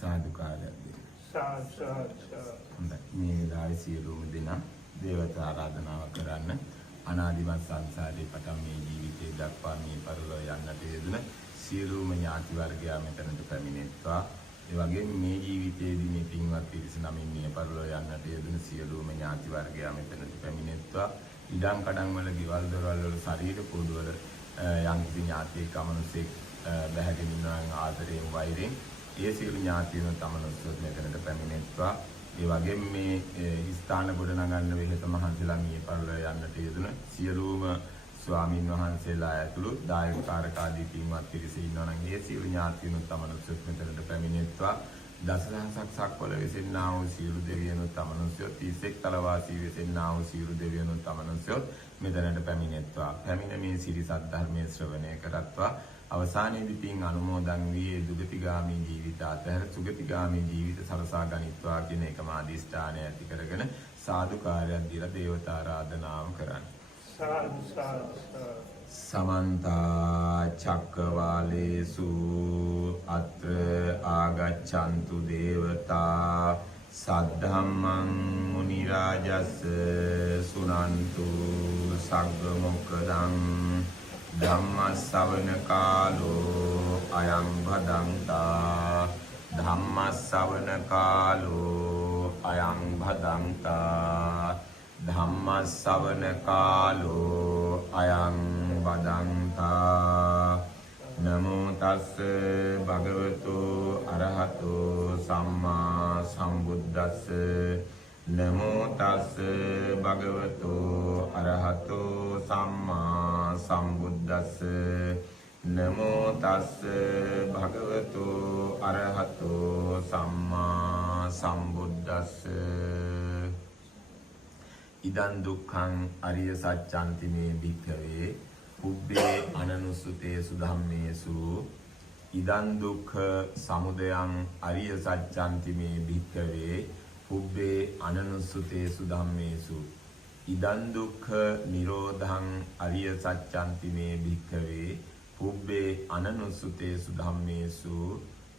සාදුකාරයක් දෙන්න. මේ වෙලාවේ සියලුම දෙනා දේවතා ආරාධනාව කරන්න. අනාදිමත් සංසාරේ පටන් මේ ජීවිතේ දක්වා මේ පරලෝ යන්නට යෙදුන සියලුම ඥාති වර්ගයා මෙතනට පැමිණෙත්වා. ඒ වගේම මේ ජීවිතයේදී මේ පින්වත් පිරිස නමින් මේ පරලෝ යන්නට යෙදුන සියලුම ඥාති වර්ගයා මෙතනට පැමිණෙත්වා. ඉඩම් කඩම් වල ගෙවල් දොරවල් වල ශරීර පොඩු වල යම් කිසි ඥාතියෙක් අමනුෂ්‍යෙක් බැහැගෙන ඉන්නවා ආදරයෙන් වෛරයෙන් ඒ සියලු ඥාතියන් තමනුස්සොත් මෙතනට පැමිණෙත්වා. ඒ වගේම මේ ස්ථාන ගොඩ නගන්න වෙහෙත මහන්සිලා මිය පරලෝ යන්නට යෙදුන සියලුම ස්වාමින් වහන්සේලා ඇතුළු දායකකාරක ආදී පින්වත් පිරිස ඉන්නවා නම් ඒ සියලු ඥාතියන් තමනුස්සොත් මෙතනට පැමිණෙත්වා. දසදහසක් සක්වල වෙසෙන්නා වූ සියලු දෙවියනුත් තමනුස්සයොත් 31 තලවාසී වෙසෙන්නා වූ සියලු දෙවියනුත් තමනුස්සයොත් මෙතනට පැමිණෙත්වා. පැමිණ මේ සිරි සද්ධර්මයේ ශ්‍රවණය කරත්වා. අවසානයේදී පින් අනුමෝදන් වී දුගතිගාමී ජීවිත අතහැර සුගතිගාමී ජීවිත සලසා ගනිත්වා කියන එකම අදිෂ්ඨානය ඇති කරගෙන සාදුකාරයක් දීලා දේවතා ආරාධනාව කරන්න. සමන්ත චක්කවාලේසු අත්‍ර ආගච්ඡන්තු දේවතා සද්ධම්මං මුනි රාජස් සුනන්තු සග්ග මොක්ඛදං ධම්ම ශ්‍රවණ කාලෝ අයං භදංතා ධම්ම ශ්‍රවණ කාලෝ අයං භදංතා ධම්ම ශ්‍රවණ කාලෝ අයං භදංතා නමෝ තස්ස භගවතු අරහතෝ සම්මා සම්බුද්දස්ස නමෝ තස්ස භගවතු අරහතෝ සම්මා සම්බුද්දස්ස නමෝ තස්ස භගවතු අරහතෝ සම්මා සම්බුද්දස්ස ඉදං දුක්ඛං අරිය සත්‍යන්ති මේ භික්ඛවේ පුබ්බේ අනනුසුතේසු ධම්මේසු ඉදං දුක්ඛ සමුදයං අරිය සත්‍යන්ති මේ භික්ඛවේ පුබ්බේ අනනුසුතේසු ධම්මේසු ඉදං දුක්ඛ නිරෝධං අරිය සත්‍යන්ති මේ භික්ඛවේ පුබ්බේ අනනුසුතේසු ධම්මේසු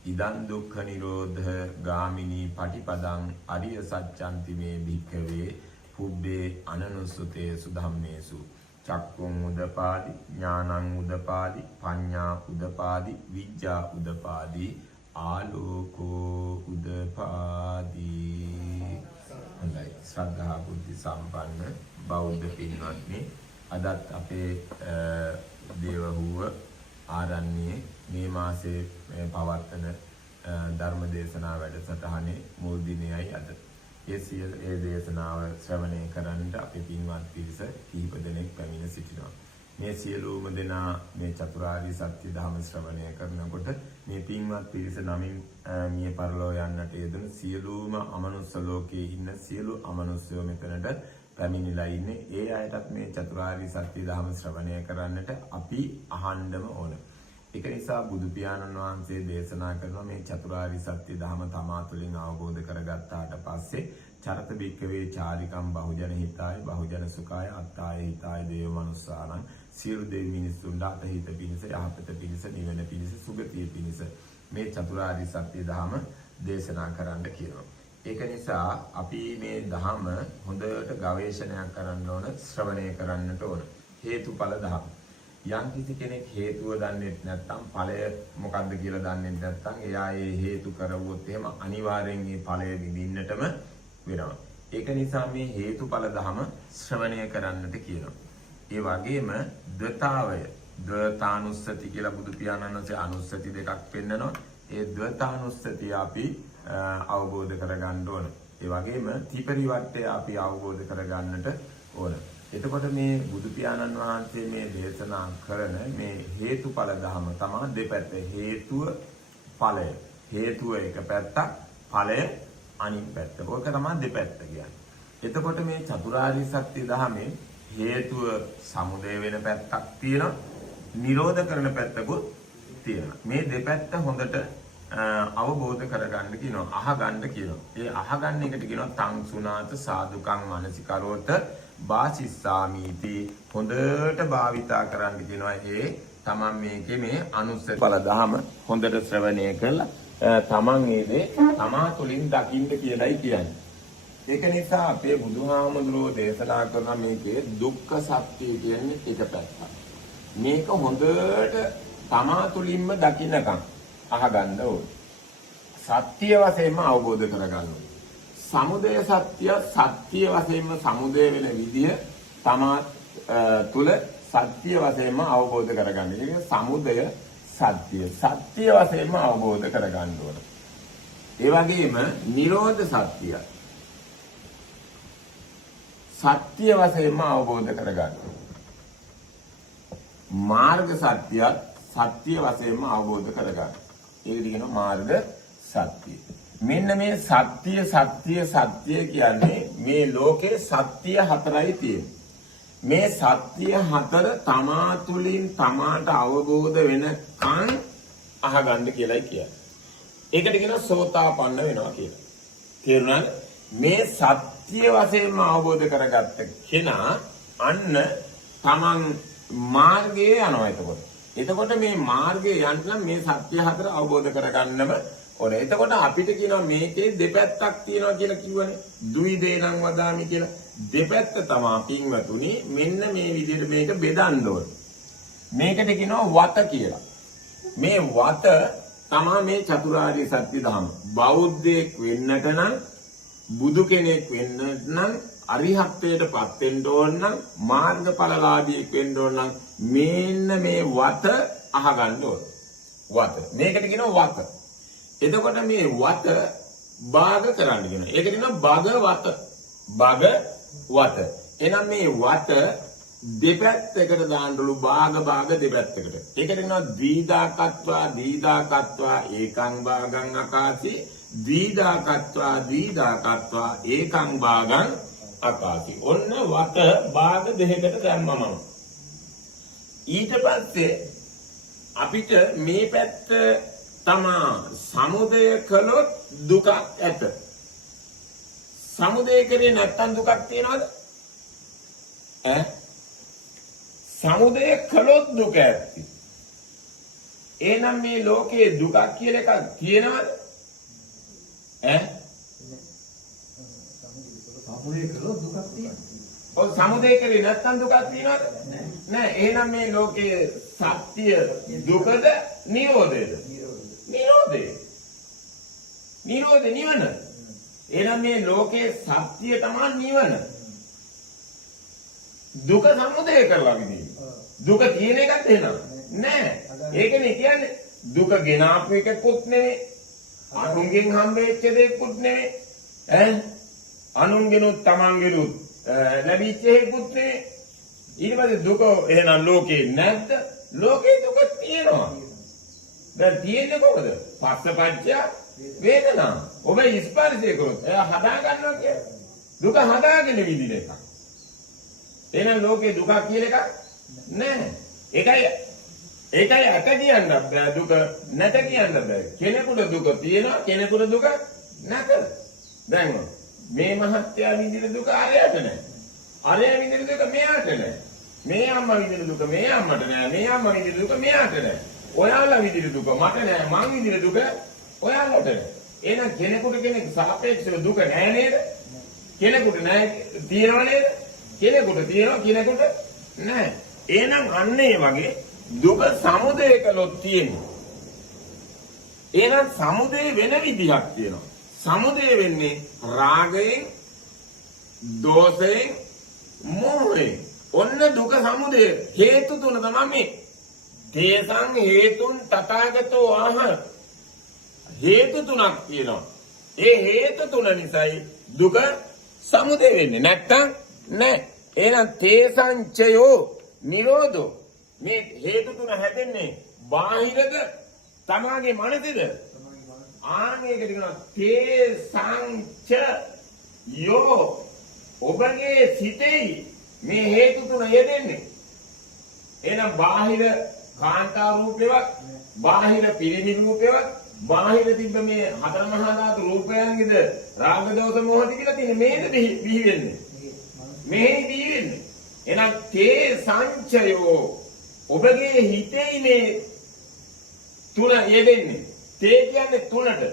ඉදං දුක්ඛ නිරෝධ ගාමිනී පටිපදං අරිය සත්‍යන්ති මේ භික්ඛවේ පුබ්බේ අනනුසුතේසු ධම්මේසු චක්කුං උදපාදි ඥානං උදපාදි පඤ්ඤා උදපාදි විඤ්ඤා උදපාදි ආලෝකෝ උදපාදී. හොඳයි ශ්‍රද්ධා බුද්ධ සම්පන්න බෞද්ධ පින්වත්නි, අදත් අපේ දේවහුව ආරණ්‍යයේ මේ මාසේ පවත්වන ධර්ම දේශනා වැඩසටහනේ මුල් දිනයයි අද. ඒ දේශනාව ශ්‍රවණය කරන්නට අපේ පින්වත් පිරිස කිහිප දෙනෙක් පැමිණ සිටිනවා. මේ සියලුම දෙනා මේ චතුරාර්ය සත්‍ය ධර්ම ශ්‍රවණය කරනකොට මේ පින්වත් පිරිස නමින් මිය පරලෝ යන්නට යෙදුණු සියලුම අමනුෂ්‍ය ලෝකයේ ඉන්න සියලු අමනුෂ්‍යෝ මෙතනට පැමිණිලා ඉන්නේ. ඒ අයටත් මේ චතුරාර්ය සත්‍ය ධර්ම ශ්‍රවණය කරන්නට අපි අහන්නම ඕන. ඒක නිසා බුදු පියාණන් වහන්සේ දේශනා කරන මේ චතුරාර්ය සත්‍ය ධර්ම තමා තුළින් අවබෝධ කරගත්තාට පස්සේ චරත බික්කවේ චාරිකම් බහුජන හිතාය බහුජන සුඛාය අත්තාය හිතාය දේව මනුස්සානං සියලු දෙවි මිනිසුන්ට අතහිත පිණිස යහපත පිණිස නිවන පිණිස සුගතිය පිණිස මේ චතුරාර්ය සත්‍ය ධර්ම දේශනා කරන්න කියනවා. ඒක නිසා අපි මේ ධර්ම හොඳට ගවේෂණයක් කරන්න ඕන, ශ්‍රවණය කරන්නට ඕන. හේතුඵල ධර්ම. යම් කිසි කෙනෙක් හේතුව දන්නේ නැත්නම් ඵලය මොකක්ද කියලා දන්නේ නැත්නම් එයා ඒ හේතු කරවුවොත් එහෙම අනිවාර්යෙන් මේ ඵලය විඳින්නටම වෙනවා. ඒක නිසා මේ හේතුඵල ධම ශ්‍රවණය කරන්නට කියනවා. ඒ වගේම ද්වතාවය, ද්වතානුස්සති කියලා බුදු පියාණන් වහන්සේ අනුස්සති දෙකක් පෙන්නනවා. ඒ ද්වතානුස්සතිය අපි අවබෝධ කරගන්න ඕන. ඒ වගේම ත්‍රිපරිවර්තය අපි අවබෝධ කරගන්නට ඕන. එතකොට මේ බුදු පියාණන් වහන්සේ මේ දේශනා කරන මේ හේතුඵල ධම තමයි දෙපැත්ත. හේතුව ඵලය. හේතුව එක පැත්තක්, ඵලය අනිත් පැත්ත. ඕක තමයි දෙපැත්ත කියන්නේ. එතකොට මේ චතුරාර්ය සත්‍ය ධමයේ හේතුව සමුදය වෙන පැත්තක් තියෙනවා, නිරෝධ කරන පැත්තකුත් තියෙනවා. මේ දෙපැත්ත හොඳට අවබෝධ කරගන්න කියනවා, අහගන්න කියනවා. ඒ අහගන්න එකට කියනවා තං සුනාත සාදුකං මනසිකරෝත වාසිස්සාමීති. හොඳට භාවිතා කරන්න කියනවා. ඒ තමන් මේකේ මේ අනුස්සති ඵල දහම හොඳට ශ්‍රවණය කරලා තමන් ඒ දේ තමා තුළින් දකින්න කියලායි කියන්නේ. ඒක නිසා අපේ බුදුහාමුදුරුවෝ දේශනා කරන මේකේ දුක්ඛ සත්‍ය කියන්නේ එක පැත්තක්. මේක හොඳට තමා තුළින්ම දකින්නකම් අහගන්න ඕනේ. සත්‍ය වශයෙන්ම අවබෝධ කරගන්න ඕනේ. සමුදය සත්‍ය සත්‍ය වශයෙන්ම සමුදය වෙන විදිය තමා තුල සත්‍ය වශයෙන්ම අවබෝධ කරගන්න. ඒක සමුදය සත්‍ය වශයෙන්ම අවබෝධ කරගන්න ඕනේ. ඒ වගේම නිරෝධ සත්‍ය සත්‍ය වශයෙන්ම අවබෝධ කරගන්න. මාර්ග සත්‍යයත් සත්‍ය වශයෙන්ම අවබෝධ කරගන්න. ඒකට කියනවා මාර්ග සත්‍ය. මෙන්න මේ සත්‍ය කියන්නේ මේ ලෝකේ සත්‍ය හතරයි තියෙන්නේ. මේ සත්‍ය හතර තමා තුළින් තමාට අවබෝධ වෙනකන් අහගන්න කියලායි කියන්නේ. ඒකට කියනවා සෝතාපන්න වෙනවා කියලා. තේරුණාද? මේ සත්‍ය වශයෙන්ම අවබෝධ කරගත්ත කෙනා අන්න තමන් මාර්ගයේ යනවා. එතකොට මේ මාර්ගයේ යන්න මේ සත්‍ය හතර අවබෝධ කරගන්නම ඕනේ. එතකොට අපිට කියනවා මේකේ දෙපැත්තක් තියෙනවා කියලා කිව්වනේ. දුයිදේනං වදාමි කියලා. දෙපැත්ත තමයි පින්වතුනි මෙන්න මේ විදිහට මේක බෙදන්න ඕනේ. මේකට කියනවා වත කියලා. මේ වත තමයි මේ චතුරාර්ය සත්‍ය ධර්ම. බෞද්ධයෙක් වෙන්නට නම් බුදු කෙනෙක් වෙන්නට නම් අරිහත්ත්වයට පත් වෙන්න ඕන නම් මාර්ගඵලලාභියෙක් වෙන්න ඕන නම් මෙන්න මේ වත අහගන්න ඕන. වත. මේකට කියනවා වත. එතකොට මේ වත භාග කරන්න කියනවා. ඒකට කියනවා භග වත. භග වත. එහෙනම් මේ වත දෙපැත්තකට දාන්නලු භාග දෙපැත්තකට. ඒකට කියනවා දීදාකත්වා ඒකං භාගං අකාසි දීදාකත්වා ඒකං භාගං අකාසි. ඔන්න වත භාග දෙකකට දැම්මම. ඊට පස්සේ අපිට මේ පැත්ත තමා සමුදය කළොත් දුකක් ඇත. සමුදය කරේ නැත්තම් දුකක් තියනවද? සමුදය කළොත් දුක ඇති. එහෙනම් මේ ලෝකයේ දුකක් කියලා එකක් තියෙනවද? සමුදය කළොත් දුකක් තියෙනවා. ඔව් සමුදය කරේ නැත්තම් දුකක් තියනවද? නෑ. එහෙනම් මේ ලෝකයේ සත්‍ය දුකද නිරෝධයද? නිරෝධ නිවන. එහෙනම් මේ ලෝකයේ සත්‍ය තමයි නිවන. දුක සමුදය කරලා විදිහේ. දුක තියෙන එකත් එහෙනම් නෑ. ඒකනේ කියන්නේ දුක ගෙනාපු එකකුත් නෙමෙයි. අනුන්ගෙන් හම්බෙච්ච දෙයක්කුත් නෙමෙයි. අනුන්ගෙනුත් තමන්ගෙනුත් ලැබිච්ච එකකුත් නෙමෙයි. ඊට පස්සේ දුක එහෙනම් ලෝකේ නැද්ද? ලෝකේ දුක තියෙනවා. දැන් තියෙන්නේ කොහොමද? පස්සපච්චය වේදනා. ඔබ ස්පර්ශය කරොත් එයා හදා ගන්නවා කියන්නේ. දුක හදාගෙන විඳින එකක්. එහෙනම් ලෝකේ දුක කියලා එකක් නැහැ. ඒකයි අත කියන්න බෑ දුක නැත කියන්න බෑ. කෙනෙකුට දුක තියෙනවා කෙනෙකුට දුක නැත. දැන් මේ මහත්යා විඳින දුක අරයට නැහැ. අරය විඳින දුක මෙයාට නැහැ. මේ අම්මා විඳින දුක මේ අම්මට නැහැ. මේ අම්මා විඳින දුක මෙයාට නැහැ. ඔයාලා විඳින දුක මට නැහැ. මං විඳින දුක ඔයාලට නැහැ. එහෙනම් කෙනෙකුට කෙනෙක් සාපේක්ෂව දුක නැහැ නේද? කෙනෙකුට නැහැ තියෙනව නේද? කෙනෙකුට තියෙනවා කෙනෙකුට නැහැ. එහෙනම් අන්න ඒ වගේ දුක සමුදය කළොත් තියෙනවා. එහෙනම් සමුදය වෙන විදිහක් තියෙනවා. සමුදය වෙන්නේ රාගයෙන්, දෝෂයෙන්, මෝහයෙන්. ඔන්න දුක සමුදය හේතු තුන තමයි මේ. තේසං හේතුන් තථාගතෝ ආහ. හේතු තුනක් තියෙනවා. ඒ හේතු තුන නිසායි දුක සමුදය වෙන්නේ. නැත්තම් නෑ. එහෙනම් තේසංචයෝ නිරෝධෝ. මේ හේතු තුන හැදෙන්නේ බාහිරද තමාගේ මනසේද? ආනේකට කියනවා තේසංච යෝ. ඔබගේ සිතේ මේ හේතු තුන යෙදෙන්නේ. එහෙනම් බාහිර කාන්තා රූපේවත් බාහිර පිරිමි රූපේවත් බාහිර තිබ්බ මේ හතර මහා ධාතු රූපයන්ගේද රාග දෝෂ මොහ කියලා තියෙන මේද බිහි වෙන්නේ. මේ බිහි වෙන්නේ. එහෙනම් තේ සංචයෝ ඔබගේ හිතේ මේ තුන යෙදෙන්නේ. තේ කියන්නේ තුනට.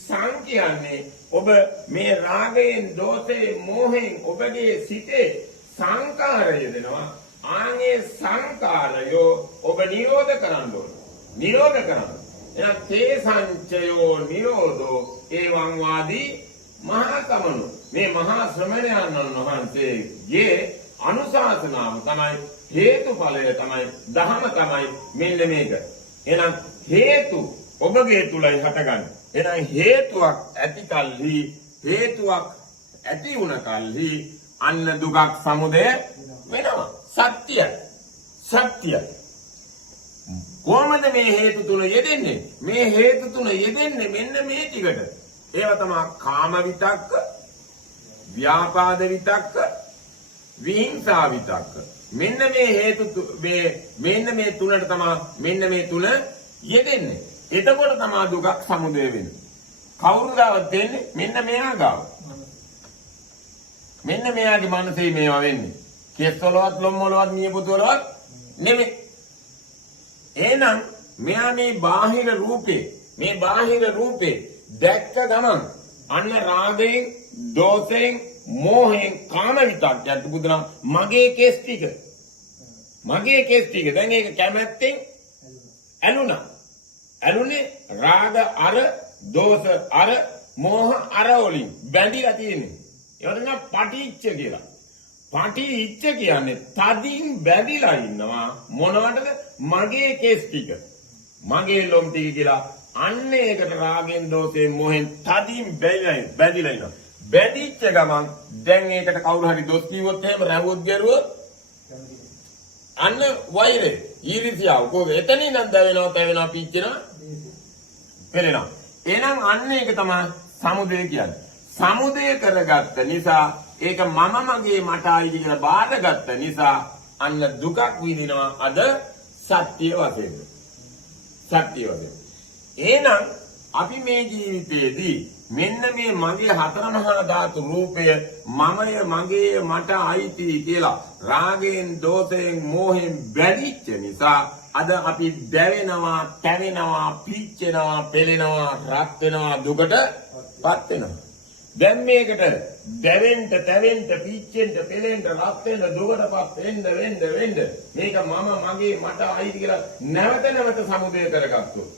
සං කියන්නේ ඔබ මේ රාගයෙන්, දෝෂයෙන්, මෝහයෙන් ඔබගේ සිතේ සංකාරය දෙනවා. ආන්ගේ සංකාරය ඔබ නිරෝධ කරන්න ඕන. නිරෝධ කරන්න. එහෙනම් තේ සංචයෝ නිරෝධෝ එවං වාදී මහා කමනෝ. මේ මහා ශ්‍රමණයන්න් වහන්සේගේ අනුශාසනාව තමයි හේතුඵලය තමයි ධහම තමයි මෙන්න මේක. එහෙනම් හේතු ඔබගේ තුලයි හටගන්නේ. එහෙනම් හේතුවක් ඇති කල්හි හේතුවක් ඇති වුණ කල්හි අන්න දුකක් සමුදය වෙනවා. සත්‍යයි. සත්‍යයි. කොහොමද මේ හේතු තුන යෙදෙන්නේ? මේ හේතු තුන යෙදෙන්නේ මෙන්න මේ ටිකට. ඒවා තමයි කාම විතක්ක, ව්‍යාපාද විතක්ක, විහිංසා විතක්ක. මෙන්න මේ හේතු මෙන්න මේ තුනට තමයි මෙන්න මේ තුන යෙදෙන්නේ. එතකොට තමයි දුකක් සමුදය වෙන්නේ. කවුරු ගාව දෙන්නේ? මෙන්න මෙයා ගාව. මෙන්න මෙයාගේ මනසේ මේවා වෙන්නේ. කෙස්වලවත්, ලොම්වලවත්, නියපොතුවලවත් නෙමෙයි. එහෙනම් මෙයා මේ බාහිර රූපේ දැක්ක ගමන් අන්න රාගයෙන්, දෝෂයෙන්, මෝහයෙන්, කාම විතක්කයට බුදුනා මගේ කෙස් ටික දැන් ඒක කැමැත්තෙන් ඇලුනා. ඇලුනේ රාග අර, දෝෂ අර, මෝහ අර වලින් බැඳිලා තියෙන්නේ. ඒවට නම් පටිච්ච කියලා. පටිච්ච කියන්නේ තදින් බැඳිලා ඉන්නවා. මොනවටද? මගේ කෙස් ටික, මගේ ලොම් ටික කියලා. අන්න ඒකට රාගෙන්, දෝෂයෙන්, මොහෙන් තදින් බැඳිලා ඉන්නවා. බැඳිච්ච ගමන් දැන් ඒකට කවුරු හරි දොස් කිව්වොත් එහෙම රැවුවොත් ගැරුවොත් අන්න වෛරය, ඊර්ෂ්‍යාව කොහොමද? එතනින් නම් දැවෙනවා, පිච්චෙනවා, පෙරෙනවා. එහෙනම් අන්න ඒක තමයි සමුදය කියන්නේ. සමුදය කරගත්ත නිසා ඒක මම මගේ මට ආයිදි කියලා බාරගත්ත නිසා අන්න දුකක් විඳිනවා. අද සත්‍ය වශයෙන්. එහෙනම් අපි මේ ජීවිතයේදී මෙන්න මේ මගේ හතර මහා ධාතු රූපය මමය, මගේ, මට අයිති කියලා රාගයෙන්, දෝෂයෙන්, මෝහයෙන් බැඳිච්ච නිසා අද අපි දැවෙනවා, කැවෙනවා, පිච්චෙනවා, පෙළෙනවා, රත් වෙනවා, දුකටපත් වෙනවා. දැන් මේකට දැවෙන්න, තැවෙන්න, පිච්චෙන්න, පෙළෙන්න, රත් වෙන්න, දුකටපත් වෙන්න මේක මම, මගේ, මට අයිති කියලා නැවත සමුදය කරගත්තොත්,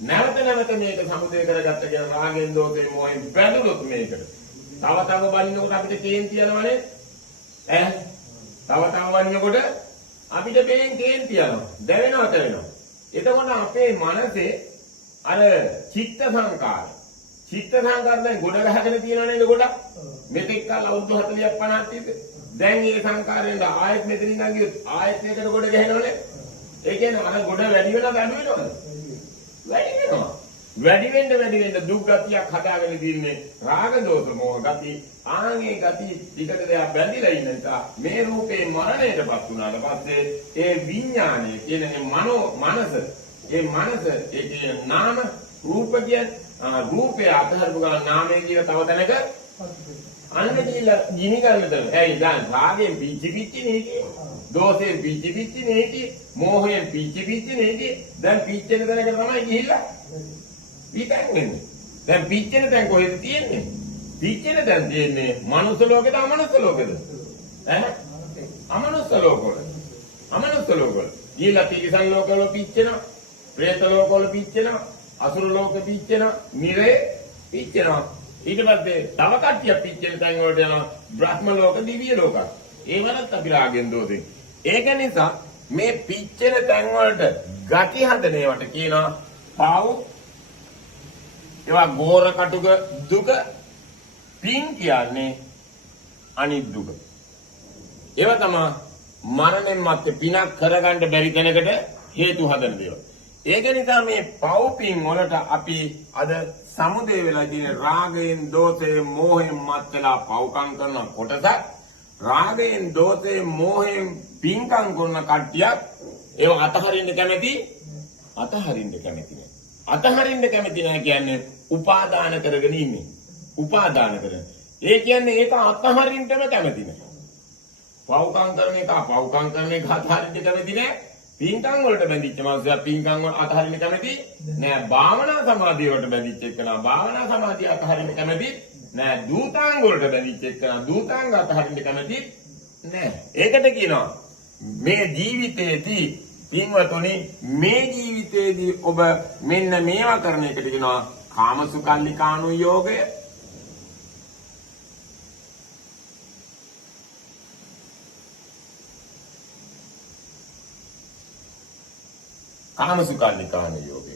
නැවත මේක සමුදය කරගත්ත කියන රාගෙන්, දෝෂයෙන්, මොහෙන් බැඳුනොත් මේකට තව බලිනකොට අපිට කේන්ති යනවනේ. තව වන්නකොට අපිට බේන් කේන්ති යනවා, දැවෙනවා. එතකොට අපේ මනසේ අර චිත්ත සංකාර දැන් ගොඩ ගහගෙන තියෙනව නේද? ගොඩක් මෙතෙක් කල අවුරුදු 40ක් 50ක් තිබ්බේ. දැන් මේ සංකාරයෙන් ආයෙත් මෙතනින් නම් ගියොත් ආයෙත් ඒකට ගොඩ ගහනවනේ. ඒ කියන්නේ අර ගොඩ වැඩි වෙනවද අඩු වෙනවද? වැඩි වෙන්න දුක් ගතියක් හදාගෙන දින්නේ රාග, දෝෂ, මෝහ ගති. ආන්ගේ ගති ටිකට දෙයක් බැඳිලා ඉන්න නිසා මේ රූපේ මරණයටපත් වුණාට පස්සේ ඒ විඥානය කියන්නේ මනස ඒ කියන්නේ නාම රූප කියන්නේ රූපය අතහරපු ගමන් නාමය කියන තව තැනක අන්න කියලා ගිනි ගන්න දෙන. ඇයි දැන් රාගයෙන් පිච්චි නේටි, දෝෂයෙන් පිච්චි නේටි, මෝහයෙන් පිච්චි නේටි. දැන් පිච්චෙන තැනකට තමයි ගිහිල්ලා විතක් වෙන්නේ. දැන් පිච්චෙන තැන කොහෙද තියෙන්නේ? පිච්චෙන තැන තියෙන්නේ මනුස්ස ලෝකෙද, අමනුස්ස ලෝකෙද? අමනුස්ස ලෝකවල. ගිහිල්ලා තිරිසන් ලෝකවල පිච්චෙනවා, പ്രേත ලෝකවල පිච්චෙනවා, අසුර ලෝක පිච්චෙනවා, නිරේ පිච්චෙනවා. ඊට පස්සේ තව කට්ටිය පිච්චෙන තැන් වලට යනවා බ්‍රහ්ම ලෝක, දිව්‍ය ලෝක. ඒවලත් අපි රාගෙන්, දෝෂෙන්. ඒක නිසා මේ පිච්චෙන තැන් වලට ගති හදන ඒවට කියනවා පව්. ඒවා ගෝර කටුක දුක. පින් කියන්නේ අනිත් දුක. ඒවා තමයි මරණයෙන් මත්තේ පිනක් කරගන්න බැරි කෙනෙකුට හේතු හදන දේවල්. ඒක නිසා මේ පව් පින් වලට අපි අද සමුදය වෙලා ඉන්නේ රාගයෙන්, දෝෂයෙන්, මෝහයෙන් මත් වෙලා පව්කම් කරන කොටසක්. රාගයෙන්, දෝෂයෙන්, මෝහයෙන් පින්කම් කරන කට්ටියක් ඒව අතහරින්න කැමති නැහැ කියන්නේ උපාදාන කරගෙන ඉන්නේ. ඒ කියන්නේ ඒක අතහරින්නම කැමති නැහැ. පව්කම් කරන එක අතහරින්න කැමති නැහැ. පින්කම් වලට බැඳිච්ච මනුස්සයා පින්කම් වල අතහරින්න කැමති නෑ. භාවනා සමාධිය වලට බැඳිච්ච එක්කනා භාවනා සමාධිය අතහරින්න කැමති නෑ. දූතාංග වලට බැඳිච්ච එක්කනා දූතාංග අතහරින්න කැමති නෑ. ඒකට කියනවා මේ ජීවිතයේදී පින්වතුනි මේ ජීවිතයේදී ඔබ මෙන්න මේවා කරන එකට කියනවා කාමසුකල්ලිකානු යෝගය. කාමසුකල්ලිකානු යෝගය.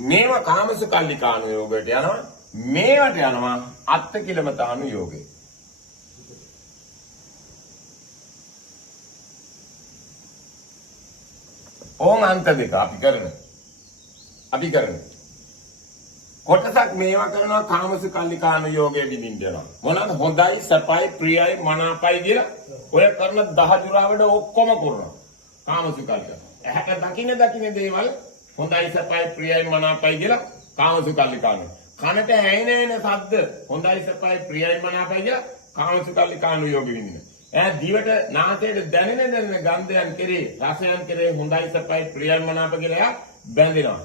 මේවා කාමසුකල්ලිකානු යෝගයට යනවා. මේවට යනවා අත්තිකිලමතානු යෝගය. ඕන් අන්ත දෙක අපි කරන කොටසක් මේවා කරනවා කාමසුකල්ලිකානු යෝගයේ විඳින්න යනවා. මොනවාද? හොඳයි, සපයි, ප්‍රියයි, මනාපයි කියලා ඔය කරන 10 ජුරාවඩ ඔක්කොම කරනවා. කාමසුකල්ලික. ඇහැට දකින්න දේවල් හොඳයි, සපයි, ප්‍රියයි, මනාපයි කියලා කාමසුකල්ලිකානු. කනට ඇහෙන ශබ්ද හොඳයි, සපයි, ප්‍රියයි, මනාපයි කියලා කාමසුකල්ලිකානු යෝගෙ විඳින්න. දිවට නාසයට දැනෙන ගන්ධයන් කෙරේ රසයන් කෙරේ හොඳයි, සපයි, ප්‍රියයි, මනාප කියලා බැඳෙනවා.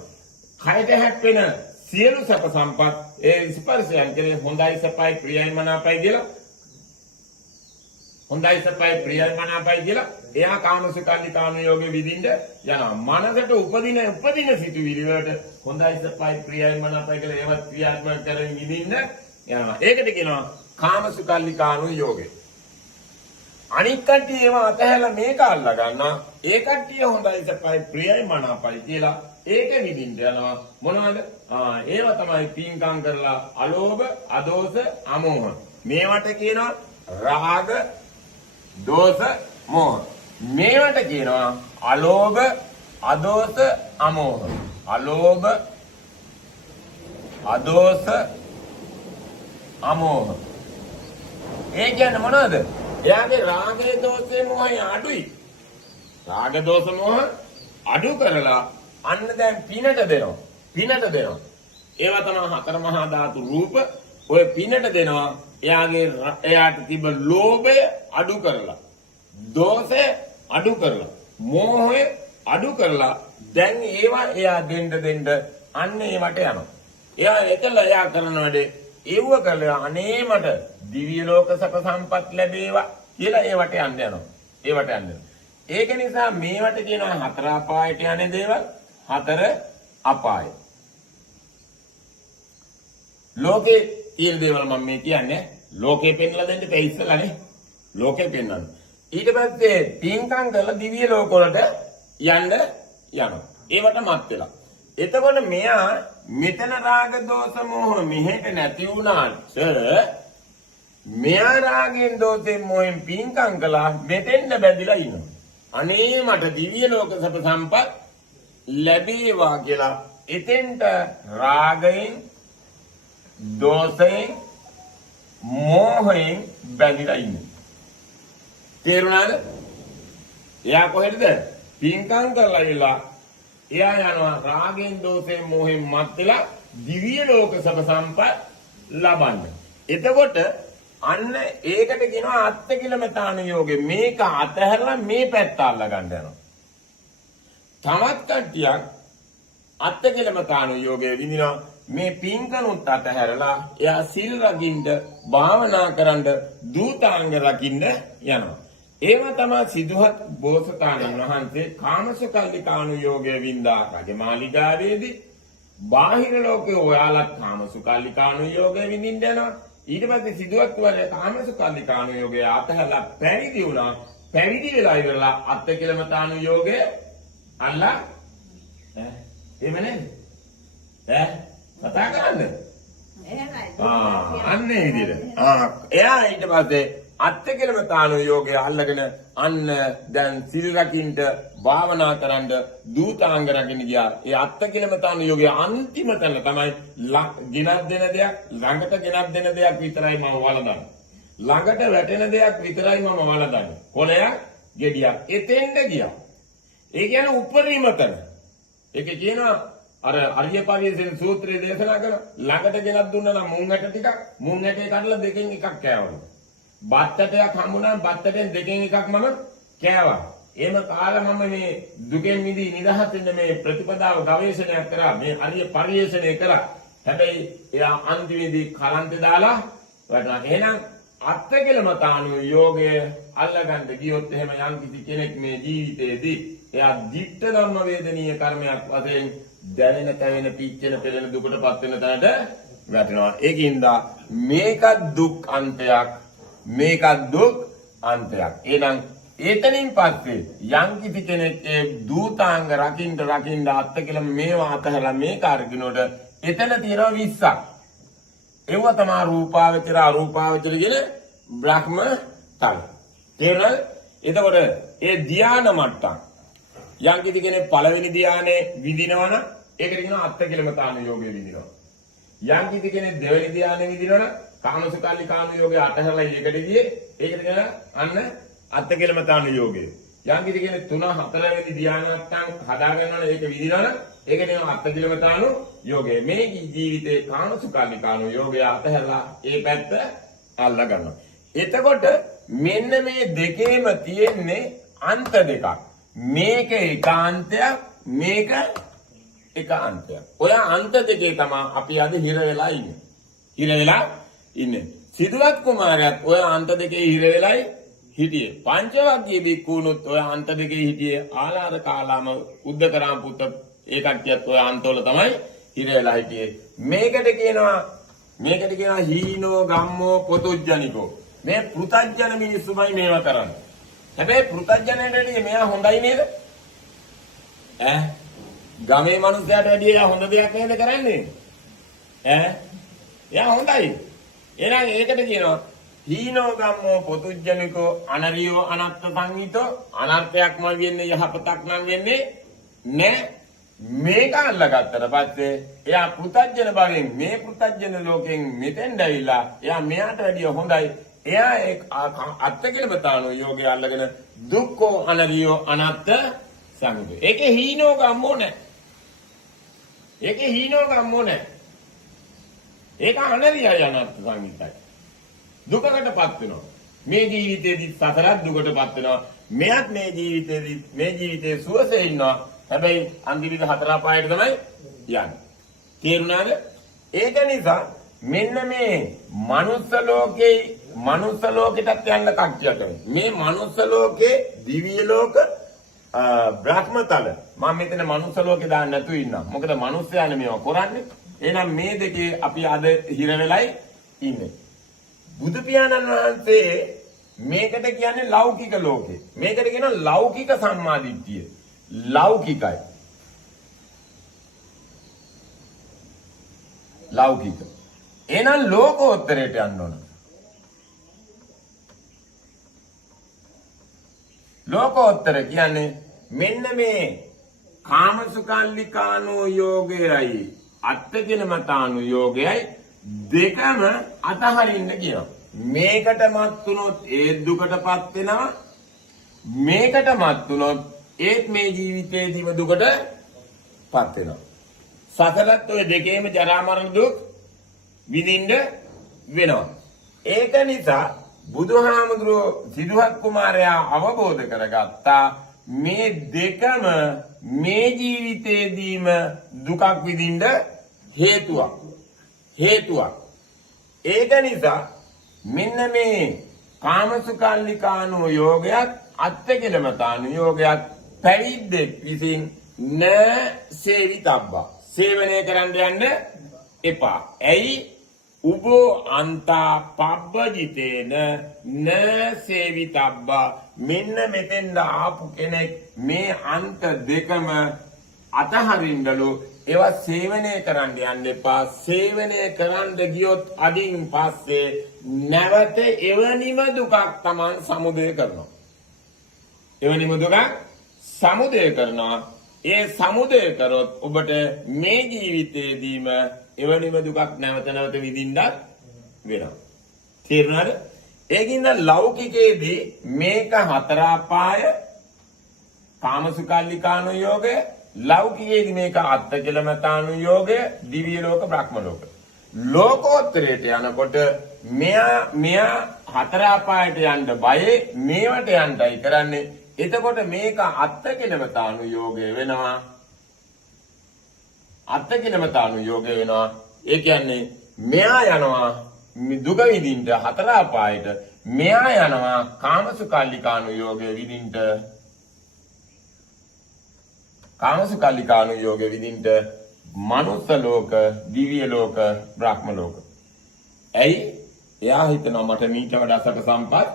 කයට හැප්පෙන සියලු සැප සම්පත් ඒ ස්පර්ශයන් කෙරේ හොඳයි, සපයි, ප්‍රියයි, මනාපයි කියලා හොඳයි, සපයි, ප්‍රියයි, මනාපයි කියලා එයා කාමසුකල්ලිකානු යෝගෙ විඳින්න යනවා. මනසට උපදින සිතුවිලි වලට හොඳයි, සපයි, ප්‍රියයි, මනාපයි කියලා ඒවත් ක්‍රියාත්මක කරමින් විඳින්න යනවා. ඒකට කියනවා කාමසුකල්ලිකානු යෝගය. අනික් කට්ටිය ඒවා අතහැරලා මේක අල්ලා ගන්නවා. ඒ කට්ටිය හොඳයි, සපයි, ප්‍රියයි, මනාපයි කියලා ඒක විඳින්න යනවා. මොනවද? ඒවා තමයි පින්කම් කරලා අලෝභ, අදෝස, අමෝහ. මේවට කියනවා රාග, දෝස, මෝහ. මේවට කියනවා අලෝභ, අදෝස, අමෝහ. අලෝභ, අදෝස, අමෝහ. ඒ කියන්නේ මොනවද? එයාගේ රාගයේ දෝෂයේ මොහේ අඩුයි. රාග දෝෂ මොහ අඩු කරලා අන්න දැන් පිනට දෙනවා. ඒවා තමයි හතර මහා ධාතු රූප. ඔය පිනට දෙනවා. එයාට තිබ්බ ලෝභය අඩු කරලා, දෝෂය අඩු කරලා, මෝහය අඩු කරලා දැන් ඒවා එයා දෙන්න අන්න ඒවට යනවා. එයා කරන වැඩේ ඒව කළා අනේ මට දිව්‍ය ලෝක සැප සම්පත් ලැබේවා කියලා ඒවට යන්න. ඒක නිසා මේවට කියනවා හතර අපායට යන්නේ දේවල්. හතර අපාය. ලෝකේ තියෙන දේවල් මම මේ කියන්නේ ලෝකේ පෙන්ලා දෙන්න බෑ ඉස්සලානේ. ලෝකේ පෙන්වන්න. ඊට පස්සේ පින්කම් කරලා දිව්‍ය ලෝක වලට යන්න යනවා. ඒවට මත් වෙලා. එතකොට මෙයා මෙතන රාග දෝෂ මෝහ මෙහෙට නැති වුණාට මෙයා රාගෙන් දෝෂෙන් මොහෙන් පින්කම් කළා මෙතෙන්ද බැඳිලා ඉනවා. අනේ මට දිව්‍ය ලෝක සැප සම්පත් ලැබේවා කියලා එතෙන්ට රාගයෙන් දෝෂයෙන් මෝහයෙන් බැඳිලා ඉන්නේ. තේරුණාද? එයා කොහෙද? පින්කම් කරලා ඉලා එයා යනවා රාගෙන් දෝෂයෙන් මෝහෙන් මත් වෙලා දිව්‍ය ලෝක සැප සම්පත් ලබන්න. එතකොට අන්න ඒකට කියනවා අත්තිකිලමතාන යෝගේ. මේක අතහැරලා මේ පැත්ත අල්ල ගන්න යනවා. තවත් කට්ටියක් අත්තිකිලමතාන යෝගේ විඳිනවා. මේ පින්කනුත් අතහැරලා එයා සිල් රකින්න, භාවනා කරන්න, දූතාංග රකින්න යනවා. ඒව තමයි සිදුහත් බෝසතාණන් වහන්සේ කාමසුකල්ලිකානු යෝගයේ වින්දා රජමාලිගාවේදී. බාහිර ලෝකේ ඔයාලත් කාමසුකල්ලිකානු යෝගයේ විඳින්න යනවා. ඊට පස්සේ සිදුවත් වල කාමසුකල්ලිකානු යෝගයේ අතහැරලා පැවිදි වුණා. පැවිදි වෙලා ඉවරලා අත්තිකිලමතානු යෝගය අල්ලා එහෙම නේද? කතා කරන්නේ. අන්නේ විදිහට. එයා ඊට පස්සේ අත්තිකිලමතානු යෝගය අල්ලගෙන අන්න දැන් සිල් රකින්න, භාවනා කරන්න, දූතාංග රකින්න ගියා. ඒ අත්තිකිලමතානු යෝගයේ අන්තිම තැන තමයි ගෙනත් දෙන දෙයක්, ළඟට ගෙනත් දෙන දෙයක් විතරයි මම වළඳන්නේ. ළඟට වැටෙන දෙයක් විතරයි මම වළඳන්නේ. කොළයක්, ගෙඩියක්. එතෙන්ද ගියා. ඒ කියන්නේ උපරිම තැන. ඒකේ කියනවා අර අරිය පරිශෙන් සූත්‍රයේ දේශනා කරන ළඟට ගෙනත් දුන්නා නම් මුං ඇට ටිකක්, මුං ඇටේ කඩලා දෙකෙන් එකක් කෑවලු. බත්තටයක් හම්බුණා බත්තටෙන් දෙකෙන් එකක් මම කෑවා. එහෙම කාලා මම මේ දුකෙන් මිදී නිදහස් වෙන්න මේ ප්‍රතිපදාව ගවේෂණයක් කරා. මේ හරිය පරිශ්‍රණය කරා. හැබැයි එයා අන්තිමේදී කලන්තේ දාලා වටා. එහෙනම් අත්කලමතාණු යෝගය අල්ලගන්න ගියොත් එහෙම යම් කිසි කෙනෙක් මේ ජීවිතේදී එයා දිට්ඨ ධම්ම වේදනීය කර්මයක් වශයෙන් දැනෙන තැවෙන පිච්චෙන පෙළෙන දුකටපත් වෙන තැනට වැටෙනවා. ඒකින්ද මේකත් දුක් අන්තයක්, මේකත් දුක් අන්තයක්. එහෙනම් එතනින් පස්සේ යම් කිසි කෙනෙක් ඒ දූතාංග රකින්න අත්කලම මේවා අතහැරලා මේක අරගෙනොට එතන තියෙනවා 20ක්. ඒව තමයි රූපාවචර අරූපාවචර කියන බ්‍රහ්ම තල. තේරුණාද? එතකොට ඒ ධානා මට්ටම් යම් කිසි කෙනෙක් පළවෙනි ධානයේ විඳිනවනම් ඒකට කියනවා අත්කලමතාන යෝගය විඳිනවා. යම් කිසි කෙනෙක් දෙවෙනි ධානයේ විඳිනවනම් කාමසුකල්ලි කාම යෝගය අතහැරලා ඒකට ගියේ ඒකට කියනවා අන්න අත්කලමතාන යෝගය. යම් කිසි කෙනෙක් 3 4 වෙනි ධානයන්ටන් හදා ගන්නවනම් ඒක විඳිනවනම් ඒකට කියනවා අත්කලමතාන යෝගය. මේ ජීවිතේ කාමසුකල්ලි කාම යෝගය අතහැරලා ඒ පැත්ත අල්ලා ගන්නවා. එතකොට මෙන්න මේ දෙකේම තියෙන්නේ අන්ත දෙකක්. මේක ඒකාන්තයක්, මේක ඒකාන්තයක්. ඔය අන්ත දෙකේ තමයි අපි අද හිර වෙලා ඉන්නේ. හිර වෙලා ඉන්නේ. සිදුවත් කුමාරයාත් ඔය අන්ත දෙකේ හිර වෙලයි හිටියේ. පංචවග්ගීය බික්කුණුත් ඔය අන්ත දෙකේ හිටියේ. ආලාර කාලාම උද්දකරාම පුත ඒ කට්ටියත් ඔය අන්තවල තමයි හිර වෙලා හිටියේ. මේකට කියනවා හීනෝ ගම්මෝ පොතුජ්ජනිකෝ. මේ පෘතජ්ජන මිනිස්සුමයි මේවා කරන්නේ. හැබැයි පෘතජ්ජනයටදී මෙයා හොඳයි නේද? ගමේ මිනිස්සයාට වැඩිය එයා හොඳ දෙයක් නේද කරන්නේ? එයා හොඳයි. එහෙනම් ඒකට කියනවා හීනෝ ගම්මෝ පොතුජ්ජනිකෝ අනරියෝ අනත්ත සංහිතෝ. අනර්ථයක්ම වෙන්නේ යහපතක් නම් වෙන්නේ නෑ. මේක අල්ලගත්තට පස්සේ එයා පෘතජ්ජන භවෙන් මේ පෘතජ්ජන ලෝකෙන් මෙතෙන් දැවිලා එයා මෙයාට වැඩිය හොඳයි. එයා ඒ අත්කලමතාන යෝගය අල්ලගෙන දුක්ඛෝ අනරියෝ අනත්ත සංහිතෝ. ඒකේ හීනෝ ගම්මෝ නෑ. ඒක අනරියයි අනත්ත සංහිතයි. දුකකටපත් වෙනවා. මේ ජීවිතේදී සතරක් දුකටපත් වෙනවා. මෙයත් මේ ජීවිතේ සුවසේ ඉන්නවා. හැබැයි අන්තිමට හතර පායට තමයි යන්නේ. තේරුණාද? ඒක නිසා මෙන්න මේ මනුස්ස ලෝකෙටත් යන්න කට්ටියට මේ මනුස්ස ලෝකේ දිව්‍ය ලෝක බ්‍රහ්මතල මම මෙතන මනුස්ස ලෝකේ දාන්න නැතුව ඉන්නවා. මොකද මනුස්සයනේ මේවා කරන්නේ. එහෙනම් මේ දෙකේ අපි අද හිර වෙලයි ඉන්නේ. බුදු පියාණන් වහන්සේ මේකට කියන්නේ ලෞකික ලෝකේ. මේකට කියනවා ලෞකික සම්මාදිට්ඨිය. ලෞකිකයි. ලෞකික. එහෙනම් ලෝකෝත්තරයට යන්න ඕන. ලෝකෝත්තර කියන්නේ මෙන්න මේ කාමසුකල්ලිකානෝ යෝගයයි අත්ථකිලමතානු යෝගයයි දෙකම අතහරින්න කියනවා. මේකටමත් වුණොත් ඒ දුකටපත් වෙනවා. මේකටමත් වුණොත් ඒත් මේ ජීවිතේදීම දුකටපත් වෙනවා. සසලත් ඔය දෙකේම ජරා මරණ දුක් විඳින්න වෙනවා. ඒක නිසා බුදුහාමුදුරුවෝ සිදුහත් කුමාරයා අවබෝධ කරගත්තා මේ දෙකම මේ ජීවිතේදීම දුකක් විඳින්න හේතුවක්. ඒක නිසා මෙන්න මේ කාමසුකල්ලිකානෝ යෝගයත් අත්ථකිලමතානු යෝගයත් පැවිද්දෙක් විසින් න සේවිතබ්බා. සේවනය කරන්න යන්න එපා. ඇයි? උබෝ අන්තා පබ්බජිතේන න සේවිතබ්බා. මෙන්න මෙතෙන්ද ආපු කෙනෙක් මේ අන්ත දෙකම අතහරින්නලු ඒවා සේවනය කරන්න යන්න එපා. සේවනය කරන්න ගියොත් අදින් පස්සේ නැවත එවැනිම දුකක් Taman සමුදය කරනවා. එවැනිම දුකක් සමුදය කරනවා. ඒ සමුදය කරොත් ඔබට මේ ජීවිතේදීම එවැනිම දුකක් නැවත විඳින්නත් වෙනවා. තේරුණාද? ඒකින්ද ලෞකිකයේදී මේක හතරාපාය කාමසුකල්ලිකානු යෝගය, ලෞකිකයේදී මේක අත්ථකිලමතානු යෝගය, දිව්‍ය ලෝක බ්‍රහ්ම ලෝක. ලෝකෝත්තරයට යනකොට මෙයා හතරාපායට යන්න බයේ මේවට යන්නයි කරන්නේ. එතකොට මේක අත්කිලමතානුයෝගය වෙනවා. අත්කිලමතානුයෝගය වෙනවා. ඒ කියන්නේ මෙයා යනවා දුක විඳින්න හතර අපායට. මෙයා යනවා කාමසුකල්ලිකානුයෝගය විඳින්න. කාමසුකල්ලිකානුයෝගය විඳින්න මනුස්ස ලෝක, දිව්‍ය ලෝක, බ්‍රහ්ම ලෝක. ඇයි? එයා හිතනවා මට මීට වඩා සැප සම්පත්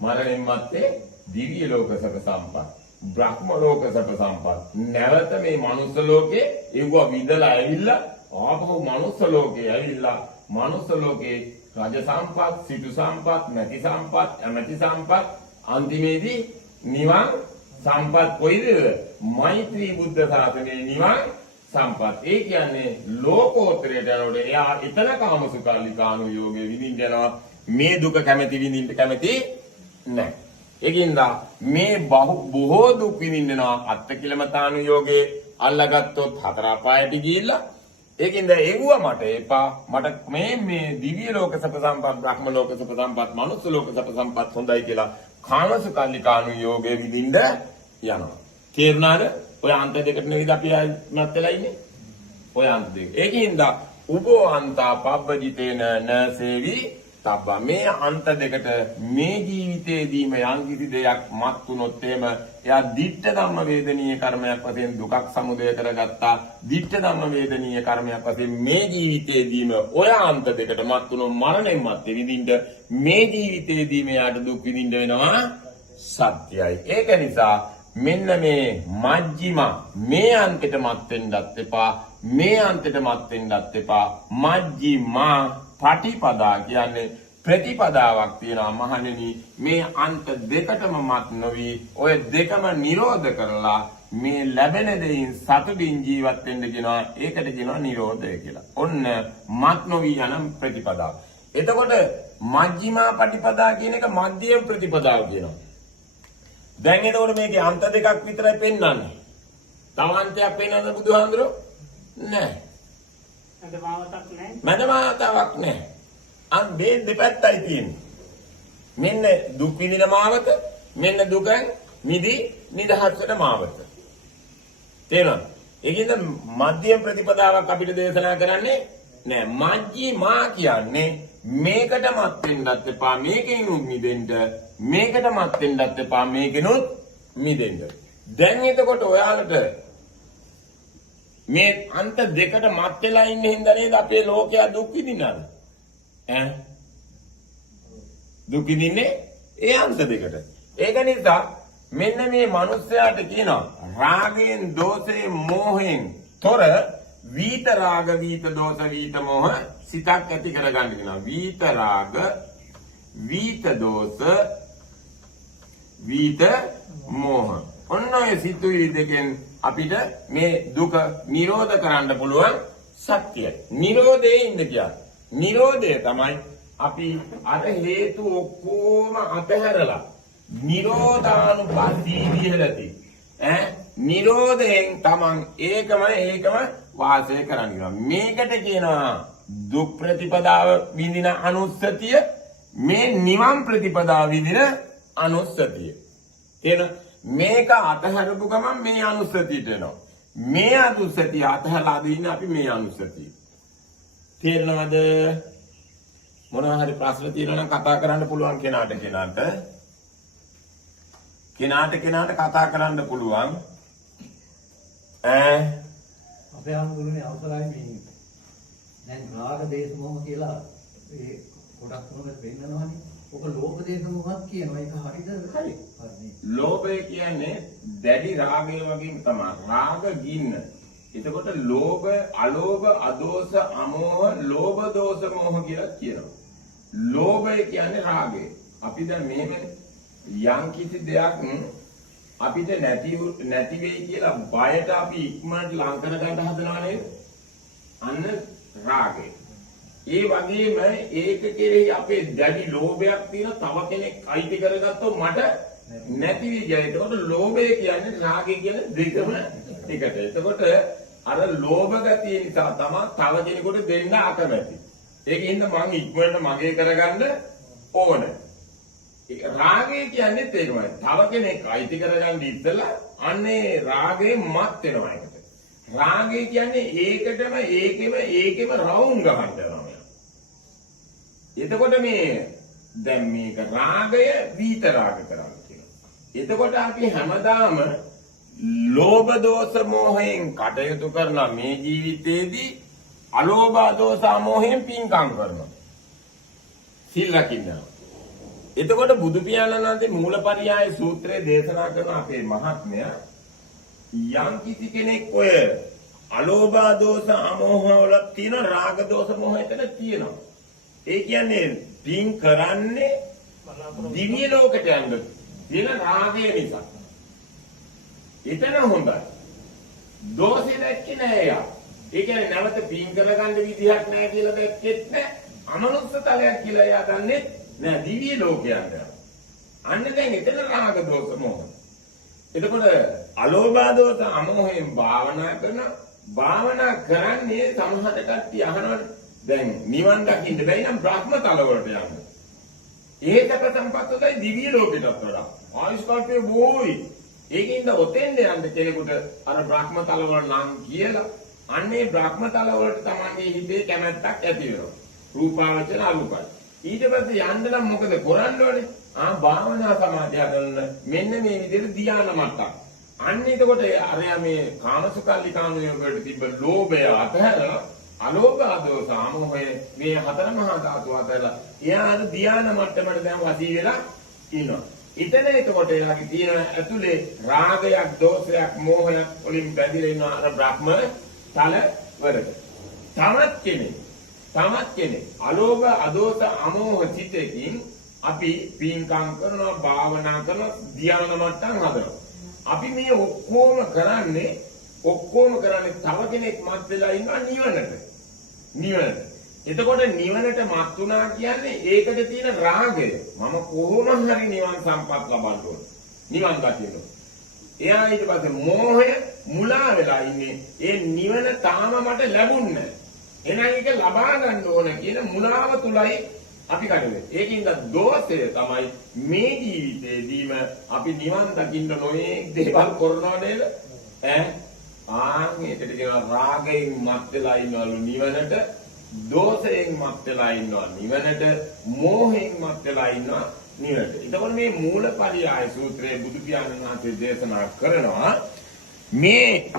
මරණයන් මත්තේ දිව්‍ය ලෝක සැප සම්පත්, බ්‍රහ්ම ලෝක සැප සම්පත්. නැවත මේ මනුස්ස ලෝකේ ඒව විඳලා ඇවිල්ලා ආපහු මනුස්ස ලෝකේ ඇවිල්ලා මනුස්ස ලෝකේ රාජ සම්පත්, සිටු සම්පත්, නැති සම්පත්, ඇමති සම්පත්, අන්තිමේදී නිවන් සම්පත් කොයිද? මෛත්‍රී බුද්ධ ශාසනයේ නිවන් සම්පත්. ඒ කියන්නේ ලෝකෝත්තරයට යනකොට එයා එතන කාමසුකල්ලිකානුයෝගයේ විඳින්න යනවා. මේ දුක කැමැති විඳින්න කැමැති නැහැ. ඒකින්ද මේ බොහෝ දුක් විඳින්නවා අත්කිලමතානුයෝගයේ අල්ලගත්තොත් හතර අපායට ගිහිල්ලා. ඒකින්ද ඒගුව මට එපා. මට මේ දිව්‍ය ලෝක සැප සම්පත්, බ්‍රහ්ම ලෝක සැප සම්පත්, මනුස්ස ලෝක සැප සම්පත් හොඳයි කියලා කාමසුකල්ලිකානුයෝගයේ විඳින්න යනවා. තේරුණාද? ඔය අන්ත දෙකට නෙවෙයි අපි මත් වෙලා ඉන්නේ. ඔය අන්ත දෙක. ඒකින්ද උබෝ අන්තා පබ්බජිතේන නසේවි තබ්බා. මේ අන්ත දෙකට මේ ජීවිතයේදීම යම් කිසි දෙයක් මත් වුණොත් එහෙම එයා දිට්ඨ ධම්ම වේදනීය කර්මයක් වශයෙන් දුකක් සමුදය කරගත්තා. දිට්ඨ ධම්ම වේදනීය කර්මයක් වශයෙන් මේ ජීවිතයේදීම ඔය අන්ත දෙකට මත් වුණොත් මරණයෙන් මත්තේ විඳින්න මේ ජීවිතයේදීම එයාට දුක් විඳින්න වෙනවා. සත්‍යයි. ඒක නිසා මෙන්න මේ මජ්ජිම මේ අන්තයට මත් වෙන්නත් එපා, මේ අන්තයට මත් වෙන්නත් එපා. මජ්ජිමා පටිපදා කියන්නේ ප්‍රතිපදාවක් තියෙනවා මහණෙනි. මේ අන්ත දෙකටම මත් නොවි ඔය දෙකම නිරෝධ කරලා මේ ලැබෙන දෙයින් සතුටින් ජීවත් වෙන්න කියනවා. ඒකට කියනවා නිරෝධය කියලා. ඔන්න මත් නොවි යන ප්‍රතිපදාව. එතකොට මජ්ජිමා පටිපදා කියන එක මධ්‍යම ප්‍රතිපදාව කියනවා. දැන් එතකොට මේකේ අන්ත දෙකක් විතරයි පෙන්වන්නේ. තව අන්තයක් පෙන්වන්නද බුදුහාඳුරෝ? නැහැ. මදමාවතාවක් නැහැ. අන් මේ දෙපැත්තයි තියෙන්නේ. මෙන්න දුක් විඳින මාවත, මෙන්න දුකෙන් මිදී නිදහස් වෙන මාවත. තේරෙනවද? ඒකින්ද මධ්‍යම ප්‍රතිපදාවක් අපිට දේශනා කරන්නේ නෑ. මජ්ජිමා කියන්නේ මේකට මත් වෙන්නත් එපා, මේකෙනුත් මිදෙන්න, මේකට මත් වෙන්නත් එපා, මේකෙනුත් මිදෙන්න. දැන් එතකොට ඔයාලට මේ අන්ත දෙකට මත් වෙලා ඉන්න හින්දා නේද අපේ ලෝකයා දුක් විඳිනවද? දුක් විඳින්නේ ඒ අන්ත දෙකට. ඒක නිසා මෙන්න මේ මිනිස්යාට කියනවා රාගයෙන්, දෝෂයෙන්, මෝහයෙන් තොර වීත රාග, වීත දෝෂ, වීත මෝහ සිතක් ඇති කරගන්න කියනවා. වීත රාග, වීත දෝෂ, වීත මෝහ. ඔන්න ඔය සිතුවිලි දෙකෙන් අපිට මේ දුක නිරෝධ කරන්න පුළුවන් ශක්තිය. නිරෝධයේ ඉන්න කියන්නේ. නිරෝධය තමයි අපි අර හේතු ඔක්කොම අතහැරලා නිරෝධානුපස්සී විහෙරති. නිරෝධයෙන් තමන් ඒකම වාසය කරන්නේ. මේකට කියනවා දුක් ප්‍රතිපදාව විඳින අනුස්සතිය, මේ නිවන් ප්‍රතිපදාව විඳින අනුස්සතිය. එන මේක අතහැරපු ගමන් මේ අනුස්සතියට එනවා. මේ අනුස්සතිය අතහැරලා දින්නේ අපි මේ අනුස්සතිය. තේරෙනවද? මොනවා හරි ප්‍රශ්න තියෙනවා නම් කතා කරන්න පුළුවන් කෙනාට කතා කරන්න පුළුවන්. අපේ අනුගුණනේ අවසරයි මේ දැන් රාග දේශ මොහ කියලා ඒ කොටස් තුනකට වෙන්නනවනේ. ඔක ලෝභ දේශ මොහත් කියනවා. ඒක හරිද? හරි. ලෝභය කියන්නේ දැඩි රාගය වගේම තමයි. රාග ගින්න. එතකොට ලෝභ, අලෝභ, අදෝස, අමෝහ, ලෝභ, දෝස, මෝහ කියලා කියනවා. ලෝභය කියන්නේ රාගය. අපි දැන් මෙහෙම යම් කිසි දෙයක් අපිට නැති වෙයි කියලා බයට අපි ඉක්මනට ලං කර ගන්න හදනවා නේද? අන්න රාගය. ඒ වගේම ඒක කෙරෙහි අපේ දැඩි ලෝභයක් තියෙන තව කෙනෙක් අයිති කරගත්තොත් මට නැති වෙයි කියලා. ඒකට ලෝභය කියන්නේ රාගය කියන දෙකම එකට. එතකොට අර ලෝභ ගතිය නිසා තමයි තව කෙනෙකුට දෙන්න අකමැති. ඒකින්ද මං ඉක්මනට මගේ කරගන්න ඕන. රාගය කියන්නේ ඒකමයි. තව කෙනෙක් අයිති කරගන්න ඉස්සලා අන්නේ රාගේ මත් වෙනවා එකට. රාගය කියන්නේ ඒකෙම රවුම් ගහන්න යනවා. එතකොට මේ දැන් මේක රාගය විත රාග කරන්නේ කියලා. එතකොට අපි හැමදාම ලෝභ දෝෂ මොහයෙන් කටයුතු කරන මේ ජීවිතේදී අලෝභ දෝෂ මොහයෙන් පින්කම් කරනවා. සිල් රකින්නවා. එතකොට බුදු පියාණන් වහන්සේ මූලපරියාය සූත්‍රයේ දේශනා කරන අපේ මහත්මයා යම් කිසි කෙනෙක් ඔය අලෝභ දෝෂ අමෝහ වල තියෙන රාග දෝෂ මොහ එතන තියෙනවා. ඒ කියන්නේ පින් කරන්නේ දිව්‍ය ලෝකයට යන්න තියෙන රාගය නිසා. එතන හොඳයි. දෝෂය දැක්කේ නෑ යා. ඒ කියන්නේ නැවත පින් කරගන්න විදිහක් නෑ කියලා දැක්කෙත් නෑ. අමනුෂ්‍ය තලයක් කියලා එයා දන්නේ නෑ දිව්‍ය ලෝකයට. අන්න දැන් එතන රාග දෝෂ මොහ. එතකොට අලෝභ දෝෂ අමෝහයෙන් භාවනා කරන්නේ සමහර කට්ටිය අහනවා දැන් නිවන් දකින්න බැයි නම් බ්‍රහ්ම තල වලට යන්න. ඒකක සම්පත් උදයි දිව්‍ය ලෝකයටත් වඩා. ආයුෂ්කල්පයේ බොහෝයි. ඒකින්ද ඔතෙන්ද යන්න කෙනෙකුට අර බ්‍රහ්ම තල වල නම් කියලා අන්නේ බ්‍රහ්ම තල වලට තමන්ගේ හිතේ කැමැත්තක් ඇති වෙනවා. රූපාවචර අරූපයි. ඊට පස්සේ යන්න නම් මොකද කරන්න ඕනේ? භාවනා සමාධිය කරන මෙන්න මේ විදිහට ධ්‍යාන මට්ටම්. අන්න එතකොට අරයා මේ කාමසුකල්ලි කාමයෝගයට තිබ්බ ලෝභය අතහැරලා අලෝභ දෝෂ අමෝහය මේ හතර මහා ධාතු අතහැරලා එයා ධ්‍යාන මට්ටමට දැන් වදී වෙලා ඉන්නවා. එතන එතකොට එයාගේ තියෙන ඇතුලේ රාගයක් දෝෂයක් මෝහයක් වලින් බැඳිලා ඉන්න අර බ්‍රහ්ම තල වලට. තමත් කෙනෙක් අලෝභ අදෝෂ අමෝහ චිතයෙන් අපි පින්කම් කරනවා භාවනා කරනවා ධ්‍යාන මට්ටම් හදනවා. අපි මේ ඔක්කොම කරන්නේ තව කෙනෙක් මත් වෙලා ඉන්නවා නිවනට. එතකොට නිවනට මත් වුණා කියන්නේ ඒකට තියෙන රාගය. මම කොහොම හරි නිවන් සම්පත් ලබන්න ඕන. නිවන් දකින්න. එයා ඊට පස්සේ මෝහය මුලා වෙලා ඉන්නේ. ඒ නිවන තාම මට ලැබුන්නේ නැහැ. එහෙනම් ඒක ලබා ගන්න ඕන කියන මුලාව තුලයි අපි කඩුවේ. ඒකින්ද දෝෂය තමයි මේ ජීවිතේදීම අපි නිවන් දකින්න නොයේ දේවල් කරනවා නේද? ඒකට කියන රාගයෙන් මත් වෙලා ඉන්නවලු නිවනට, දෝෂයෙන් මත් වෙලා ඉන්නවා නිවනට, මෝහයෙන් මත් වෙලා ඉන්නවා නිවනට. එතකොට මේ මූලපරියාය සූත්‍රයේ බුදු පියාණන් වහන්සේ දේශනා කරනවා මේ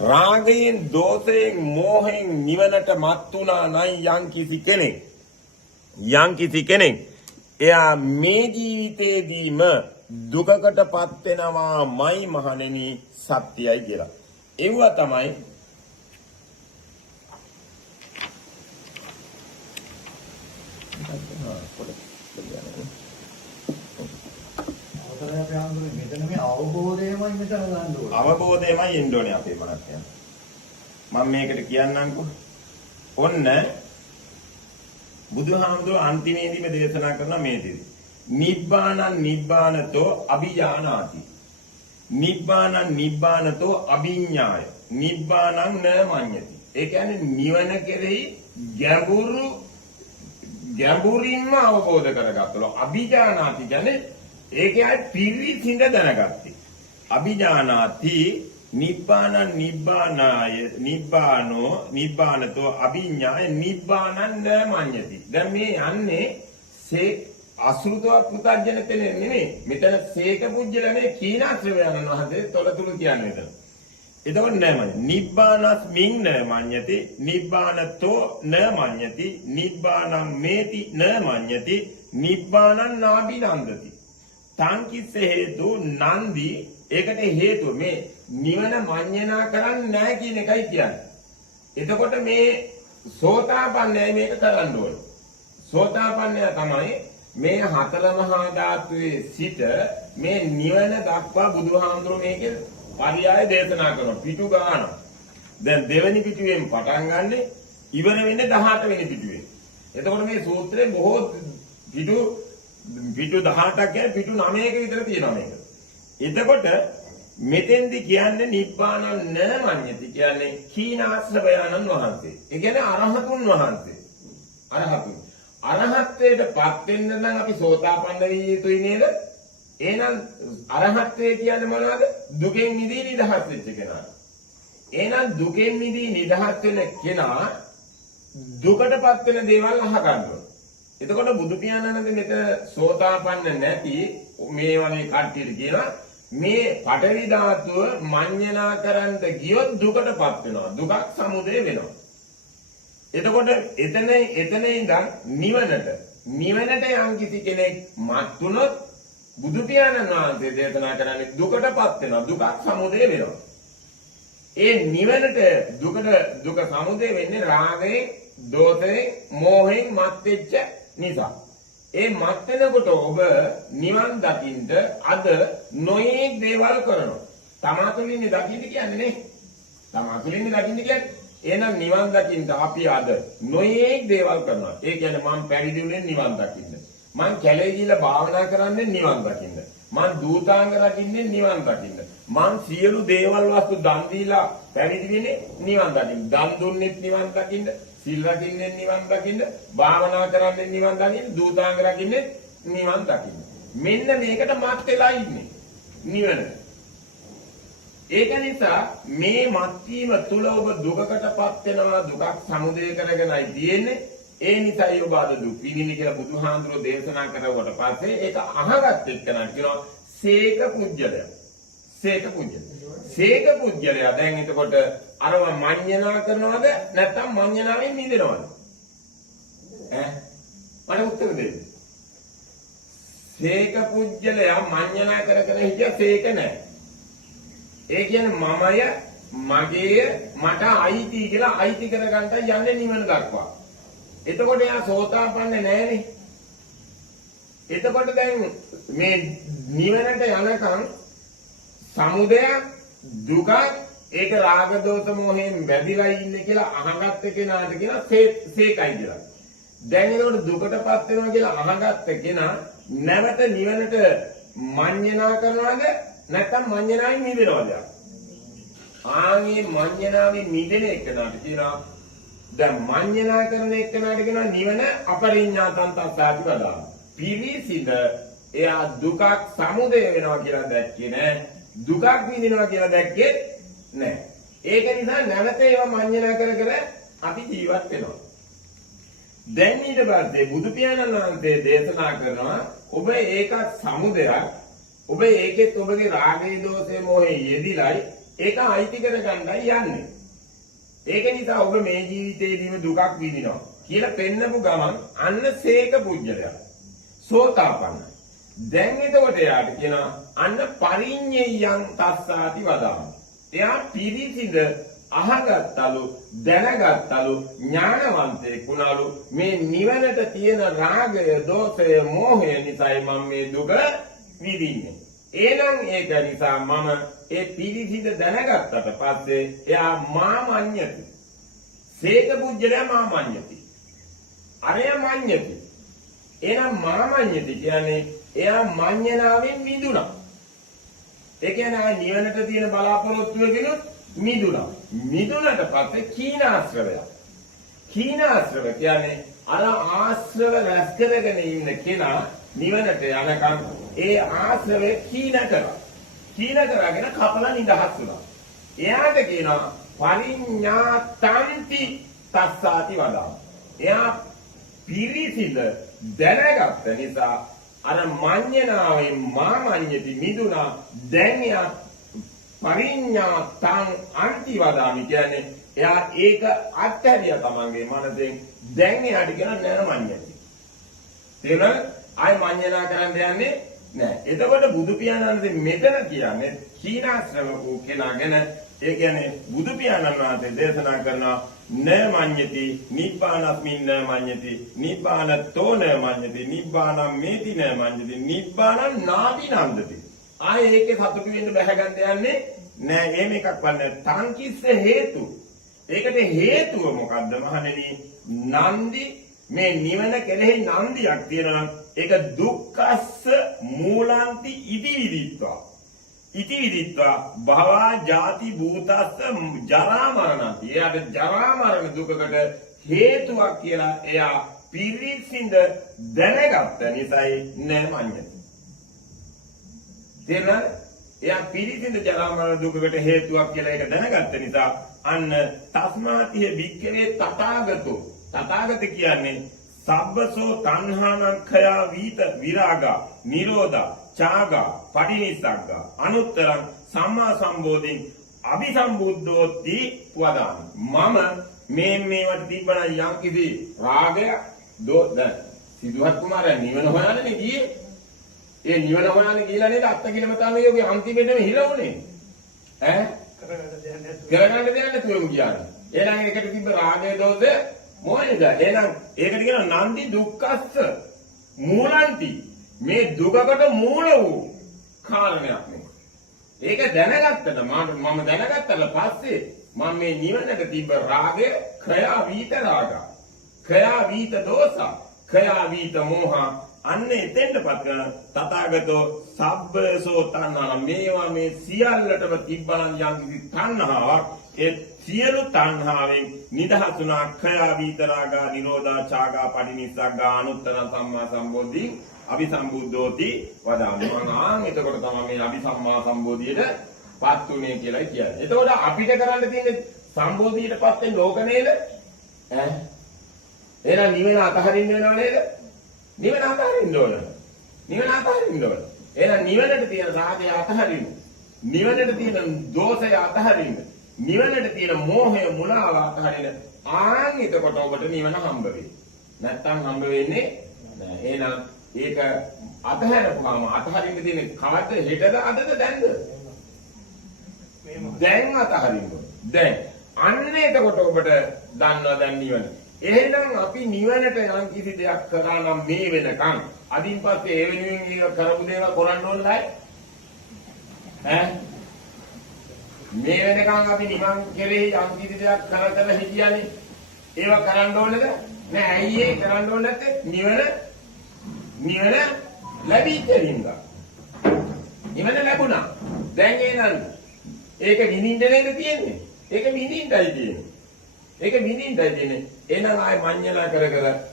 රාගයෙන්, දෝෂයෙන්, මෝහයෙන් නිවනට මත් වුණා නම් යම් කිසි කෙනෙක් එයා මේ ජීවිතේදීම දුකකටපත් වෙනවාමයි මහණෙනි සත්‍යයි කියලා. ඒව තමයි මෙතන මේ අවබෝධයමයි මෙතන ගන්න ඕනේ. අවබෝධයමයි එන්න ඕනේ අපේ මනසෙන්. මම මේකට කියන්නම්කෝ. ඔන්න බුදුහාමුදුරුවෝ අන්තිමේදීම දේශනා කරන මේ දේ. නිබ්බානතෝ අභිජානාති. නිබ්බානතෝ අභිඤ්ඤාය. නිබ්බානං න මඤ්ඤති. ඒ කියන්නේ නිවන කෙරෙහි ගැඹුරින්ම අවබෝධ කරගත්තලු. අභිජානාති කියන්නේ ඒකයි පිරිසිඳ දැනගත්තේ. අභිජානාති නිබ්බානතෝ අභිඤ්ඤාය නිබ්බානං න මඤ්ඤති. දැන් මේ යන්නේ අසෘතව පුතඥ තෙනේ නෙමෙයි. මෙතන සේක පුජ්‍යලනේ කීනාශ්‍රවයන් වහන්සේ තොලතුළු කියන්නේ මෙතන. එතකොට නෑමයි. නිබ්බානස්මින් න මඤ්ඤති, නිබ්බානතෝ න මඤ්ඤති, නිබ්බානං මේති න මඤ්ඤති, නිබ්බානං නාබිනන්දති. තංකිස්ස හේතු නන්දි. ඒකට හේතුව මේ නිවන මඤ්ඤණා කරන්නේ නැහැ කියන එකයි කියන්නේ. එතකොට මේ සෝතාපන්නයයි මේක කරන්න ඕනේ. සෝතාපන්නය තමයි මේ හතර මහා ධාතුවේ සිට මේ නිවන දක්වා බුදුහාමුදුරුවෝ මේකේ පරියාය දේශනා කරනවා. පිටු ගාන. දැන් දෙවෙනි පිටුවෙන් පටන් ගන්නෙ ඉවර වෙන්නේ 18 වෙනි පිටුවේ. එතකොට මේ සූත්‍රයේ බොහෝ පිටු 18ක් කියන්නේ පිටු 9ක විතර තියෙනවා මේක. එතකොට මෙතෙන්දි කියන්නේ නිබ්බානං න මඤ්ඤති කියන්නේ කීනාශ්‍රවයන්න් වහන්සේ. ඒ කියන්නේ අරහතුන් වහන්සේ. අරහත්ත්වයටපත් වෙන්න නම් අපි සෝතාපන්න විය යුතුයි නේද? එහෙනම් අරහත්ත්වය කියන්නේ මොනවද? දුකෙන් මිදී නිදහස් වෙච්ච කෙනා. එහෙනම් දුකෙන් මිදී නිදහස් වෙන කෙනා දුකටපත් වෙන දේවල් අහ ගන්නවා. එතකොට බුදු පියාණන්ගේ මෙතන සෝතාපන්න නැති මේ වගේ කට්ටියට කියනවා මේ පඨවි ධාතුව මඤ්ඤණා කරන්න ගියොත් දුකටපත් වෙනවා. දුකක් සමුදය වෙනවා. එතකොට එතන ඉඳන් නිවනට යම් කිසි කෙනෙක් මත් වුණොත් බුදු පියාණන් වහන්සේ දේශනා කරන්නේ දුකටපත් වෙනවා. දුකක් සමුදය වෙනවා. ඒ නිවනට දුක සමුදය වෙන්නේ රාගයෙන්, දෝෂයෙන්, මෝහයෙන් මත් වෙච්ච නිසා. ඒ මත් වෙනකොට ඔබ නිවන් දකින්න අද නොයේක් දේවල් කරනවා. තමාතුලින් දකින්න කියන්නේ නේ. තමාතුලින් දකින්න කියන්නේ. එහෙනම් නිවන් දකින්න අපි අද නොයේක් දේවල් කරනවා. ඒ කියන්නේ මම පැවිදි වුණේ නිවන් දකින්න. මං කැලේ ගිහලා භාවනා කරන්නේ නිවන් දකින්න. මං දූතාංග රකින්නේ නිවන් දකින්න. මං සියලු දේවල් වස්තු දන් දීලා පැවිදි වෙන්නේ නිවන් දකින්න. දන් දුන්නෙත් නිවන් දකින්න, සිල් රකින්නේ නිවන් දකින්න, භාවනා කරන්නේ නිවන් දකින්න, දූතාංග රකින්නේ නිවන් දකින්න. මෙන්න මේකට මත් වෙලා ඉන්නේ නිවන. ඒක නිසා මේ මත් වීම තුල ඔබ දුකකටපත් වෙනවා, දුකක් සමුදය කරගෙනයි තියෙන්නේ. ඒ නිසායි ඔබ අද දුක් විඳින්නේ කියලා බුදුහාඳුරෝ දේශනා කරුවට පස්සේ ඒක අහගත් එක්කන කියනවා සේක පුජ්‍යලය. සේක පුජ්‍යලය. දැන් එතකොට අරව මඤ්ඤණා කරනවද නැත්නම් මඤ්ඤණාවෙන් මිදෙනවද? මට උත්තර දෙන්න. සේක පුජ්‍යලය මඤ්ඤණා කර හිටියා සේක නැහැ. ඒ කියන්නේ මමය, මගේය, මට අයිති කියලා අයිති කරගන්න යන්නේ නිවන දක්වා. එතකොට එයා සෝතාපන්න නෑනේ. එතකොට දැන් මේ නිවනට යනකම් සමුදය දුක ඒක රාග දෝෂ මොහෙන් බැඳිලා ඉන්නේ කියලා අහගත්ත කෙනාට කියනවා සේකයි කියලා. දැන් ඒකට දුකටපත් වෙනවා කියලා අහගත්ත කෙනා නැවත නිවනට මඤ්ඤණා කරනවද නැත්නම් මඤ්ඤණාවෙන් මිදෙනවද? ආන්ගේ මඤ්ඤණාවෙන් මිදෙන එකනට කියනවා දැන් මඤ්ඤණා කරන එක්කනට කියනවා නිවන අපරිඤ්ඤාතං තස්සාති වදා. පිරිසිද එයා දුකක් සමුදය වෙනවා කියලා දැක්කේ නෑ. දුකක් විඳිනවා කියලා දැක්කේ නෑ. ඒක නිසා නැවත ඒවා මඤ්ඤණා කර අපි ජීවත් වෙනවා. දැන් ඊට පස්සේ බුදු පියාණන් වහන්සේ දේශනා කරනවා ඔබ ඒකත් සමුදයක්. ඔබ ඒකෙත් ඔබගේ රාගය, දෝෂය, මොහේ යෙදිලායි ඒක අයිති කරගන්නයි යන්නේ. ඒක නිසා ඔබ මේ ජීවිතේදීම දුකක් විඳිනවා කියලා පෙන්නපු ගමන් අන්න සේක පුජ්‍යලයක්. සෝතාපන්නයි. දැන් එතකොට එයාට කියනවා අන්න පරිඤ්ඤයං තස්සාති වදාම. එයා පිරිසිඳ අහගත්තලු, දැනගත්තලු, ඥානවන්තයෙක් වුණාලු මේ නිවනට තියෙන රාගය, දෝෂය, මෝහය නිසායි මම මේ දුක විඳින්නේ. එහෙනම් ඒක නිසා මම ඒ පිරිසිඳ දැනගත්තට පස්සේ එයා මාමඤ්ඤති. සේක පුජ්‍යලයා මාමඤ්ඤති. අරය මඤ්ඤති. එහෙනම් මාමඤ්ඤති කියන්නේ එයා මඤ්ඤණාවෙන් මිදුණා. ඒ කියන්නේ ආ නිවනට තියෙන බලාපොරොත්තුවකින් මිදුණා. මිදුණට පස්සේ කීනාශ්‍රවය. කීනාශ්‍රව කියන්නේ අර ආශ්‍රව රැස් කරගෙන ඉන්න කෙනා නිවනට යනකම් ඒ ආශ්‍රවේ කීන කරා. කීන කරගෙන කපලා නිදහස් වුණා. එයාට කියනවා පරිඤ්ඤාතන්ති තස්සාති වදා. එයා පිරිසිඳ දැනගත්ත නිසා අර මඤ්ඤණාවෙන් මාමඤ්ඤති මිදුණා. දැන් එයා පරිඤ්ඤාතං අන්ති වදාමි කියන්නේ එයා ඒක අත්හැරියා තමන්ගේ මනසෙන්. දැන් එයාට කියන නෑ මඤ්ඤති. තේරෙනවද? ආයි මඤ්ඤණා කරන්න යන්නේ නෑ. එතකොට බුදු පියාණන් මෙතන කියන්නේ කීනාශ්‍රව වූ කෙනාගෙන ඒ කියන්නේ බුදු පියාණන් වහන්සේ දේශනා කරනවා න මඤ්ඤති නිබ්බානස්මින් න මඤ්ඤති නිබ්බානතෝ න මඤ්ඤති නිබ්බානම් මේති න මඤ්ඤති නිබ්බානම් නාබිනන්දති. ආයේ ඒකේ සතුටු වෙන්න බැහැ ගන්න යන්නේ නෑ. එහෙම එකක් වන්නේ තංකිස්ස හේතු. ඒකට හේතුව මොකද්ද මහණෙනි? නන්දි මේ නිවන කෙරෙහි නන්දියක් තියෙනවා. ඒක දුක්ඛස්ස මූලාන්ති ඉති විදිත්වා. ඉති විදිත්වා භවා ජාති භූතස්ස ජරා මරණති. එයාට ජරා මරණ දුකකට හේතුවක් කියලා එයා පිරිසිඳ දැනගත්ත නිසායි නෑ මඤ්ඤණ. තේරුණාද? එයා පිරිසිඳ ජරා මරණ දුකකට හේතුවක් කියලා ඒක දැනගත්ත නිසා අන්න තස්මාතිය වික්කවේ තථාගතෝ. තථාගත කියන්නේ සබ්බසෝ තණ්හානං වීත විරාගා නිරෝධා චාගා පටිනිස්සග්ගා අනුත්තරං සම්මා සම්බෝධින් අபிසම්බුද්ධෝති වදාමි. මම මේවට තිබ්බන යම් කිසි රාගය දැන් සිදුහත් කුමාරයා නිවන හොයන්නේ ගියේ. ඒ නිවන හොයන්නේ ගිහලා නේද අත්කිලමතාන යෝගේ අන්තිමේටම හිරවුනේ. ඈ කරගන්න දෙයක් නැතුව ගියානේ. එහෙනම් ඒකට තිබ්බ රාගය දෝෂ මොනේද? එහෙනම් ඒකට කියනවා නන්දි දුක්ඛස්ස මූලන්ති. මේ දුකකට මූල වූ කාරණයක් නේ. ඒක දැනගත්තට මම දැනගත්තට පස්සේ මම මේ නිවනට තිබ්බ රාගය ක්‍රයා වීත රාගා ක්‍රයා වීත දෝෂ ක්‍රයා වීත මෝහ අන්න එතෙන්ටපත් කරන තථාගතෝ සබ්බසෝ තණ්හා මේවා මේ සියල්ලටම තිබ්බනම් යම් කිසි තණ්හාවක් ඒ සියලු තණ්හාවෙන් නිදහසුනා ක්‍රයා වීත රාගා නිරෝධා චාගා පටිනිස්සග්ගා අනුත්තර සම්මා සම්බෝධි අபிසම්බුද්ධෝති වදාමි. මම එතකොට තමයි මේ අபிසම්මා සම්බෝධියට පත් උනේ කියලා කියන්නේ. එතකොට අපිට කරන්න තියෙන්නේ සම්බෝධියටපත් වෙන්න ඕක නේද? ඈ එහෙනම් නිවන අතහරින්න වෙනව නේද? නිවන අතහරින්න ඕන. නිවන අතහරින්න ඕන. එහෙනම් නිවනට තියෙන රාගය අතහරින්න. නිවනට තියෙන දෝෂය අතහරින්න. නිවනට තියෙන මෝහය මුලාව අතහරින්න. ආන් එතකොට ඔබට නිවන හම්බ වෙයි. නැත්තම් හම්බ වෙන්නේ නැහැ. එහෙනම් ඒක අතහැරපුවාම අතහරින්න තියෙන කවද්ද හෙටද අදද දැන්ද? දැන් අතහරින්න. දැන් අන්න එතකොට ඔබට දන්නවා දැන් නිවන. එහෙනම් අපි නිවනට යම් කිසි දෙයක් කරා නම් මේ වෙනකන් අදින් පස්සේ ඒ වෙනුවෙන් ඒක කරපු දේවල් කරන්න ඕනයි. ඈ මේ වෙනකන් අපි නිවන් කෙරෙහි යම් කිසි දෙයක් කර හිටියානේ. ඒව කරන්න ඕනද? නෑ. ඇයි ඒ කරන්න ඕන නැත්තේ? නිවන ලැබීච්ච හින්දා. නිවන ලැබුණා. දැන් එහෙනම් ඒක විඳින්න නේද තියෙන්නේ? ඒක විඳින්නයි තියෙන්නේ. ඒක විඳින්නයි තියෙන්නේ. එහෙනම් ආය මඤ්ඤණා කර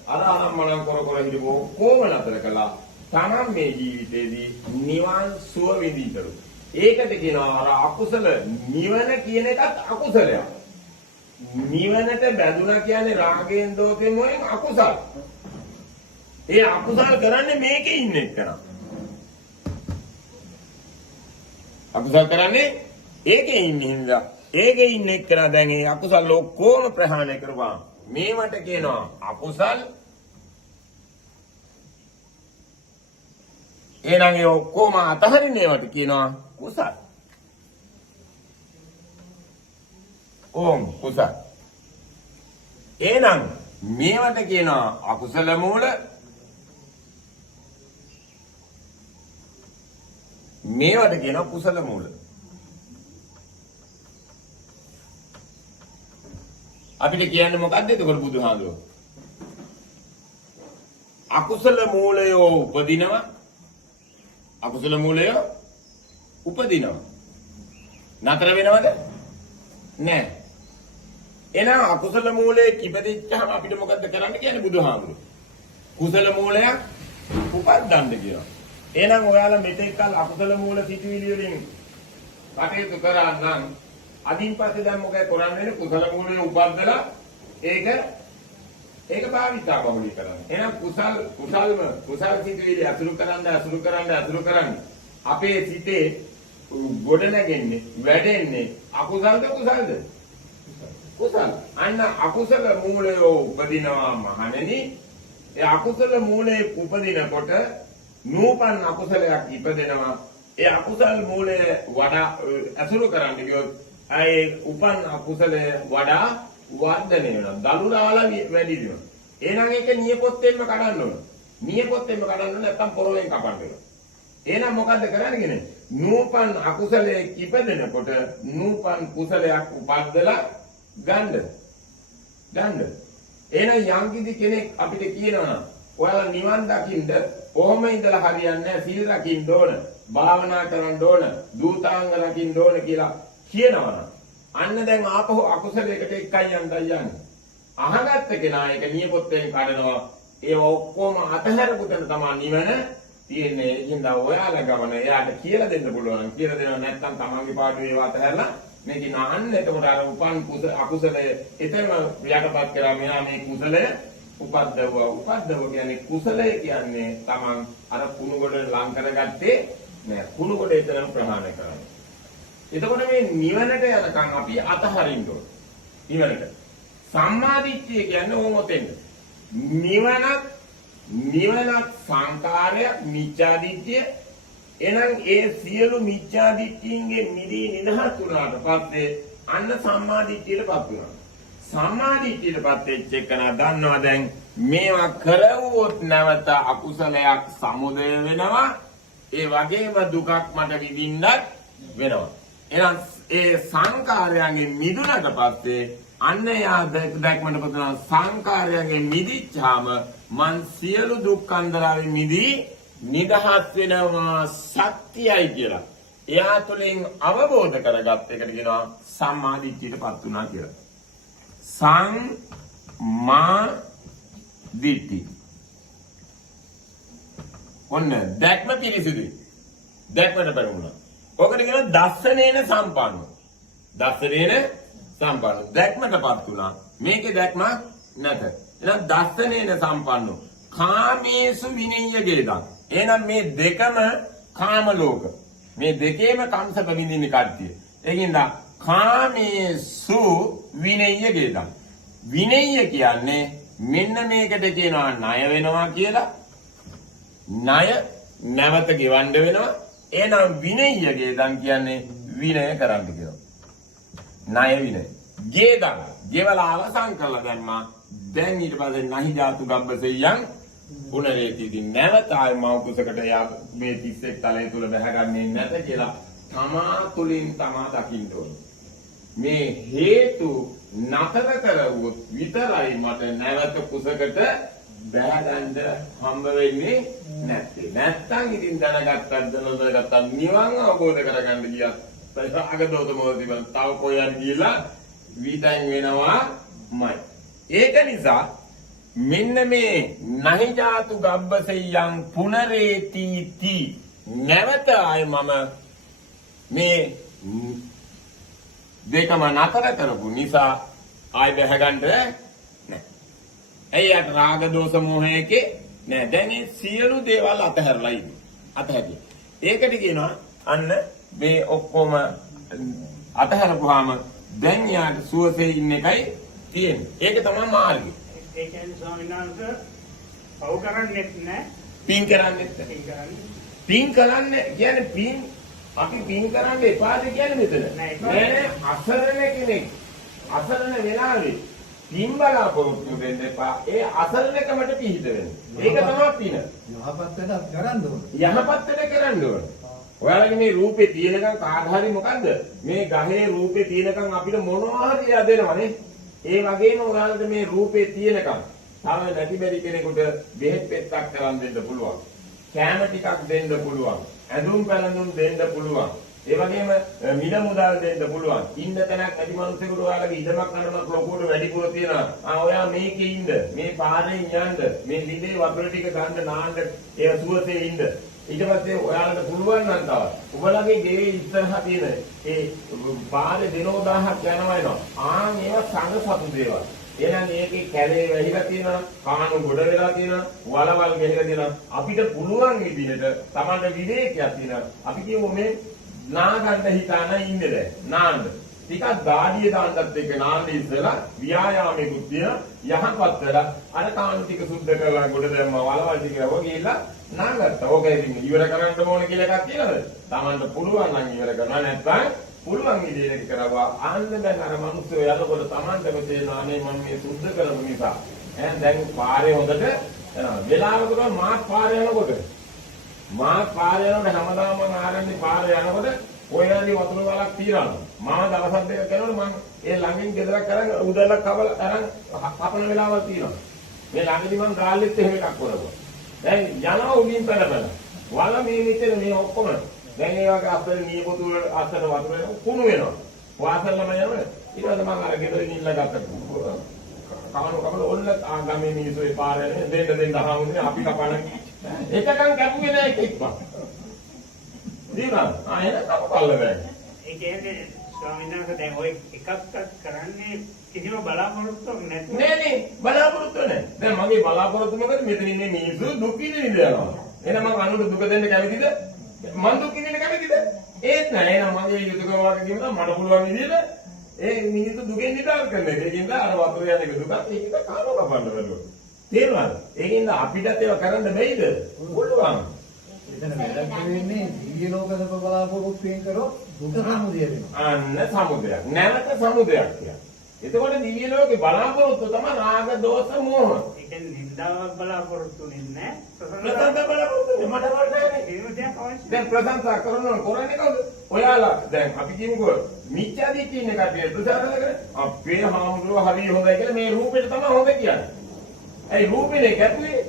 අරාරම්මණම් කර හිටපො කොහොම නතර කළා? තමන් මේ ජීවිතේදී නිවන් සුව විඳින්නලු. ඒකට කියනවා අර අකුසල නිවන කියන එකත් අකුසලයක්. නිවනට බැඳුනා කියන්නේ රාගයෙන් දෝෂයෙන් මොකෙන් අකුසල. ඒ අකුසල් කරන්නේ මේකේ ඉන්න එක්කන. අකුසල් කරන්නේ ඒකේ ඉන්න හින්දා. ඒකේ ඉන්න එක්කන දැන් ඒ අකුසල් ඔක්කොම ප්‍රහාණය කරපුවා. මේවට කියනවා අකුසල්. එහෙනම් ඒ ඔක්කොම අතහරින්නේවට කියනවා කුසල්. ඕම් කුසල්. එහෙනම් මේවට කියනවා අකුසල මූල. මේවට කියනවා කුසල මූල. අපිට කියන්නේ මොකක්ද එතකොට බුදුහාමුදුරුවෝ? අකුසල මූලය උපදිනවා. අකුසල මූලය උපදිනවා. නතර වෙනවද? නෑ. එහෙනම් අකුසල මූලයේ කිපදිච්චාම අපිට මොකද්ද කරන්න කියන්නේ බුදුහාමුදුරුවෝ? කුසල මූලයක් උපද්දන්න කියනවා. එහෙනම් ඔයාලා මෙතෙක් කල අකුසල මූල සිතුවිලි වලින් කටයුතු කරා නම් අදින් පස්සේ දැන් මොකද කරන්නේ? කුසල මූලය උපද්දලා ඒක භාවිතා බහුලී කරන්න. එහෙනම් කුසල් සිතුවිලි අසුරු කරන්න අපේ සිතේ ගොඩ නැගෙන්නේ වැඩෙන්නේ අකුසල්ද කුසල්ද? කුසල්. අන්න අකුසල මූලය උපදිනවා මහණෙනි. ඒ අකුසල මූලයේ උපදිනකොට නූපන් අකුසලයක් ඉපදෙනවා. ඒ අකුසල් මූලය වඩා අසුරු කරන්න ගියොත් ඒ උපන් අකුසලය වඩා වර්ධනය වෙනවා. දලුරාල වැඩි වෙනවා. එහෙනම් ඒක නියපොත්තෙන්ම කඩන්න ඕන. නියපොත්තෙන්ම කඩන්න නැත්නම් පොරවෙන් කපන්න වෙනවා. එහෙනම් මොකද්ද කරන්නේ කියන්නේ? නූපන් අකුසලයේ ඉපදෙනකොට නූපන් කුසලයක් උපද්දලා ගන්න. එහෙනම් යම්කිසි කෙනෙක් අපිට කියනවා ඔයාලා නිවන් දකින්න කොහොම ඉඳලා හරියන්නේ නැහැ. සීල රකින්න ඕන, භාවනා කරන්න ඕන, දූතාංග රකින්න ඕන කියලා කියනවා. අන්න දැන් ආපහු අකුසලයකට එකයි යන්නයි යන්නේ. අහගත්ත කෙනා ඒක නියපොත්තෙන් කඩනවා. ඒ ඔක්කොම අතහැරපු තැන තමයි නිවන තියෙන්නේ. ඉතින් ඔයාලා ගමන එයාට කියලා දෙන්න පුළුවන්. කියලා දෙනවා නැත්නම් තමන්ගේ පාඩුවේ ඒවා අතහැරලා මේක නාන්න. එතකොට අර උපන් අකුසලය එතනම යටපත් කරා මෙහා මේ කුසලය උපද්දව කියන්නේ කුසලය කියන්නේ තමන් අර කුණු කොට ලං කරගත්තේ නෑ. කුණු කොට එතනම ප්‍රහාණය කරන්නේ. එතකොට මේ නිවනට යනකම් අපි අතහරින්න ඕනේ. නිවනට සම්මාදිට්ඨිය කියන්නේ ඕමොතෙන් නිවනක් සංකාරයක් මිච්ඡාදිට්ඨිය. එහෙනම් ඒ සියලු මිච්ඡාදිට්ඨියන්ගේ මිදී නිදහස් වුණාට පස්සේ අන්න සම්මාදිට්ඨියටපත් වෙනවා. සම්මාදිට්ඨියටපත් වෙච්ච එකන දන්නවා දැන් මේවා කරවුවොත් නැවත අකුසලයක් සමුදය වෙනවා. ඒ වගේම දුකක් මට විඳින්නත් වෙනවා. එහෙනම් ඒ සංකාරයන්ගෙන් මිදුණට පස්සේ අන්න යා දැක්මට පතන සංකාරයන්ගෙන් මිදිච්චාම මන් සියලු දුක් අන්දරාවෙන් මිදී නිදහස් වෙනවා සත්‍යයි කියලා. එයා තුළින් අවබෝධ කරගත් එකට කියනවා සම්මාදිට්ඨියටපත් වුණා කියලා. සම්මාදිට්ඨි. ඔන්න දැක්ම පිරිසිදුයි. දැක්මට පෙරුණා. ඔකට කියනවා දස්සනේන සම්පන්න. දස්සනේන සම්පන්න. දැක්මටපත් වුණා. මේකේ දැක්මක් නැත. එහෙනම් දස්සනේන සම්පන්නෝ. කාමේසු විනීය ගේදා. එහෙනම් මේ දෙකම කාම ලෝක. මේ දෙකේම කම්සප විඳින්නේ කට්ටිය. ඒකින්ද කාමේසු විනීය ගේදා. විනීය කියන්නේ මෙන්න මේකට කියනවා ණය වෙනවා කියලා. ණය නැවත ගෙවන්න වෙනවා. එහෙනම් විනීය ගේදන් කියන්නේ විනය කරන්න කියලා. ණය විනය. ගේදන් ගෙවලා අවසන් කළා දැම්මා. දැන් ඊට පස්සේ නහි ජාතු ගබ්බසෙයන් පුනරේතිදී නැවත ආය මව කුසකට යා මේ 31 තලයේ තුල බැහැගන්නේ නැත කියලා තමා තුලින් තමා දකින්න ඕනේ. මේ හේතු නතර කරවුවොත් විතරයි මට නැවත කුසකට බැහැගන්න හම්බ වෙන්නේ නැත්තේ. නැත්තම් ඉතින් දැනගත්තත් නොදැනගත්තත් නිවන් අවබෝධ කරගන්න ගියත් අගදෝත මොහොතේ තව කොයන් ගිහලා විතෙන් වෙනවාමයි. ඒක නිසා මෙන්න මේ නහි ජාතු ගබ්බසෙයන් පුනරේතිති නැවත ආය මම මේ දෙකම නතර කරපු නිසා ආය බැහැගන්න නැහැ. එයාට රාග දෝෂ මොහයකේ නෑ. දැන් මේ සියලු දේවල් අතහැරලා ඉන්නේ. අතහැරියා. ඒකට කියනවා අන්න මේ ඔක්කොම අතහැරපුවාම දැන් යාට සුවසේ ඉන්න එකයි තියෙන්නේ. ඒක තමයි මාර්ගය. ඒ කියන්නේ ස්වාමීන් වහන්සේ පව් කරන්නේත් නැහැ. පින් කරන්නේත් නැහැ. පින් කරන්නේ කියන්නේ පින් අපි පින් කරන්න එපාද කියන්නේ මෙතන. නෑ අසරණ කෙනෙක් අසරණ වෙලාවේ පින් බලාපොරොත්තු වෙන්න එපා. ඒ අසරණකමට පිහිට වෙන්න. ඒක තමයි පින. යහපත් වැඩක් කරන්න ඕනේ. යහපත් වැඩ කරන්න ඕනේ. ඔයාලගේ මේ රූපේ තියෙනකන් කාට හරි මොකද්ද? මේ ගහේ රූපේ තියෙනකන් අපිට මොනවා හරි යදෙනවනේ. ඒ වගේම ඔයාලට මේ රූපේ තියෙනකන් තව නැති බැරි කෙනෙකුට බෙහෙත් පෙත්තක් කරන් දෙන්න පුළුවන්. කැම ටිකක් දෙන්න පුළුවන්. ඇඳුම් පැළඳුම් දෙන්න පුළුවන්. ඒ වගේම මිල මුදල් දෙන්න පුළුවන්. ඉන්න තැනක් නැති මිනිස්සුන්ට ඔයාලගේ ඉඩමක් නඩමක් ලොකුවට වැඩිපුර තියෙනවා. ඔයා මේකේ ඉන්න. මේ පාරේ යන්න. මේ ලිඳේ වතුර ටික ගන්න නාන්න ඒ සුවසේ ඉන්න. ඊට පස්සේ ඔයාලට පුළුවන් නම් තව ඔබලගේ ගේ ඉස්සරහා තියෙන ඒ පාරේ දිනෝ 1000ක් යනවා එනවා. ඒවා සංගසතු දේවල්. එහෙනම් මේකේ කැලේ වැහිලා තියෙනවා, කාණු ගොඩ වෙලා තියෙනවා, වලවල් ගෙහිලා තියෙනවා. අපිට පුළුවන් විදිහට Tamanට විවේකයක් තියෙනවා. අපි කියමු මේ නාගන්න හිතාන ඉන්නේ දැන්. නාන්න. ටිකක් දාඩිය දාන්නත් එක්ක නාන්න ඉස්සලා ව්‍යායාමයකුත් තියෙන යහපත් වෙලා අර කාණු ටික සුද්ධ කරලා ගොඩ දැම්මා වලවල් ටික රව ගිහලා නාගත්තා. ඕක ඉතින් ඉවර කරන්න ඕන කියලා එකක් තියෙනවද? Tamanට පුළුවන් නම් ඉවර කරනවා නැත්නම් පුළුවන් විදිහට කරවා ආන්න දැන් අර මිනිස්සු යනකොට Tamanටම තේරෙනවා නේ මම මේ සුද්ධ කරපු නිසා. දැන් පාරේ හොඳට වෙලාවකට මාත් පාරේ යනකොට හැමදාම මම ආරන්නේ පාරේ යනකොට ඔය ඇදී වතුර වලක් තියනවා. මම දවස් දෙකක් කරනකොට මම ඒ ළඟින් ගෙදරක් කරන් උදැල්ලක් කවල අරන් කපන වෙලාවල් තියෙනවා. මේ ළඟදී මම ගාල්ලෙත් එහෙම එකක් කරනවා. දැන් යනවා උඩින් පැනපැන. වල මේ මෙතන මේ ඔක්කොම දැන් ඒ වගේ අපේ නියපොතු වල අතර වතුර කුණු වෙනවා. වාසල්ලම යනවා. ඊට පස්සේ මම අර ගෙදර ගිහිල්ලා ගත්තා. කවන ඔන්න ගමේ මිනිස්සු ඒ පාරේ දෙන්න හාමුදුනේ අපි කපන එකකන් කැපුවේ නෑ කිප්පා දීලා ආයෙත් කපපල්ල බෑ ඒ කියන්නේ ස්වාමීන් වහන්සේ දැන් ඔය එකක්වත් කරන්නේ කිසිම බලාපොරොත්තුවක් නැතුව නේ බලාපොරොත්තු නෑ දැන් මගේ බලාපොරොත්තු මොකද මෙතන ඉන්නේ මිනිස්සු දුක් විඳින්න යනවා එහෙනම් මම අනුර දුක දෙන්න කැමතිද මම දුක් විඳින්න කැමතිද ඒත් නෑ එහෙනම් මගේ යුතුයකම වගේ කියනවා මට පුළුවන් විදිහට ඒ මිනිස්සු දුකෙන් නිදහස් කරන එක. ඒකින්ද අර වතුර යන එක දුකක් ඒකින්ද කානෝ කපන්න බැලුවා. තේරුණාද? ඒකින්ද අපිටත් ඒවා කරන්න බැයිද? පුළුවන්. එතන වැඩක් වෙන්නේ දිව්‍ය ලෝකද බලාපොරොත්තුෙන් කරොත් දුක සමුදය වෙනවා. අන්න සමුදයක්. නැවත සමුදයක් කියන්නේ. එතකොට දිව්‍ය ලෝකේ බලාපොරොත්තු තමයි රාග දෝෂ මෝහ. ඒ කියන්නේ නින්දාවක් බලාපොරොත්තු වෙන්නේ ප්‍රසන්න බලාපොරොත්තු මට වඩා දැන් ප්‍රශංසා කරනවා කරන්නේ කවුද? ඔයාලා දැන් අපි කියමුකෝ මිත්‍යා දිට්ඨිය ඉන්න කට්ටිය ප්‍රචාරණය කරන්නේ අපේ හාමුදුරුවෝ හරි හොඳයි කියලා මේ රූපෙට තමයි හොඳ කියන්නේ. ඒ රූපෙනේ ගැටුවේ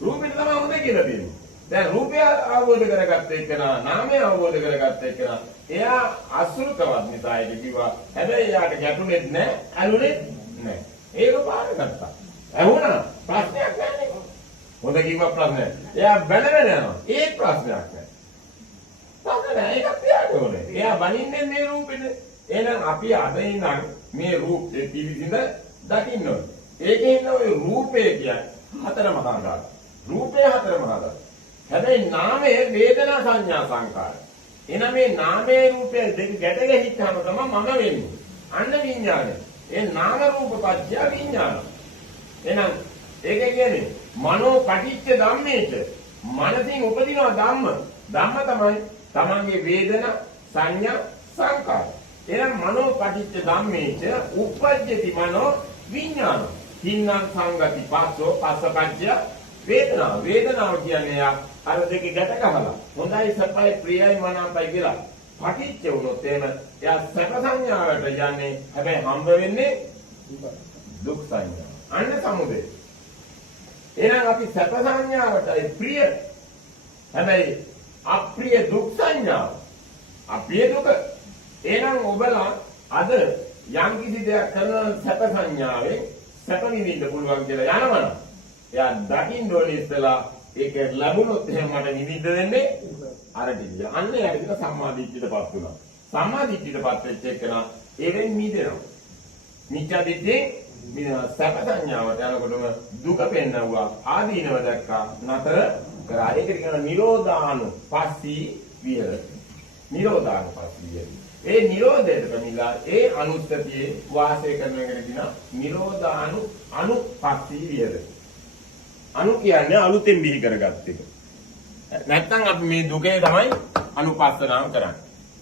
රූපෙට තමයි හොඳ කියලා තියෙන්නේ. දැන් රූපය අවබෝධ කරගත්ත එක්කනා නාමය අවබෝධ කරගත්ත එක්කනා එයා අසුරුකවත් නිසා ඒක කිව්වා. හැබැයි එයාට ගැටුනේත් නැහැ, අලුනේත් නැහැ. ඒක පාර ගත්තා. ඇහුණා ප්‍රශ්නයක් නැහැ. හොඳ කිව්වා ප්‍රශ්නයක්. එයා බැලගෙන යනවා. ඒ ප්‍රශ්නයක් නැහැ. ප්‍රශ්න නැහැ. ඒක තියාගන්න ඕනේ. එයා බනින්නේ මේ රූපෙට. එහෙනම් අපි අද ඉඳන් මේ රූපේ පිළිසිඳ දකින්න ඕනේ. ඒකේ ඉන්න ඔය රූපය කියන්නේ හතර මහා ධාතු. රූපය හතර මහා ධාතු. හැබැයි නාමය වේදනා සංඥා සංකාර. එහෙනම් මේ නාමයේ රූපය දෙක ගැට ගැහිච්චාම තමයි මම වෙන්නේ. අන්න විඥානය. ඒ නාම රූප පත්‍ය විඥාන. එහෙනම් ඒක කියන්නේ මනෝ පටිච්ච ධම්මේච මනසින් උපදිනවා ධම්ම. ධම්ම තමයි තමන්ගේ වේදනා සංඥා සංකාර. එහෙනම් මනෝ පටිච්ච ධම්මේච උප්පජ්ජති මනෝ විඥාන. හින්නම් සංගති පස්සෝ පස්සපච්චය වේදනාව. වේදනාව කියන්නේ අර දෙකේ ගැට ගහලා හොඳයි සපයි ප්‍රියයි මනාපයි කියලා පටිච්ච වුණොත් එහෙම එයා සැප සංඥාවට යන්නේ. හැබැයි හම්බ වෙන්නේ දුක් සංඥා. අන්න සමුදේ. එහෙනම් අපි සැප සංඥාවටයි ප්‍රිය. හැබැයි අප්‍රිය දුක් සංඥාව. අප්‍රිය දුක. එහෙනම් ඔබලා අද යම් කිසි දෙයක් කරන සැප සංඥාවෙන් සැප නිවින්න පුළුවන් කියලා යනවනම් එයා දකින්න ඕනේ ඉස්සලා ඒක ලැබුණොත් එහෙනම් මට නිවින්න දෙන්නේ අර ටික. අන්න එයාට කියන සම්මා දිට්ඨියටපත් වුණා. සම්මා දිට්ඨියටපත් වෙච්ච එකනා ඒවෙන් මිදෙනවා. මිත්‍යා දිට්ඨිය මිදෙනවා. සැප සංඥාවට යනකොටම දුක පෙන්නවුවා. ආදීනව දැක්කා. නතර කරා. ඒකට කියන නිරෝධානුපස්සී විහෙරති. නිරෝධානුපස්සී විහෙරති. ඒ නිරෝධයට පැමිණලා ඒ අනුස්සතියේ වාසය කරන එකට කියන නිරෝධානුපස්සී විහෙරති. අනු කියන්නේ අලුතෙන් බිහි කරගත්ත එක. නැත්තම් අපි මේ දුකේ තමයි අනුපස්සනාව කරන්නේ.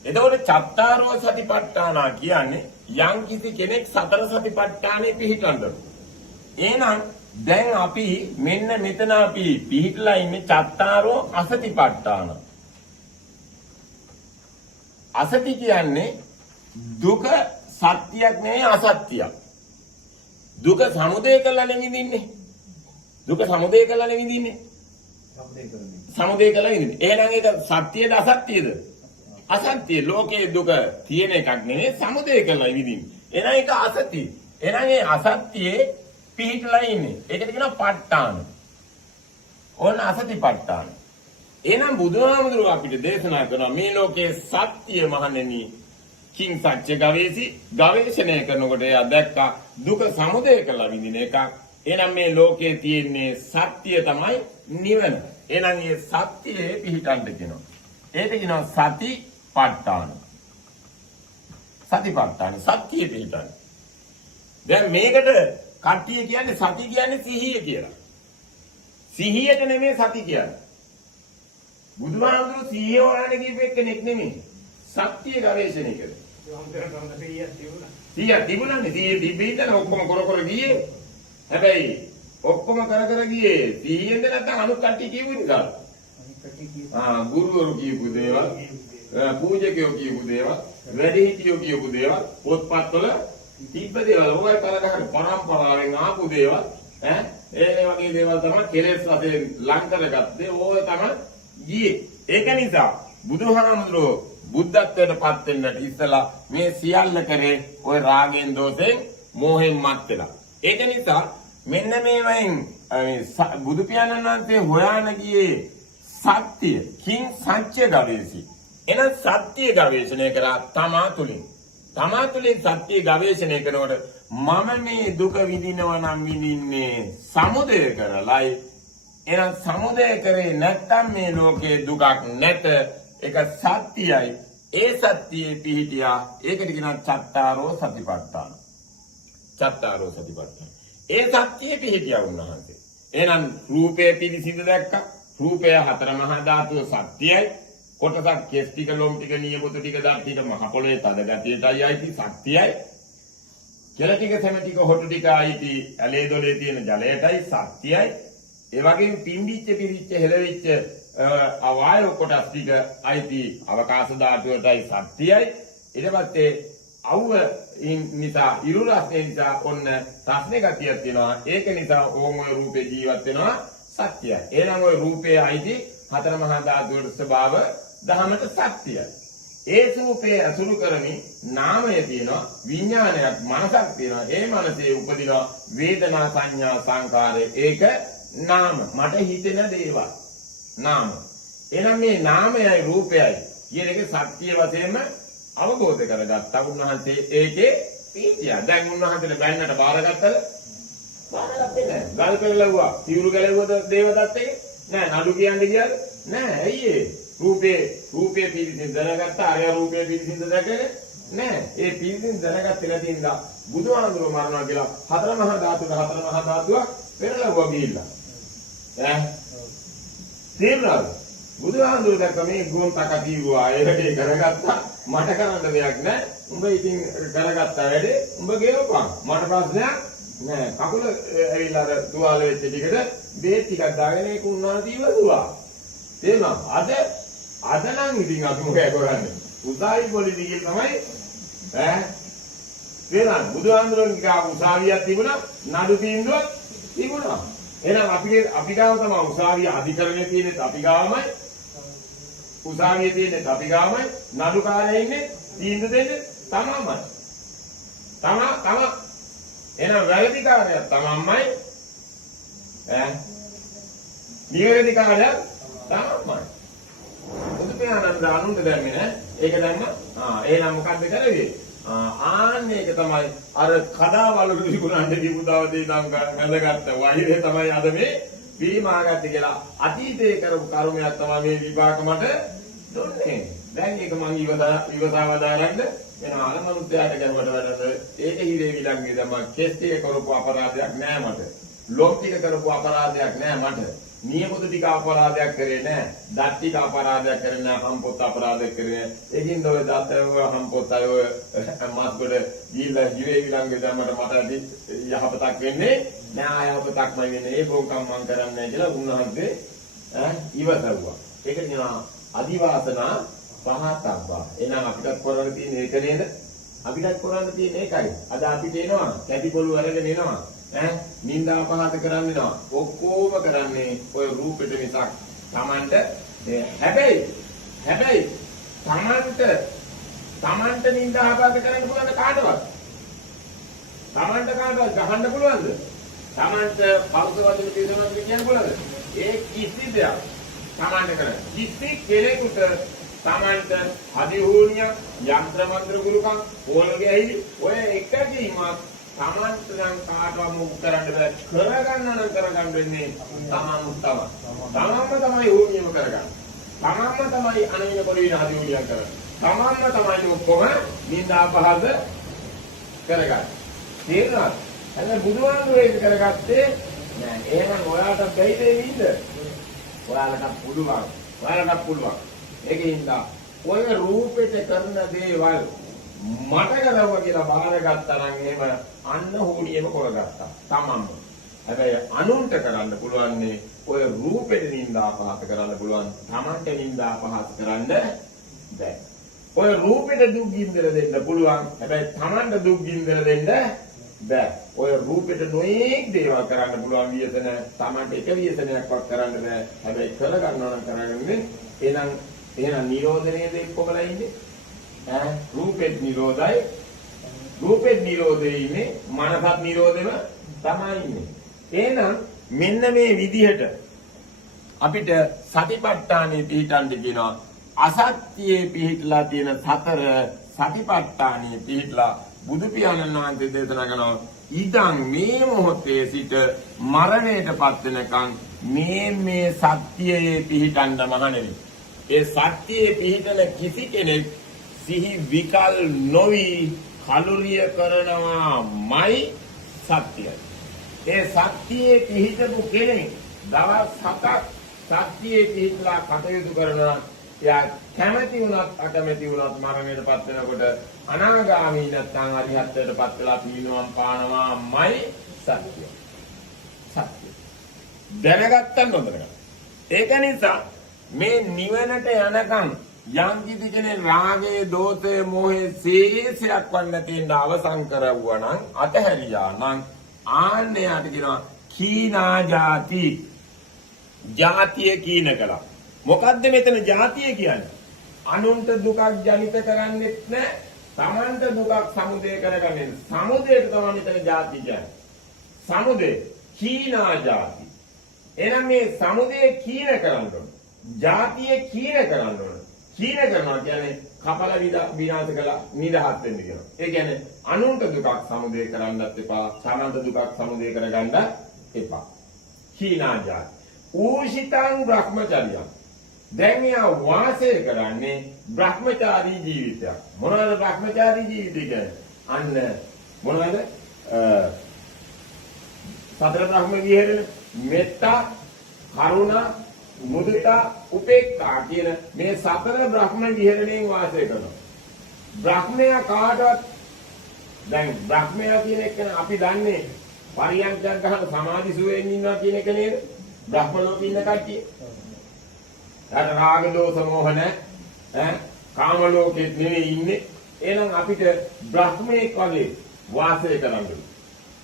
එතකොට චත්තාරෝ සතිපට්ඨාන කියන්නේ යම් කිසි කෙනෙක් සතර සතිපට්ඨානෙ පිහිටවන්න. එහෙනම් දැන් අපි මෙන්න මෙතන අපි පිහිටලා ඉන්නේ චත්තාරෝ අසතිපට්ඨාන. අසති කියන්නේ දුක සත්‍යයක් නෙවෙයි අසත්‍යයක්. දුක සමුදය කරලා නෙවිදින්නේ. දුක සමුදය කරලා නෙවිදින්නේ. සමුදය කරලා නෙවිදින්නේ. එහෙනම් ඒක සත්‍යද අසත්‍යද? අසත්‍ය. ලෝකේ දුක තියෙන එකක් නෙවෙයි සමුදය කරලා නෙවිදින්නේ. එහෙනම් ඒක අසත්‍ය. එහෙනම් ඒ අසත්‍යයේ පිහිටලා ඉන්නේ. ඒකට කියනවා ප ဋ ාණ. ඕන අසතිපට්ඨාන. එහෙනම් බුදුහාමුදුරුවෝ අපිට දේශනා කරනවා මේ ලෝකයේ සත්‍ය මහණෙනි කිං සත්‍ය ගවේෂණය කරනකොට එයා දැක්කා දුක සමුදය කරලා විඳින එකක්. එහෙනම් මේ ලෝකයේ තියෙන්නේ සත්‍ය තමයි නිවන. එහෙනම් මේ සත්‍යයේ පිහිටන්න කියනවා. ඒක කියනවා සතිපට්ඨාන. සතිපට්ඨාන සත්‍යයේ පිහිටන්න. දැන් මේකට කට්ටිය කියන්නේ සති කියන්නේ සිහිය කියලා. සිහියට නෙමෙයි සති කියන්නේ. බුදුහාමුදුරුවෝ සිහිය හොයන්නේ කියපු කෙනෙක් නෙමෙයි. සත්‍ය ගවේෂණය කරේ. සිහිය තිබුණානේ. සිහිය තිබෙන්න ඔක්කොම කර ගියේ. හැබැයි ඔක්කොම කර ගියේ සිහියෙන්ද නැත්නම් අනුත් කට්ටිය කියපු නිසා. ගුරුවරු කියපු දේවල්, පූජකයෝ කියපු දේවල්, වැඩිහිටියෝ කියපු දේවල්, පොත්පත්වල තිබ්බ දේවල්, ඔයගොල්ලෝ කරගහන පරම්පරාවෙන් ආපු දේවල්, ඒ වගේ දේවල් තමයි කෙලෙස් වශයෙන් ලං කරගත්තේ. ඕය තමයි ගියේ. ඒක නිසා බුදුහාමුදුරුවෝ බුද්ධත්වයට පත් වෙන්නට ඉස්සලා මේ සියල්ල කරේ ওই රාගෙන් දෝෂෙන් මෝහයෙන් මත් වෙලා. ඒක නිසා මෙන්න මේවෙන් බුදු පියාණන් වහන්සේ හොයාන ගියේ සත්‍ය කිං සත්‍ය ගවේෂි. එන සත්‍ය ගවේෂණය කරා තමා තුලින්. තමා තුලින් සත්‍ය ගවේෂණය කරනකොට මම මේ දුක විඳිනවා නම් විඳින්නේ සමුදය කරලයි. එහෙනම් සමුදය කරේ නැත්තම් මේ ලෝකේ දුකක් නැත. ඒක සත්‍යයි. ඒ සත්‍යයේ පිහිටියා. ඒකට කියනවා චත්තාරෝ සතිපට්ඨාන. චත්තාරෝ සතිපට්ඨාන. ඒ සත්‍යයේ පිහිටියා උන්වහන්සේ. එහෙනම් රූපය පිළිසිඳ දැක්කා. රූපය හතර මහා ධාතුව සත්‍යයි. කොටසක් කෙස් ටික ලොම් ටික නියපොතු ටික දත් ටික මහ පොළොවේ තද ගතියටයි අයිති සත්‍යයි. කෙල ටික සෙම ටික හොටු ටික අයිති ඇලේ දොලේ තියෙන ජලයටයි සත්‍යයි. ඒ වගේම පිම්බිච්ච පිරිච්ච හෙලවිච්ච අවායෝ කොටස් ටික අයිති අවකාශ ධාතුවටයි සත්‍යයි. ඊට පස්සේ අවුව නිසා ඉරු රස්නේ නිසා ඔන්න රස්නේ ගතියක් තියෙනවා. ඒක නිසා ඕම රූපේ ජීවත් වෙනවා සත්‍යයි. එහෙනම් ওই රූපයේ අයිති හතර මහා ධාතුවේ ස්වභාව දහමට සත්‍යයි. ඒ රූපයේ අසුරු කරමින් නාමය තියෙනවා, විඥානයක් මනසක් තියෙනවා. ඒ මනසේ උපදිනවා වේදනා සංඥා සංකාරය. ඒක නාම. මට හිතෙන දේවල්. නාම. එහෙනම් මේ නාමයයි රූපයයි කියන එක සත්‍ය වශයෙන්ම අවබෝධ කරගත්තා. උන්වහන්සේ ඒකේ පීතිය. දැන් උන්වහන්සේට බැන්නට බාරගත්තද? බාරගත්තේ නැහැ. ගල් පෙරලුවා. සිවුරු ගැලවුවද දේවදත්ත එකේ? නෑ. නඩු කියන්නේ කියලාද? නෑ. ඇයි ඒ? රූපේ පිළිසින් දැනගත්තා. අරයා රූපේ පිළිසින් දැකගෙන නෑ. ඒ පිළිසින් දැනගත්තේ නැති නිසා බුදුහාමුදුරුවෝ මරනවා කියලා හතර මහා ධාතුව පෙරලුවා ගිහිල්ලා. තේරුණාද? බුදුහාමුදුරුවෝ දැක්ක මේ ගොන් තක දීුවා. ඒ වැඩේ කරගත්තා. මට කරන්න දෙයක් නෑ. උඹ ඉතින් කරගත්ත වැඩේ උඹ ගෙවපන්. මට ප්‍රශ්නයක් නෑ. කකුල ඇවිල්ලා අර තුවාල වෙච්ච ටිකට බේත් ටිකක් දාගෙන ඒක උන්වහන්සේ ඉවසුවා. තේරුණා? අද නම් ඉතින් අපි මොකද කරන්නේ? උසාවි පොලිටි කිය තමයි තේරුණා? බුදුහාමුදුරුවෝ ගාව උසාවියක් තිබුණා. නඩු තීන්දුවක් තිබුණා. එහෙනම් අපි ගාව තමයි උසාවිය අධිකරණය තියෙන්නේ අපි ගාවමයි. උසාවියේ තියෙන්නේ අපි ගාවමයි. නඩුකාරයා ඉන්නේ තීන්දුව දෙන්නේ තමමයි. තම එහෙනම් වැරදිකාරයා තමමයි. නිවැරදිකාරයා තමමයි. බුදු පියාණන් අනුන්ට දැම්මේ නෑ. ඒක දැම්ම. එහෙනම් මොකද්ද කරන්නේ? ආන්නේක තමයි අර කඩාවලු තිබුණාට දිමුදාවදී නම් වැඳගත්ත වෛරය තමයි අද මේ පිරිමාගත්තේ කියලා අතීතයේ කරපු කර්මයක් තමයි මේ විපාක මට දුන්නේ. දැන් ඒක මං ඉවසාවදාලන්න වෙනවා. අර මනුස්සයාට කරුවට වැඩද ඒක හිරේ විලංගේ දම කෙස් ටික කරපු අපරාධයක් නෑ මට. ලොම් ටික කරපු අපරාධයක් නෑ මට. නියපොතු ටික අපරාධයක් කරේ නෑ. දත් ටික අපරාධයක් කරේ නෑ. හම්පොත් අපරාධයක් කරේ නෑ. ඒකින් දොර දත් හම්පොත් අය මාස්ගොඩ ගිහිල්ලා හිරේ විලංගේ දමට මට යහපතක් වෙන්නේ නෑ. යහපතක්මයි වෙන්නේ. ඒ බොංකම් මං කරන්නේ කියලා උන්වහන්සේ ඉවසුවා. ඒක නිකන් අදිවාසනා පහතක්වා. එහෙනම් අපිට කරන්න තියෙන ඒක නේද? අපිට කරන්න තියෙන ඒකයි. අද අපිට එනවා කැටි පොළු අරගෙන එනවා. නින්දා පහත කරන්නේනවා. ඔක්කොම කරන්නේ ඔය රූපෙට මිසක් Tamanට හැබැයි Tamanට නින්දා පහත කරන්න පුළුවන් කාටවත්? Tamanට කාටවත් ගහන්න පුළුවන්ද? Tamanට පෞද්ගල වචන කියනවා කියන්න පුළුවන්ද? ඒ කිසි දෙයක් Tamanට කරන්න. කිසි කෙනෙකුට Tamanට අධිහූනිය යන්ත්‍ර මන්ත්‍ර ගුරුකම් පොල් ගැහිලි ඔය එකදීම Tamanට නම් කාටවත් මුක් කරන්න බෑ. කරගන්න නම් කරගන්න වෙන්නේ තමන්ම තමයි හූනියම කරගන්න. තමන්ම තමයි අනින පොළේ අධිහූනියක් කරන්නේ. තමන්ම තමයි ඔක්කොම නින්දා පහද කරගන්න. තේරුණාද? එහෙනම් බුදුහාමුදුරුවෝ ඒක කරගත්තේ නෑ. එහෙනම් ඔයාලට බැයිද නේද? ඔයාලට පුළුවන්. ඒකින්ද ඔය රූපෙට කරන දේවල් මට කරවුවා කියලා බාරගත්තා නම් එහෙම අන්න හුනියම කරගත්තා තමන්ම. හැබැයි අනුන්ට කරන්න පුළුවන්නේ ඔය රූපෙට නින්දා පහත කරන්න පුළුවන්. තමන්ට නින්දා පහත කරන්න බෑ. ඔය රූපෙට දුක් ගින්දර දෙන්න පුළුවන්. හැබැයි තමන්ට දුක් ගින්දර දෙන්න බෑ. ඔය රූපෙට නොඑක් දේවල් කරන්න පුළුවන් වියතන තමන්ට එක වියතනයක්වත් කරන්න බෑ. හැබැයි කරගන්නවා නම් කරගන්නේ එහෙනම් නිරෝධනයේ දෙපොබලා ඉන්නේ. රූපෙත් නිරෝධයි රූපෙත් නිරෝධයේ ඉන්නේ, මනසත් නිරෝධෙම තමයි ඉන්නේ. එහෙනම් මෙන්න මේ විදිහට අපිට සතිපට්ඨානෙ පිහිටන්න කියනවා. අසත්‍යයේ පිහිටලා තියෙන සතර සතිපට්ඨානෙ පිහිටලා බුදු පියාණන් වහන්සේ දේශනා කරනවා. ඉදන් මේ මොහොතේ සිට මරණයටපත් වෙනකන් මේ සත්‍යයේ පිහිටන්න මහණෙනි. ඒ සත්‍යයේ පිහිටන කිසි කෙනෙක් සිහි විකල් නොවි කලුරිය කරනවාමයි සත්‍යය. ඒ සත්‍යයේ පිහිටපු කෙනෙක් දවස් 7ක් සත්‍යයේ පිහිටලා කටයුතු කරනවා. එයා කැමැති වුණත් අකමැති වුණත් මරණයටපත් වෙනකොට අනාගාමී නැත්නම් අරිහත්ත්වයටපත් වෙලා පිළිනවම් පානවාමයි සත්‍යය. සත්‍යය. දැනගත්තන් හොඳට. ඒක නිසා මේ නිවනට යනකම් යම් කිසි කෙනෙක් රාගයේ, දෝෂයේ, මෝහයේ සීසයක් වන්න තියෙන අවසන් කරවුවා නම් අතහැරියා නම් ආන්නයට කියනවා කීනා ජාති. ජාතිය කීන කළා. මොකද්ද මෙතන ජාතිය කියන්නේ? අනුන්ට දුකක් ජනිත කරන්නේත් නැහැ. Tamanට දුකක් සමුදය කරගන්නේ. සමුදයට තමයි මෙතන ජාති කියන්නේ. සමුදය කීනා ජාති. එහෙනම් මේ සමුදය කීන කරන්න ඕන. ජාතිය කීන කරන්න ඕන. කීන කරනවා කියන්නේ කපල විනාශ කළා නිදහස් වෙන්න කියනවා. ඒ කියන්නේ අනුන්ට දුකක් සමුදය කරන්නත් එපා. Tamanට දුකක් සමුදය කරගන්නත් එපා. කීනා ජාති. ඌෂිතං බ්‍රහ්මචර්යං. දැන් මෙයා වාසය කරන්නේ බ්‍රහ්මචාරී ජීවිතයක්. මොනවද බ්‍රහ්මචාරී ජීවිතය කියන්නේ? අන්න මොනවද? සතර බ්‍රහ්ම විහරණ, මෙත්තා, කරුණා, මුදිතා, උපේක්ඛා කියන මේ සතර බ්‍රහ්ම විහරණයෙන් වාසය කරනවා. බ්‍රහ්මයා කාටවත් දැන් බ්‍රහ්මයා කියන එක අපි දන්නේ පරියන්කයක් ගහන සමාධි සුවයෙන් ඉන්නවා කියන එක නේද? බ්‍රහ්ම ලෝකේ ඉන්න කට්ටිය. අර රාග දෝෂ මොහ නැහැ. කාම ලෝකෙත් නෙවෙයි ඉන්නේ. එහෙනම් අපිට බ්‍රහ්මයේ වගේ වාසය කරන්න ඕනේ.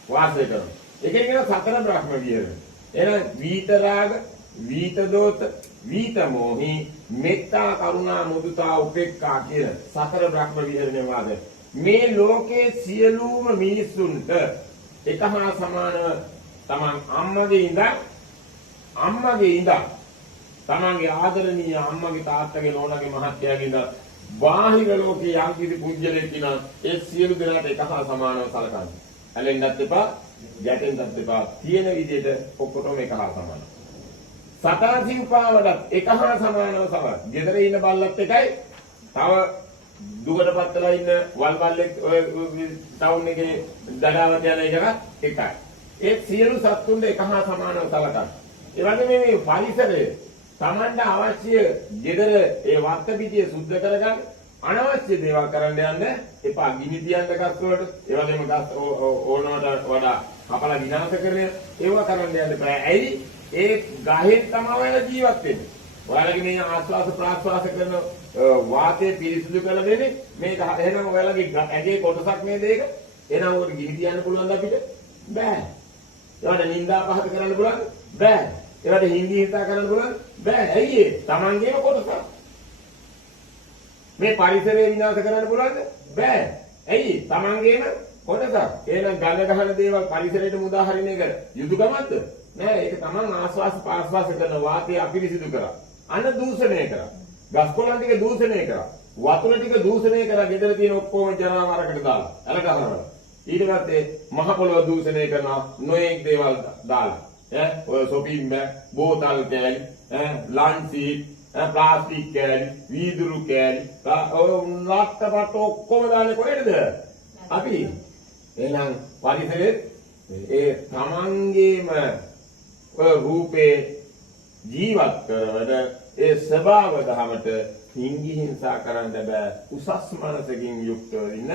වාසය කරනවා. ඒකෙන් කියන සතර බ්‍රහ්ම විහරණ. එහෙනම් වීත රාග, වීත දෝෂ, වීත මොහි, මෙත්තා, කරුණා, මුදිතා, උපේක්ඛා කියන සතර බ්‍රහ්ම විහරණේ වාදය. මේ ලෝකයේ සියලුම මිනිසුන්ට එක හා සමානව තමන් අම්මගේ ඉඳන් තමන්ගේ ආදරණීය අම්මගේ තාත්තගේ නෝනාගේ මහත්තයාගේ ඉඳන් බාහිර ලෝකයේ යම් කිසි පුජ්‍යලෙක් ඉන්නා ඒ සියලු දෙනාට එක හා සමානව සලකන්න. ඇලෙන්නත් එපා, ගැටෙන්නත් එපා. තියෙන විදිහට ඔක්කොටම එක හා සමානයි. සතාසිව්පාවලත් එක හා සමානව සමත්. ගෙදර ඉන්න බල්ලත් එකයි. තව දුකටපත් වෙලා ඉන්න වල්වල්ලෙක් ඔය ටවුන් එකේ දඩාවට යන එකත් එකයි. ඒ සියලු සත්තුන්ට එක හා සමානව සලකන්න. ඒ වගේම මේ පරිසරය Tamanda අවශ්‍ය ගෙදර ඒ වත්ත පිටිය සුද්ධ කරගන්න අනවශ්‍ය දේවල් කරන්න යන්න එපා. ගිනි තියන්න ගස් වලට ඒ වගේම ගස් ඕනවට වඩා කපලා විනාශ කරන ඒවා කරන්න යන්න එපා. ඇයි? ඒ ගහෙන් තමයි ජීවත් වෙන්නේ. ඔයාලගේ මේ ආස්වාස ප්‍රාස්වාස කරන වාතය පිරිසිදු කරලා දෙන්නේ මේක. එහෙනම් ඔයාලගේ ඇගේ කොටසක් නේද ඒක? එහෙනම් උකට ගිනි තියන්න පුළුවන්ද අපිට? බෑ. ඒවට නින්දා පහත කරන්න පුළුවන්ද? බෑ. ඒවට හින්දි හිතා කරන්න පුළුවන් බෑ. ඇයි ඒ? Tamanගේම කොටසක්. මේ පරිසරය විනාශ කරන්න පුළුවන්ද? බෑ. ඇයි? Tamanගේම කොටසක්. එහෙනම් ගඳ ගහන දේවල් පරිසරයට මුදා හරින එක යුතුයකමක්ද? නෑ. ඒක Taman ආස්වාස පාස්වාස කරන වාතය අපිරිසිදු කරා. අන්න දූෂණය කරා. ගස්කොළන් ටික දූෂණය කරා. වතුර ටික දූෂණය කරා. ගෙදර තියෙන ඔක්කොම ජනවාරකට දාලා. අලකහරවල. ඊට පස්සේ මහ පොළොව දූෂණය කරනවා නොයෙක් දේවල් දාලා. ඔය සොපින් බෑ, බෝතල් කෑලි, ලන්සි, ප්ලාස්ටික් කෑලි, වීදුරු කෑලි, ඔය ලක්ටපට ඔක්කොම දාන්නේ කොහෙද? අපි. එහෙනම් පරිසරයේ ඒ තමන්ගේම රූපේ ජීවත් කරවන ඒ ස්වභාව ධමයට හිංගි හිංසා කරන්න බෑ. උසස් මනසකින් යුක්තව ඉන්න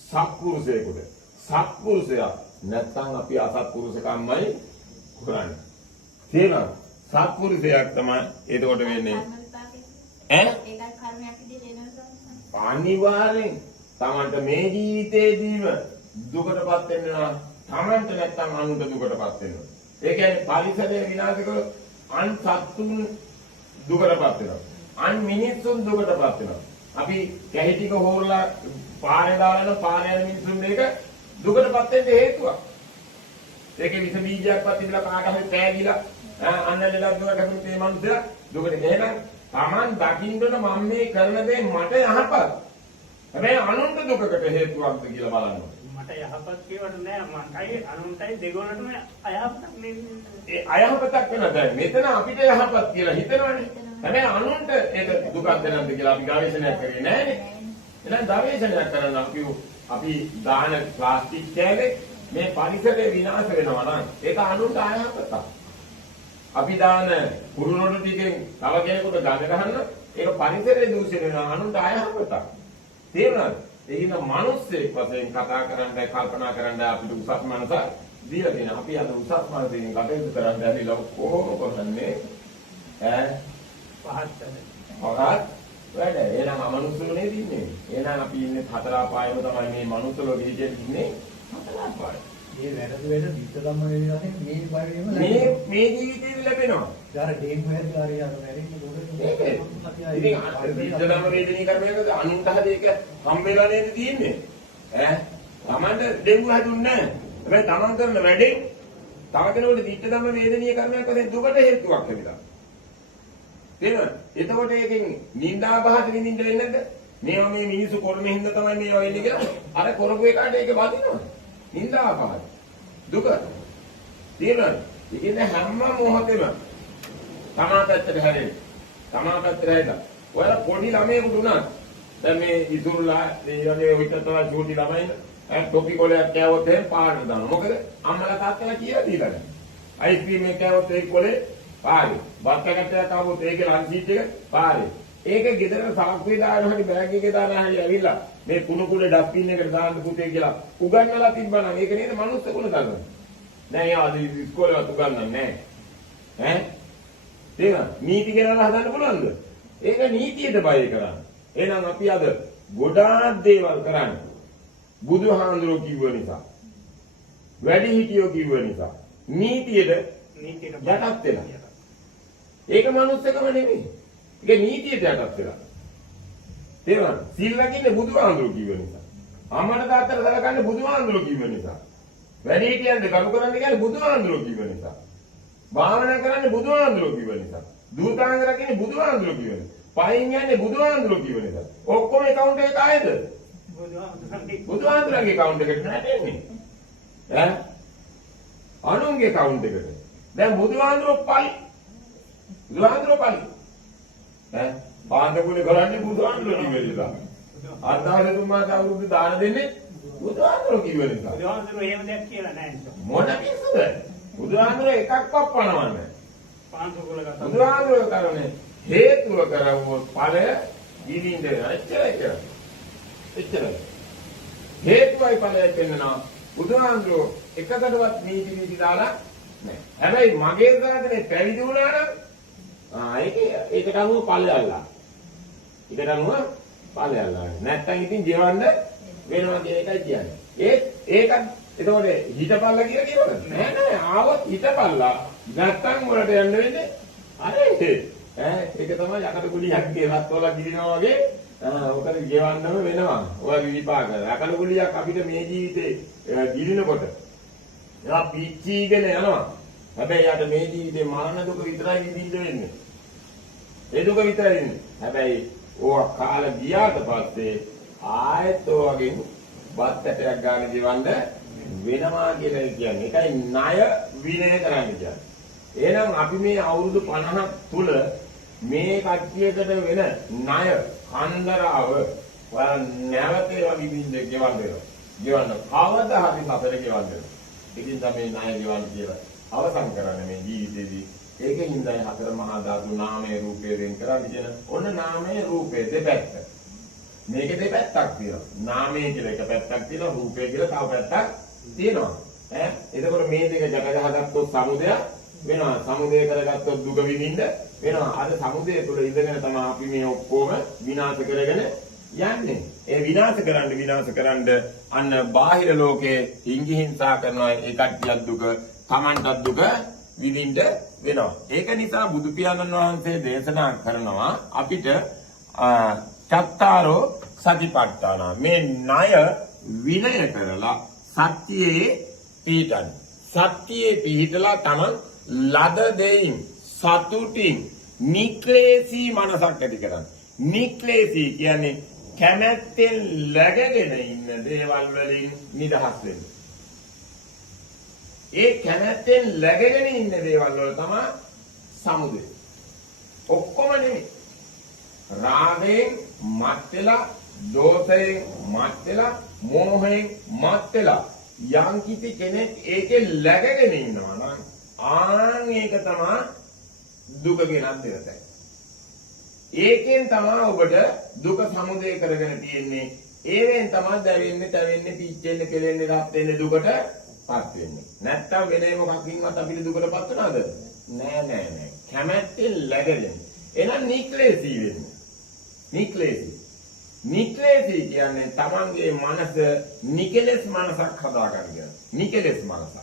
සත්පුරුෂයෙකුට. සත්පුරුෂයා නැත්තම් අපි අසත්පුරුෂකම්මයි කරන්නේ. තේනවා? සත්පුරුෂයෙක් තමයි එතකොට වෙන්නේ. ඒකත් කර්මයක් විදිහට එනවා. අනිවාර්යෙන් තමන්ට මේ ජීවිතේදීම දුකටපත් වෙන්න නම් තමන්ට නැත්තම් අනුන්ට දුකටපත් වෙන්න. ඒ කියන්නේ පරිසරය විනාශ කරලා අන් සත්තුන් දුකටපත් වෙනවා. අන් මිනිස්සුන් දුකටපත් වෙනවා. අපි කැහි ටික හොරලා පාරේ දාලා පාරේ යන මිනිසුන් මේක දුකටපත් වෙන්න හේතුවක්. ඒකේ විස බීජයක්වත් තිබිලා කාට හරි පෑගිලා අන්න ලෙඩක් දුක කැපුණු තේ මනුස්සයා දුකට එහෙනම් Taman දකින්න මම මේ කරන දේ මට යහපත්. හැබැයි අනුන්ට දුකකට හේතුවක්ද කියලා බලන්න. මට යහපත් කියවට නෑ මටයි අනුන්ටයි දෙගොල්ලටම අයහපතක් නෙමෙයි. ඒ අයහපතක් වෙන දැන් මෙතන අපිට යහපත් කියලා හිතනවනේ. හැබැයි අනුන්ට ඒක දුකක්ද නැද්ද කියලා අපි ගවේෂණයක් කරේ නෑනේ. එහෙනම් ගවේෂණයක් කරන්න අපි දාන ප්ලාස්ටික් කෑල්ලේ මේ පරිසරය විනාශ වෙනවා නම් ඒක අනුන්ට අයහපතක්. අපි දාන කුරුණොඩු ටිකෙන් තව කෙනෙකුට ගඳ ගහන්න ඒක පරිසරය දූෂණය වෙනවා අනුන්ට අයහපතක්. තේරුණාද? ඒකින මිනිස්සෙක් වශයෙන් කතා කරන්නයි කල්පනා කරන්නයි අපිට උසස් මනස දීලා තියෙනවා. අපි අද උසස් මනසෙන් කටයුතු කරන්න ඇවිල්ලා කොහොම කරන්නේ? පහත් වැඩ. එහෙනම් අමනුෂ්‍යෝනේ දින්නේ. එහෙනම් අපි ඉන්නේ හතර අපායෙම තමයි මේ මනුෂ්‍ය ලෝකෙ ඉන්නේ හතර අපායෙ. මේ වැඩ දිත්ත ධම්ම වේලාවේ මේ බාරේම මේ ජීවිතේ ලැබෙනවා. යාර ඩේන් හොයද්දී අර වැඩිම ඉතින් දිත්ත ධම්ම වේදනී කර්මයකද අනුන්ට හරි ඒක හම්බෙලා නේද තියෙන්නේ? තමන්ට දෙංගු හැදුන්නේ නැහැ. හැබැයි තමන් කරන වැඩේ තව කෙනෙකුට දිත්ත ධම්ම වේදනීය කර්මයක් වශයෙන් දුකට හේතුවක් වෙනවා. තේරෙනවද? එතකොට ඒකෙන් නිന്ദා පහත විඳින්න වෙන්නේ නැද්ද? මේවා මේ මිනිස්සු කර්මෙන් හින්දා තමයි මේවා වෙන්නේ කියලා අර කරපු එකාට ඒක වදිනවා. නිന്ദා පහත. දුක. තේරෙනවද? ඉතින් හැම මොහොතෙම තමා පැත්තට හැරෙන්න. තමා පැත්තට හැරෙන්න. ඔයාලා පොඩි ළමයෙකුට උනත් දැන් මේ ඉතුරුලා මේ ඔයිට තමයි චූටි ළමයින් ටොපි කොලයක් කෑවොත් එහෙම පාරට දානවා. මොකද අම්මලා තාත්තලා කියලා දීලා නැහැ. අයිස්ක්‍රීම් එක කෑවොත් ඒ කොලේ පාරේ. බත් එකක් ආවොත් ඒකේ ලන්ච් සීට් එක පාරේ. ඒක ගෙදර සාක්කුවේ දාන හැටි බෑග් එකේ දාන හැටි ඇවිල්ලා මේ කුණු කුඩ ඩස්බින් එකට දාන්න පුතේ කියලා උගන්වලා තිබ්බනම් ඒක නේද මනුස්ස කුණ දාන්න. නෑ යා ඉස්කෝලේවත් උගන්වන්නේ නෑ. තේරෙනවද? නීති ගෙනල්ලා හදන්න පුළුවන්ද? ඒක නීතියට බය කරන්නේ. එහෙනම් අපි අද ගොඩාක් දේවල් කරන්නේ බුදුහාඳුරෝ කිව්ව නිසා. වැඩිහිටියෝ කිව්ව නිසා. නීතියට යටත් වෙලා. ඒක මනුස්සකම නෙමෙයි. ඒක නීතියට යටත් වෙලා. තේරුණාද? සීල් ලකින්නේ බුදුහාඳුරෝ කිව්ව නිසා. අම්මට තාත්තට සලකන්නේ බුදුහාඳුරෝ කිව්ව නිසා. වැඩිහිටියන්ට කරු කරන්න කියන්නේ බුදුහාඳුරෝ කිව්ව නිසා. භාවනා කරන්නේ බුදුහාඳුරෝ කිව්ව නිසා. දූතාංග රකින්නේ බුදුහාඳුරෝ කිව්ව නිසා. පයින් යන්නේ බුදුහාඳුරෝ කිව්ව නිසා. ඔක්කොම account එක ආයේද? බුදුහාඳුරගේ account එකට නැටෙන්නේ. අනුන්ගේ account එකට. දැන් බුදුහාඳුරෝ පයි. බුදුහාඳුරෝ පයි. පාන්දකුලේ කරන්නේ බුදුහාඳුරෝ කිව්ව නිසා. අර්ධාවල තුමාට අවුරුදු දාන දෙන්නේ බුදුහාඳුරෝ කිව්ව නිසා. බුදුහාඳුරෝ එහෙම දෙයක් කියලා නැහැ. මොන පිස්සුද? බුදුහාඳුරෝ එකක්වත් පනවන්නේ. පාන්දකුල කතා. බුදුහාඳුරෝ කරන්නේ හේතුව කරවුවොත් ඵලය දිනින්ද එච්චරයි. හේතුවයි ඵලයයි පෙන්නනවා. බුදුහාඳුරෝ එකකටවත් නීති දාලා නැහැ. හැබැයි මගේ සාධනේ පැවිදි වුණා නම් ඒකට අනුව ඵලයල්ලා. ඒකට අනුව ඵලයල්ලා. නැත්තම් ඉතින් ජීවන්න වෙනවා කියන එකයි කියන්නේ. ඒකත් එතකොට හිතපල්ලා කියලා කියනවද? නෑ ආවොත් හිතපල්ලා. නැත්තම් වලට යන්න වෙන්නේ අර ඒක තමයි යකට කුලියක් ගෙවත් වල ගිරිනවා වගේ ඔකට ගෙවන්නම වෙනවා. ඔයගේ විපාක. යකට කුලියක් අපිට මේ ජීවිතේ ගිරිනකොට එයා පිච්චීගෙන යනවා. හැබැයි යාට මේ ජීවිතේ මරණ දුක විතරයි විඳින්න වෙන්නේ. ඒ දුක විතරයි ඉන්නේ. හැබැයි ඕවා කාලා ගියාට පස්සේ ආයෙත් ඔයගෙන් බත් ඇටයක් ගන්න ගෙවන්න වෙනවා කියලා කියන්නේ. ඒකයි ණය විනය කරන්න කියන්නේ. එහෙනම් අපි මේ අවුරුදු 50ක් තුල මේ කට්ටියකට වෙන ණය කන්දරාව ඔයා නැවත ඒවා විඳින්න ගෙවන්න වෙනවා. ගෙවන්න කවදා හරි සතර ගෙවන්න වෙනවා. ඉතින් තමයි ණය ගෙවන්න කියලා අවසන් කරන්නේ මේ ජීවිතේදී. ඒකෙන් ඉඳන් හතර මහා ධාතු නාමයේ රූපේ වෙන් කරන්නේ කියන ඔන්න නාමයේ රූපේ දෙපැත්ත. මේකේ දෙපැත්තක් තියෙනවා. නාමයේ කියලා එක පැත්තක් තියෙනවා, රූපේ කියලා තව පැත්තක් තියෙනවා. එතකොට මේ දෙක ජග ගහගත්තොත් සමුදය වෙනවා. සමුදය කරගත්තොත් දුක විඳින්න වෙනවා. අර සමුදය තුල ඉඳගෙන තමයි අපි මේ ඔක්කොම විනාශ කරගෙන යන්නේ. ඒ විනාශ කරන්න අන්න බාහිර ලෝකේ හිංගිහිංසා කරනවා. ඒ කට්ටියක් දුක, Tamanටත් දුක විඳින්න වෙනවා. ඒක නිසා බුදු පියාණන් වහන්සේ දේශනා කරනවා අපිට චත්තාරෝ සතිපට්ඨාන. මේ ණය විනය කරලා සත්‍යයේ පිහිටන්න. සත්‍යයේ පිහිටලා තමන් ලද දෙයින් සතුටින් නික්ලේශී මනසක් ඇති කරන්න. නික්ලේශී කියන්නේ කැමැත්තෙන් läගගෙන ඉන්න දේවල් වලින් නිදහස් වෙන්න. ඒ කැමැත්තෙන් läගගෙන ඉන්න දේවල් වල තමයි සමුදය. ඔක්කොම නෙමෙයි. රාගයෙන් මත් වෙලා, දෝෂයෙන් මත් වෙලා, මෝහයෙන් මත් වෙලා යම් කිසි කෙනෙක් ඒකේ läගගෙන ඉන්නවා නම් ආන් ඒක තමයි දුක ගෙනත් දෙරතයි. ඒකෙන් තමයි ඔබට දුක සමුදය කරගෙන තියෙන්නේ. ඒවෙන් තමයි දැවෙන්නේ, තැවෙන්නේ, පිච්චෙන්නේ, කෙලෙන්නේ, රත් වෙන්නේ දුකටපත් වෙන්නේ. නැත්තම් වෙන මොකකින්වත් අපිට දුකටපත් වෙනවද? නෑ. කැමැත්තෙන් läගගෙන. එහෙනම් නික්ලේශී වෙන්නේ. නික්ලේශී කියන්නේ තමන්ගේ මනස නිකලස් මනසක් හදාගන්න. නිකලස් මනසක්.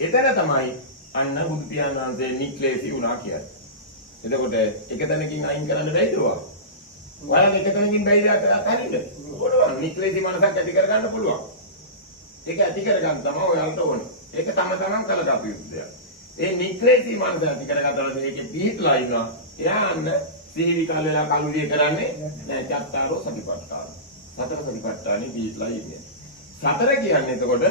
එතන තමයි අන්න බුදු පියාණන් වහන්සේ නික්ලේශී වුණා කියන්නේ. එතකොට එක තැනකින් අයින් කරන්න බැයිද ඔයා? ඔයාලා එක තැනකින් බැයිද අතරින්ද? පුළුවන්. නික්ලේශී මනසක් ඇති කරගන්න පුළුවන්. ඒක ඇති කරගන්න තමයි ඔයාලට ඕනේ. ඒක තම තමන් කළගත යුතු දෙයක්. ඒ නික්ලේශී මනස ඇති කරගත්තම මේකේ පිහිටලා ඉන්නවා. එයා අන්න සිහි විකල් වෙලා කලුරිය කරන්නේ නෑ. චත්තාරෝ සතිපට්ඨාන. සතර සතිපට්ඨානෙ පිහිටලා ඉන්නේ. සතර කියන්නේ එතකොට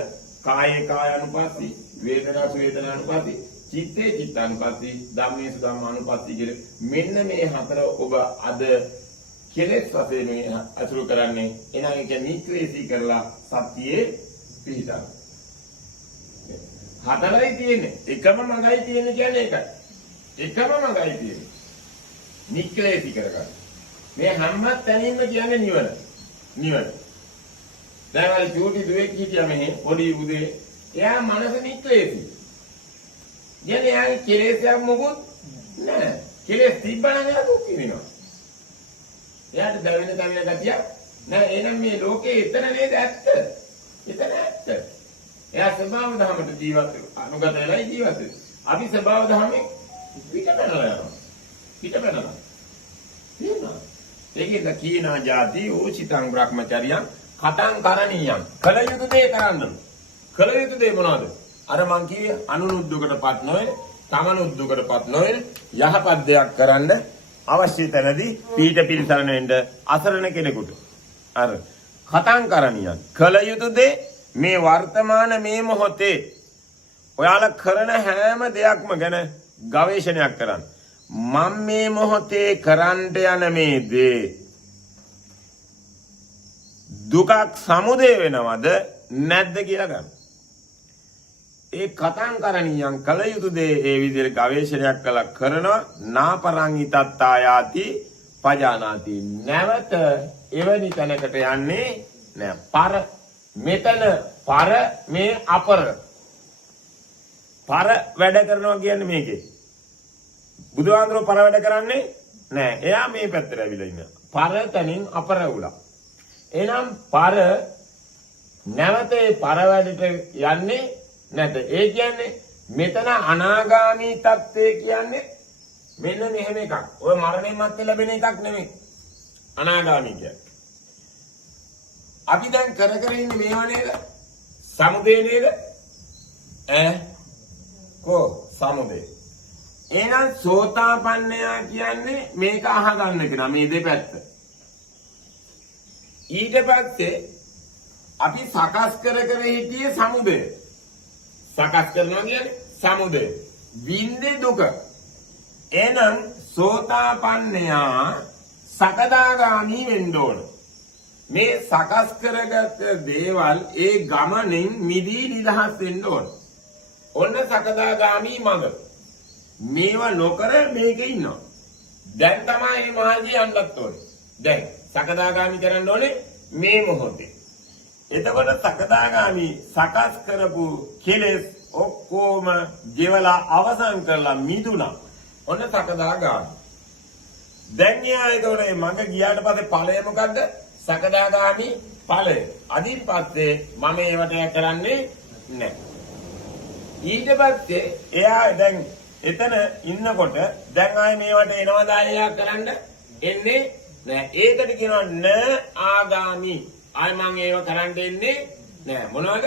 කායේ කායානුපස්සී, වේදනාසු වේදනානුපස්සී, චිත්තේ චිත්තානුපස්සී, ධම්මේසු ධම්මානුපස්සී කියන මෙන්න මේ හතර ඔබ අද කෙලෙස් වශයෙන් අසුරු කරන්නේ. එනං ඒක නික්ලේශී කරලා සත්‍යයේ පිහිටන්න. හතරයි තියෙන්නේ. එකම මගයි තියෙන්නේ කියන්නේ ඒකයි. එකම මගයි තියෙන්නේ. නික්ලේශී කරගන්න. මේ හැම තැනින්ම කියන්නේ නිවන. නිවන. දැන් අර චූටි දුවෙක් හිටියා මෙහි පොඩි උදේ. එයා මනස නික්ලේශී. කියන්නේ එයාගේ කෙලෙස්යක් මොකුත් නැහැ. කෙලෙස් තිබ්බනම් එයා දුක් විඳිනවා. එයාට දැවෙන ගතියක් නෑ. එහෙනම් මේ ලෝකේ එතන නේද ඇත්ත? එතන ඇත්ත. එයා ස්වභාව ධර්මයට ජීවත් අනුගත වෙලා ජීවත් වෙනවා. අපි ස්වභාව ධර්මයෙන් පිටපැනලා යනවා. පිටපැනලා. තේරුණා? ඒකෙන්ද කීනා જાති ඕචිතං බ්‍රහ්මචර්යං කතං කරණීයං. කල යුතු දේ කරන්න. කල යුතු දේ මොනවද? අර මං කිව්වේ අනුනුද්දුකටපත් නොවන, තමනුද්දුකටපත් නොවන යහපත් දෙයක් කරන්න අවශ්‍ය තැනදී පීඨ පිළිසරණ වෙන්න අසරණ කෙනෙකුට. අර කතං කරණීයං. කල යුතු දේ මේ වර්තමාන මේ මොහොතේ ඔයාලා කරන හැම දෙයක්ම ගැන ගවේෂණයක් කරන්න. මම මේ මොහොතේ කරන්න යන මේ දේ දුකක් සමුදය වෙනවද නැද්ද කියලා ගන්න. ඒ කතං කරණීයං කල යුතු දේ ඒ විදිහට ගවේෂණයක් කළා කරනවා නාපරං ිතත්තායාති පජානාති. නැවත එවැනි තැනකට යන්නේ නෑ. පර මෙතන පර මේ අපර. පර වැඩ කරනවා කියන්නේ මේකේ. බුදුහාඳුරෝ පර වැඩ කරන්නේ නෑ. එයා මේ පැත්තට ඇවිල්ලා ඉන්නවා. පර තනින් අපර උලා. එහෙනම් පර නැවත ඒ පර වැඩට යන්නේ නැත. ඒ කියන්නේ මෙතන අනාගාමී තත්ත්වය කියන්නේ මෙන්න මෙහෙම එකක්. ඔය මරණයෙන් මත්තේ ලැබෙන එකක් නෙමෙයි. අනාගාමී කියන්නේ. අපි දැන් කර ඉන්නේ මේවා නේද? සමුදේ නේද? සමුදේ. එහෙනම් සෝතාපන්නයා කියන්නේ මේක අහගන්න කෙනා මේ දෙපැත්ත. ඊට පස්සේ අපි සකස් කර හිටියේ සමුදය. සකස් කරනවා කියන්නේ සමුදය. විඳේ දුක. එහෙනම් සෝතාපන්නයා සකදාගාමී වෙන්න ඕන. මේ සකස් කරගත් දේවල් ඒ ගමනින් මිදී නිදහස් වෙන්න ඕන. ඔන්න සකදාගාමී මඟ. මේවා නොකර මේක ඉන්නවා. දැන් තමයි මේ මාර්ගය යන්නත් ඕනේ. දැන් සකදාගාමී කරන්න ඕනේ මේ මොහොතේ. එතකොට සකදාගාමී සකස් කරපු කෙලෙස් ඔක්කොම ගෙවලා අවසන් කරලා මිදුණා. ඔන්න සකදාගාමී. දැන් ඊයේතෝර මඟ ගියාට පස්සේ ඵලය මොකද්ද? සකදාගාමී ඵලය. අදින් පස්සේ මම ඒවට කරන්නේ නැහැ. ඊට පස්සේ එයා දැන් එතන ඉන්නකොට දැන් ආයේ මේවට එනවද ආයෙ කරන්න එන්නේ නෑ ඒකට කියනවා න ආගාමි. ආයි මම ඒව කරන්න දෙන්නේ නෑ. මොනවද?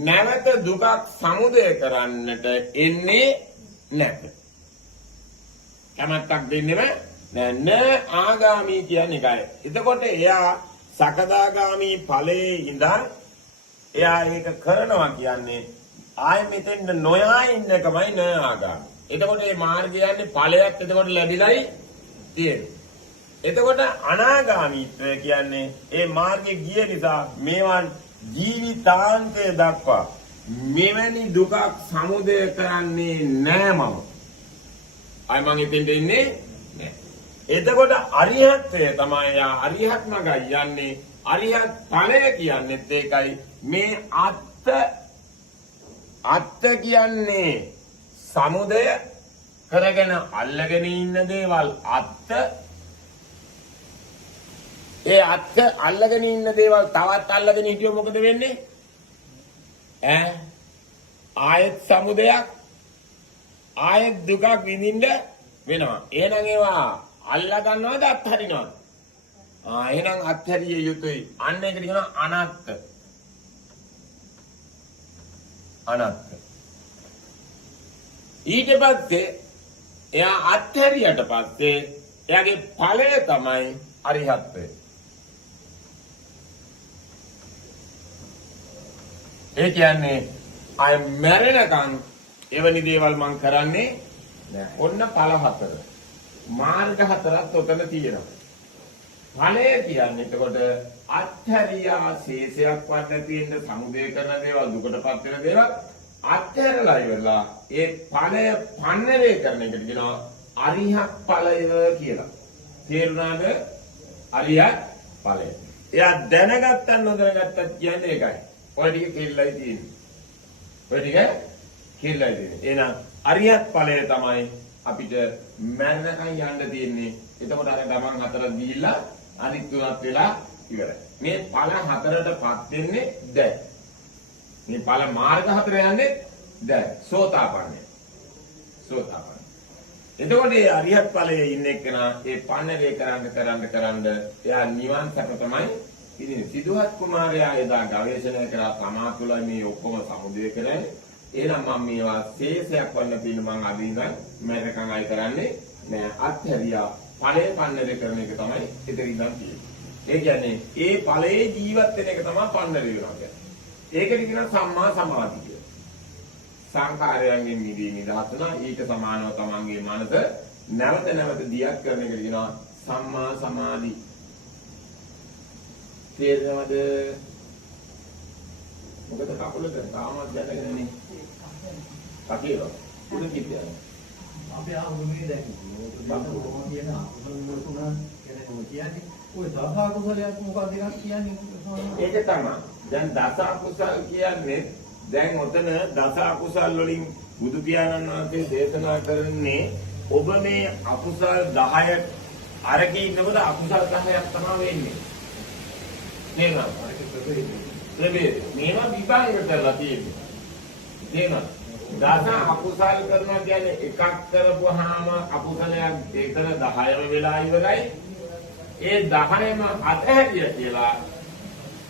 නැවත දුකක් සමුදය කරන්නට එන්නේ නැත. කැමැත්තක් දෙන්නෙම නෑ. න ආගාමි කියන්නේ ඒකයි. එතකොට එයා සකදාගාමි ඵලයේ ඉඳන් එයා ඒක කරනවා කියන්නේ ආයෙ මෙතෙන් නොයා ඉන්නකමයි න ආගාමි. එතකොට මේ මාර්ගය යන්නේ ඵලයක් එතකොට ලැබිලයි තියෙන්නේ. එතකොට අනාගාමීත්වය කියන්නේ ඒ මාර්ගේ ගිය නිසා මේවා ජීවිතාන්තය දක්වා මෙවැනි දුකක් සමුදය කරන්නේ නෑ මම. අය මං එතෙන්ට ඉන්නේ නෑ. එතකොට අරිහත්ත්වය තමයි යා අරිහත් මගයි යන්නේ. අරිහත් ඵලය කියන්නේත් ඒකයි. මේ අත්ත කියන්නේ සමුදය කරගෙන අල්ලගෙන ඉන්න දේවල් අත්ත. ඒ අත්ත අල්ලගෙන ඉන්න දේවල් තවත් අල්ලගෙන හිටියොත් මොකද වෙන්නේ? ආයෙත් සමුදයක් ආයෙත් දුකක් විඳින්න වෙනවා. එහෙනම් ඒවා අල්ලා ගන්නවද අත්හරිනවද? එහෙනම් අත්හැරිය යුතුයි. අන්න ඒකට කියනවා අනත්ත. අනත්ත. ඊට පස්සේ එයා අත්හැරියට පස්සේ එයාගේ ඵලය තමයි අරිහත්ත්වය. ඒ කියන්නේ අය මැරෙනකන් එවැනි දේවල් මං කරන්නේ නෑ. ඔන්න ඵල හතර. මාර්ග හතරක් උතන තියෙනවා. ඵලය කියන්නේ එතකොට අත්හැරියා ශේෂයක් වත් නැති වෙන සමුදය කරන දේවල් දුකටපත් වෙන දේවල් අත්හැරලා ඉවරලා ඒ ඵලය පන්නරේ කරන එකට කියනවා අරිහත් ඵලය කියලා. තේරුණාද? අරිහත් ඵලය. එයා දැනගත්තත් නොදැනගත්තත් කියන්නේ ඒකයි. ඔය ටික කෙල්ලයි තියෙන්නේ. ඔය ටික කෙල්ලයි තියෙන්නේ. එහෙනම් අරිහත් ඵලය තමයි අපිට මරණකම් යන්න තියෙන්නේ. එතකොට අර ගමන් හතර දීලා අනිත් තුනත් වෙලා ඉවරයි. මේ ඵල හතරටපත් වෙන්නේ දැන්. මේ ඵල මාර්ග හතර යන්නේ දැන්. සෝතාපන්නය. සෝතාපන්නය. එතකොට මේ අරිහත් ඵලයේ ඉන්න එක්කනා ඒ පන්නරේ කරන්න එයා නිවන් සැප තමයි ඉතින් සිදුහත් කුමාරයා එදා ගවේෂණය කරලා තමා තුළ මේ ඔක්කොම සමුදය කරන්නේ. එහෙනම් මම මේවා ශේෂයක් වන්න පින්න මම අද ඉඳන් මරණකම් අය කරන්නේ නෑ. අත්හැරියා ඵලයේ පන්නරේ කරන එක තමයි ඉතින් ඉඳන් තියෙන්නේ. ඒ කියන්නේ ඒ ඵලයේ ජීවත් වෙන එක තමයි පන්නරේ වෙනවා කියන්නේ. ඒකට කියනවා සම්මා සමාධිය කියලා. සංඛාරයන්ගෙන් මිදී නිදහස් වෙනවා. ඊට සමානව තමන්ගේ මනස නැවත නැවත දියත් කරන එකට කියනවා සම්මා සමාධි. තේරෙනවද? මොකද කකුලට තාමත් දැනගෙනනේ. කකියව. උඩ කිව්වා. අපි ආවුනේ දැන් මොකද කියන අකුසල වල තුන කියන්නේ ඔය දස අකුසලයක් මොකක්ද එකක් කියන්නේ? ඒක තමයි. දැන් දස අකුසල් කියන්නේ දැන් ඔතන දස අකුසල් වලින් බුදු පියාණන් වහන්සේ දේශනා කරන්නේ ඔබ මේ අකුසල් 10 අරගෙන ඉන්නකොට අකුසල් 10ක් තමයි වෙන්නේ. නේද? මේවා විභාග කරලා තියෙන්නේ. නේද? දස අකුසල් කරනවා කියන්නේ එකක් කරපුවාම අකුසලයක් ඒතර 10ම වෙලා ඉවරයි. ඒ 10ම අතහැරිය කියලා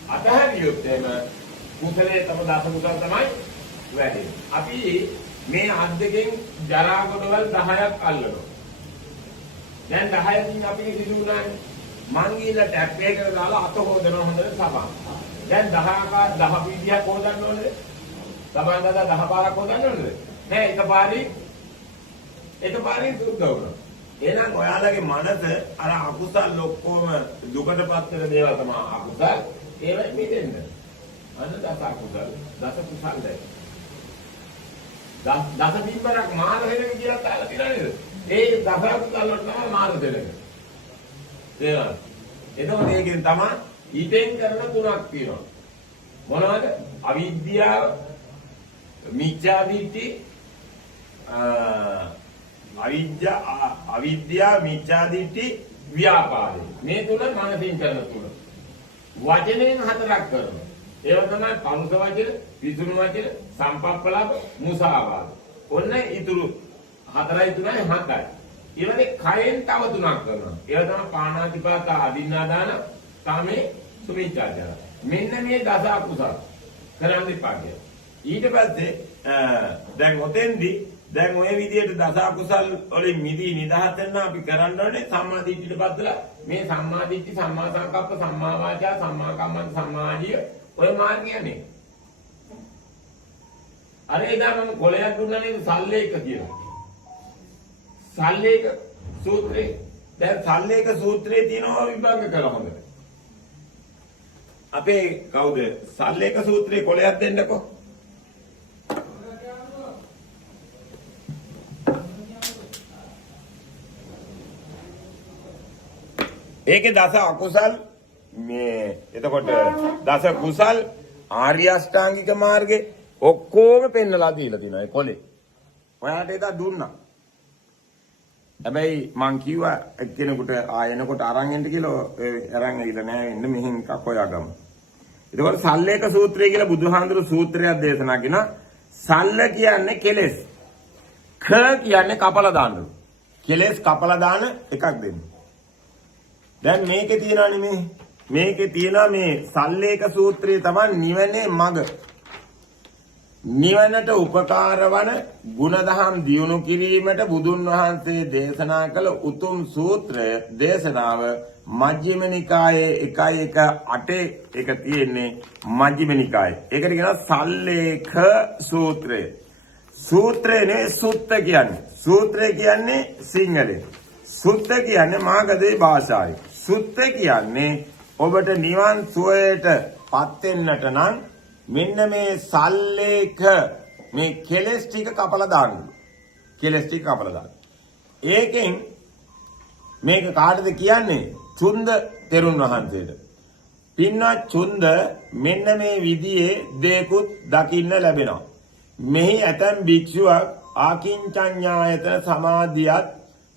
අතහැරියොත් එම කුසලයේ තම දස කුසල තමයි වැඩෙන්නේ. අපි මේ අත් දෙකෙන් ජරා කොටවල් 10ක් අල්ලනවා. දැන් 10කින් අපිට සිදු වුණානේ. මං ගිහලා ටැප් එකකට දාලා අත හොදනවා හොඳට සබන්. දැන් 10 පීඩියක් හොදන්න ඕනේ. සබන් දාලා 10 පාරක් හොදන්න ඕනේ. නෑ එකපාරින් සුද්ධ වුණා. එහෙනම් ඔයාලගේ මනස අර අකුසල් ඔක්කොම දුකටපත් වෙන දේවල් තමයි අකුසල්. ඒව මිදෙන්න. අන්න දස අකුසල්. දස කුසල් දැයි. දස බිම්බරක් මාන වෙනක කියලා තාලා තියෙනවා නේද? ඒ දස අකුසල් වලට තමයි මාන දෙන්නේ. තේරෙනවද? එතකොට ඒකෙන් තමයි ඊටෙන් කරන තුනක් තියෙනවා. මොනවද? අවිද්‍යාව, මිච්ඡා දිට්ඨි, අවිද්‍යාව, මිච්ඡා දිට්ඨි, ව්‍යාපාදේ. මේ තුන මනසින් කරන තුන. වචනෙන් හතරක් කරනවා. ඒවා තමයි පරුස වචන, විසුණු වචන, සම්පප්පලාප, මුසාවාද. ඔන්න ඊතුරු 4යි 3යි 7යි. ඊළඟට කයෙන් තව තුනක් කරනවා. ඒවා තමයි පාණාතිපාත අදින්නාදාන කාමේ සුමිච්ඡාචාර. මෙන්න මේ දස අකුසල කරන්න එපා කියලා. ඊට පස්සේ දැන් ඔතෙන්දී දැන් ඔය විදිහට දස අකුසල් වලින් මිදී නිදහස් වෙන්න අපි කරන්න ඕනේ සම්මා දිට්ඨියට බද්දලා මේ සම්මා දිට්ඨි සම්මා සංකප්ප සම්මා වාචා සම්මා කම්මන්ත සම්මා ආජීව ඔය මාර්ගයනේ. අර එදා මම කොලයක් දුන්නා නේද සල්ලේක කියලා. සල්ලේක සූත්‍රේ දැන් සල්ලේක සූත්‍රයේ තියෙනවා විභංග කළා හොඳට. අපේ කවුද සල්ලේක සූත්‍රයේ කොලයක් දෙන්නකෝ. ඒකේ දස අකුසල් මේ එතකොට දස කුසල් ආර්ය අෂ්ටාංගික මාර්ගේ ඔක්කොම පෙන්නලා දීලා තිනවා ඒ කොලේ. ඔයාලට එදා දුන්නා. හැබැයි මං කිව්වා එක්කෙනෙකුට ආයෙනකොට අරන් එන්න කියලා අරන් ඇවිල්ලා නෑ එන්න මෙහෙන් එකක් හොයාගමු. එතකොට සල්ලේක සූත්‍රය කියලා බුදුහාඳුරු සූත්‍රයක් දේශනා කරනවා. සල්ල කියන්නේ කෙලෙස්. ක කියන්නේ කපලා දාන්නලු. කෙලෙස් කපලා දාන එකක් දෙන්න. දැන් මේකේ තියෙනවානේ මේකේ තියෙනවා මේ සල්ලේක සූත්‍රයේ තමයි නිවනේ මඟ. නිවනට උපකාර වන ගුණධම් දියුණු කිරීමට බුදුන් වහන්සේ දේශනා කළ උතුම් සූත්‍රය දේශනාව මජ්ක්‍ධිම නිකායේ 1.1.8 එක තියෙන්නේ මජ්ක්‍ධිම නිකායේ. ඒකට කියනවා සල්ලේක සූත්‍රය. සූත්‍රේ නේ සුත්ත කියන්නේ. සූත්‍රය කියන්නේ සිංහලෙන්. සුත්ත කියන්නේ මාගධේ භාෂාවේ. සුත්ත කියන්නේ ඔබට නිවන් සුවයට පත් වෙන්නට නම් මෙන්න මේ සල්ලේක මේ කෙලස් ටික කපලා දාන්න. කෙලස් ටික කපලා දාන්න. ඒකෙන් මේක කාටද කියන්නේ? චුන්ද තෙරුන් වහන්සේට. පින්වත් චුන්ද මෙන්න මේ විදිහේ දේකුත් දකින්න ලැබෙනවා. මෙහි ඇතම් භික්ෂුවක් ආකින්චඤ්ඤායතන සමාධියත්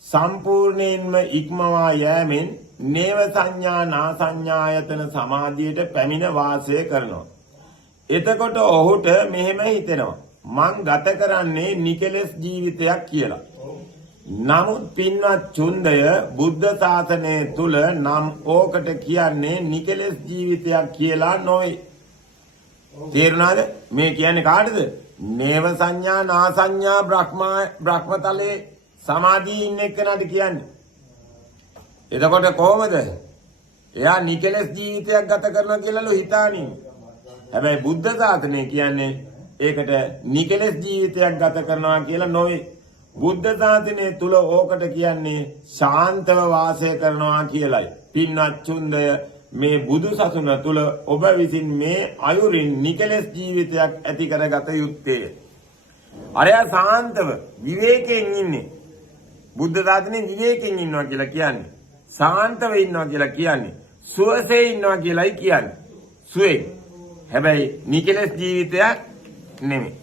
සම්පූර්ණයෙන්ම ඉක්මවා යෑමෙන් නේව සංඥා නා සංඥායතන සමාධියට පැමිණ වාසය කරනවා. එතකොට ඔහුට මෙහෙම හිතෙනවා මං ගත කරන්නේ නිකලස් ජීවිතයක් කියලා. නමුත් පින්වත් චුන්දය බුද්ධ ශාසනය තුල නම් ඕකට කියන්නේ නිකලස් ජීවිතයක් කියලා නොවේ. තේරුණාද? මේ කියන්නේ කාටද? නේව සංඥා නා සංඥා බ්‍රහ්මතලේ සමාධියේ ඉන්න එක්කනට කියන්නේ. එතකොට කොහොමද? එයා නිකලස් ජීවිතයක් ගත කරනවා කියලාලු හිතානින්. හැබැයි බුද්ධ ශාසනය කියන්නේ ඒකට නිකලස් ජීවිතයක් ගත කරනවා කියලා නොවේ. බුද්ධ ශාසනය තුල ඕකට කියන්නේ ශාන්තව වාසය කරනවා කියලයි. පින්වත් චුන්දය මේ බුදු සසුන තුල ඔබ විසින් මේ අයුරින් නිකලස් ජීවිතයක් ඇති කරගත යුත්තේ. අරයා ශාන්තව විවේකයෙන් ඉන්නේ. බුද්ධ ශාසනයේ විවේකයෙන් ඉන්නවා කියලා කියන්නේ. ශාන්තව ඉන්නවා කියලා කියන්නේ. සුවසේ ඉන්නවා කියලායි කියන්නේ. සුවේ. හැබැයි නිකලස් ජීවිතයක් නෙමෙයි.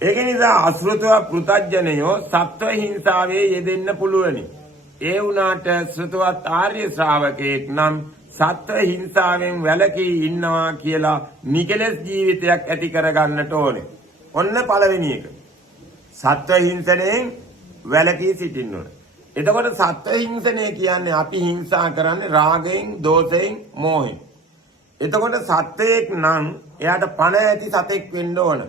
ඒක නිසා අසෘතව පෘතජ්ජනයෝ සත්ව හිංසාවේ යෙදෙන්න පුළුවනි. ඒ වුණාට ශ්‍රතවත් ආර්ය ශ්‍රාවකෙක් නම් සත්ව හිංසාවෙන් වැළකී ඉන්නවා කියලා නිකලස් ජීවිතයක් ඇති කරගන්නට ඕනේ. ඔන්න පළවෙනි එක. සත්ව හිංසනයෙන් වැළකී සිටින්න ඕනේ. එතකොට සත්ව හිංසනය කියන්නේ අපි හිංසා කරන්නේ රාගයෙන්, දෝෂයෙන්, මෝහයෙන්. එතකොට සත්වයක් නම් එයාට පණ ඇති සතෙක් වෙන්න ඕන.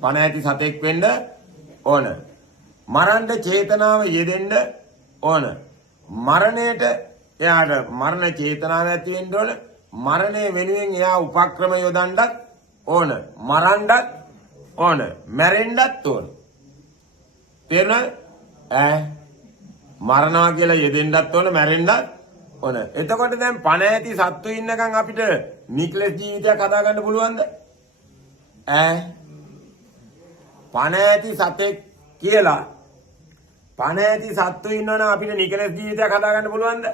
පණ ඇති සතෙක් වෙන්න ඕන. මරන්න චේතනාව යෙදෙන්න ඕන. මරණයට එයාට මරණ චේතනාව ඇති වෙන්න ඕන. මරණය වෙනුවෙන් එයා උපක්‍රම යොදන්නත් ඕන. මරන්නත් ඕන. මැරෙන්නත් ඕන. තේරුණාද? මරණා කියලා යෙදෙන්නත් ඕන, මැරෙන්නත් ඕන. එතකොට දැන් පණ ඇති සත්තු ඉන්නකම් අපිට නික්ලස් ජීවිතයක් හදාගන්න පුළුවන්ද? පණ ඇති සතෙක් කියලා පණ ඇති සත්තු ඉන්නවනම් අපිට නිකලස් ජීවිතයක් හදාගන්න පුළුවන්ද?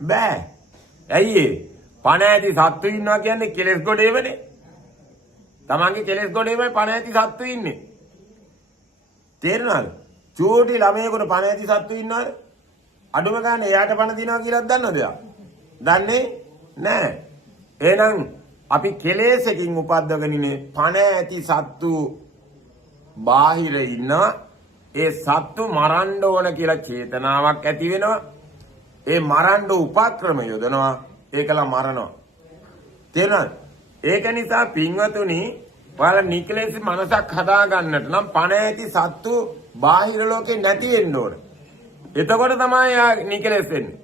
බෑ. ඇයි ඒ? පණ ඇති සත්තු ඉන්නවා කියන්නේ කෙලස් ගොඩේවනේ. තමන්ගේ කෙලස් ගොඩේමයි පණ ඇති සත්තු ඉන්නේ. තේරුණාද? චූටි ළමයෙකුට පණ ඇති සත්තු ඉන්නවද? අඩුම ගන්න එයාට පණ දිනවා කියලාත් දන්නවද එයා? දන්නේ නැහැ. එහෙනම් අපි කෙලෙසකින් උපද්දගෙන ඉන්නේ පණ ඇති සත්තු බාහිර ඉන්නවා. ඒ සත්තු මරන්න ඕන කියලා චේතනාවක් ඇති වෙනවා. ඒ මරන්න උපක්‍රම යොදනවා. ඒකලා මරනවා. තේරෙනවද? ඒක නිසා පින්වතුනි ඔයාලා නිකලෙස් මනසක් හදා ගන්නට නම් පණ ඇති සත්තු බාහිර ලෝකේ නැති වෙන්න ඕන. එතකොට තමයි යා නිකලෙස් වෙන්නේ.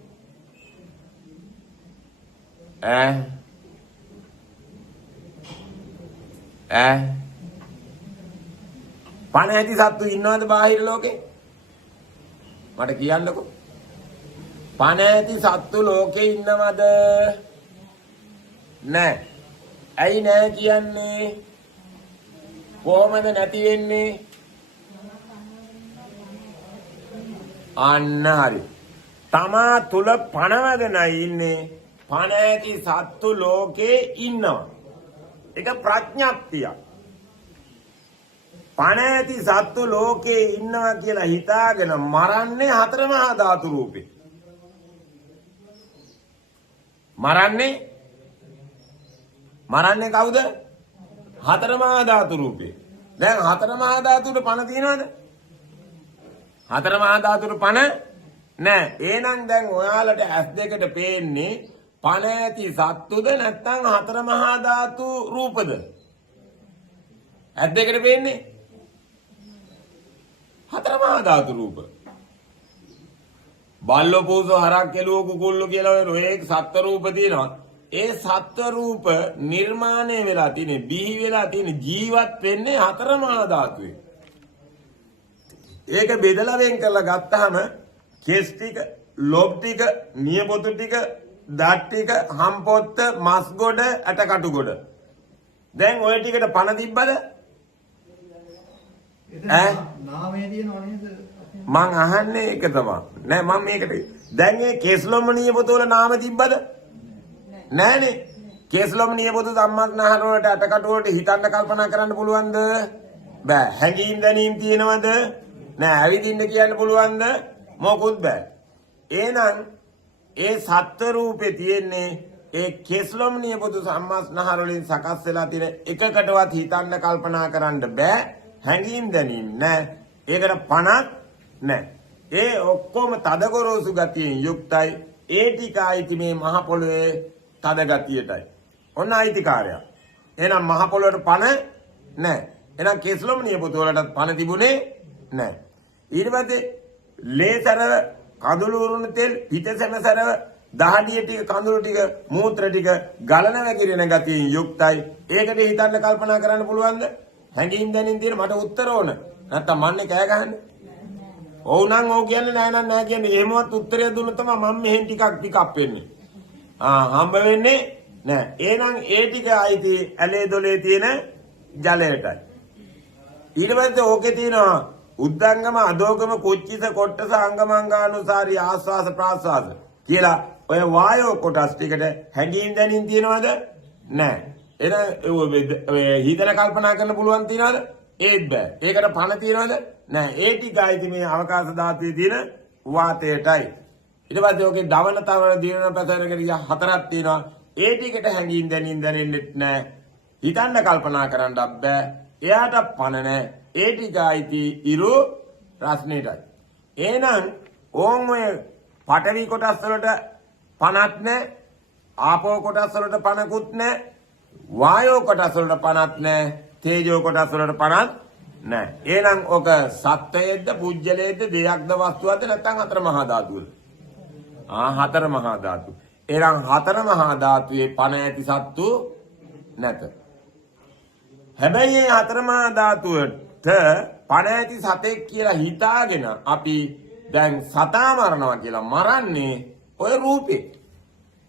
පණ ඇති සත්තු ඉන්නවද බාහිර ලෝකේ? මට කියන්නකෝ. පණ ඇති සත්තු ලෝකේ ඉන්නවද? නෑ. ඇයි නෑ කියන්නේ? කොහොමද නැති වෙන්නේ? අන්න හරි. තමා තුල පණවදනයි ඉන්නේ. පණ ඇති සත්තු ලෝකේ ඉන්නවා. ඒක ප්‍රඥප්තියක්. පණ ඇති සත්තු ලෝකේ ඉන්නවා කියලා හිතාගෙන මරන්නේ හතර මහා ධාතු රූපේ. මරන්නේ කවුද? හතර මහා ධාතු රූපේ. දැන් හතර මහා ධාතුට පණ තියනවද? හතර මහා ධාතුට පණ නෑ. එහෙනම් දැන් ඔයාලට ඇස් දෙකට පේන්නේ පණ ඇති සත්තුද නැත්නම් හතර මහා ධාතු රූපද? ඇස් දෙකට පේන්නේ හතර මහා ධාතු රූප. බල්ලෝ පූසෝ හරක් කෙලුවෝ කුකුල්ලෝ කියලා ඔය සත්ත්ව රූප තියෙනවා. ඒ සත්ත්ව රූප නිර්මාණය වෙලා තියෙන්නේ, බිහි වෙලා තියෙන්නේ, ජීවත් වෙන්නේ හතර මහා ධාතුවේ. ඒක බෙදලා වෙන් කරලා ගත්තාම කෙස් ටික, ලොබ් ටික, නියපොතු ටික, දත් ටික, හම්පොත්ත, මස් ගොඩ, ඇටකටු ගොඩ. දැන් ඔය ටිකට පණ තිබ්බද? නාමයේ තියෙනව නේද? මං අහන්නේ ඒක තමයි. නෑ මම මේකට දැන් මේ කෙස්ලොම් නියපොතු වල නාම තිබ්බද? නෑනේ. කෙස්ලොම් නියපොතු සම්මස්නහර වලට ඇටකටු වලට හිතන්න කල්පනා කරන්න පුළුවන්ද? බෑ. හැඟීම් දැනීම් තියෙනවද? නෑ. ඇවිදින්න කියන්න පුළුවන්ද? මොකුත් බෑ. එහෙනම් ඒ සත්ත්ව රූපේ තියෙන්නේ ඒ කෙස්ලොම් නියපොතු සම්මස්නහර වලින් සකස් වෙලා තියෙන එකකටවත් හිතන්න කල්පනා කරන්න බෑ. හැඟීම් දැනීම් නෑ. ඒකට පණක් නෑ. ඒ ඔක්කොම තදගොරෝසු ගතියෙන් යුක්තයි. ඒ ටික ආйти මේ මහ පොළොවේ තද ගතියටයි. ඔන්න අයිතිකාරයා. එහෙනම් මහ පොළොවට පණ නෑ. එහෙනම් කෙස්ලොම් නියපොතු වලටත් පණ තිබුණේ නෑ. ඊට පස්සේ ලේසරව කඳුළු උරුණු තෙල් පිටසැමසරව දහඩිය ටික කඳුළු ටික මූත්‍ර ටික ගලන වැగిරෙන ගතියෙන් යුක්තයි. ඒකට හිතන්න කල්පනා කරන්න පුළුවන්ද? හැඟීම් දැනින් තියෙන මට උත්තර ඕන. නැත්තම් මන්නේ කෑ ගහන්නේ. ඔව් නම් ඔව් කියන්නේ නෑ නම් නෑ කියන්නේ. එහෙමවත් උත්තරය දුන්නොත් තමයි මම මෙහෙන් ටිකක් පිකප් වෙන්නේ. හම්බ වෙන්නේ නෑ. එහෙනම් ඒ ටික ආйти ඇලේ දොලේ තියෙන ජලයටයි. ඊට පස්සේ ඕකේ තියෙනවා උද්දංගම අදෝගම කුච්චිත කොට්ටස අංගමංගානුසාරී ආස්වාස ප්‍රාස්වාස කියලා ඔය වායෝ කොටස් ටිකට හැඟීම් දැනින් තියෙනවද? නෑ. ඔය හිතන කල්පනා කරන්න පුළුවන් තියනවද? ඒත් බෑ. ඒකට පණ තියනවද? නෑ. ඒ ටික ආйти මේ අවකාශ ධාතුවේ තියෙන වාතයටයි. ඊට පස්සේ ඔකේ දවන තවන දිනන පැසරකට හතරක් තියෙනවා. ඒ ටිකට හැංගීම් දැනින් දැනෙන්නෙත් නෑ. හිතන්න කල්පනා කරන්නත් බෑ. එයාට පණ නෑ. ඒ ටික ආйти ඉරු රස්නේටයි. එහෙනම් ඕන් ඔය පඨවි කොටස් වලට පණක් නෑ. ආපෝ කොටස් වලට පණකුත් නෑ. වායෝ කොටස් වලට පණක් නෑ. තේජෝ කොටස් වලට පණක් නෑ. එහෙනම් ඔක සත්වයේද පුජ්‍යලයේද දෙයක්ද වස්තුවක්ද නැත්නම් හතර මහා ධාතුවද? හතර මහා ධාතු. එහෙනම් හතර මහා ධාතුවේ පණ ඇති සත්තු නැත. හැබැයි මේ හතර මහා ධාතුවට පණ ඇති සතෙක් කියලා හිතාගෙන අපි දැන් සතා මරනවා කියලා මරන්නේ ඔය රූපේ.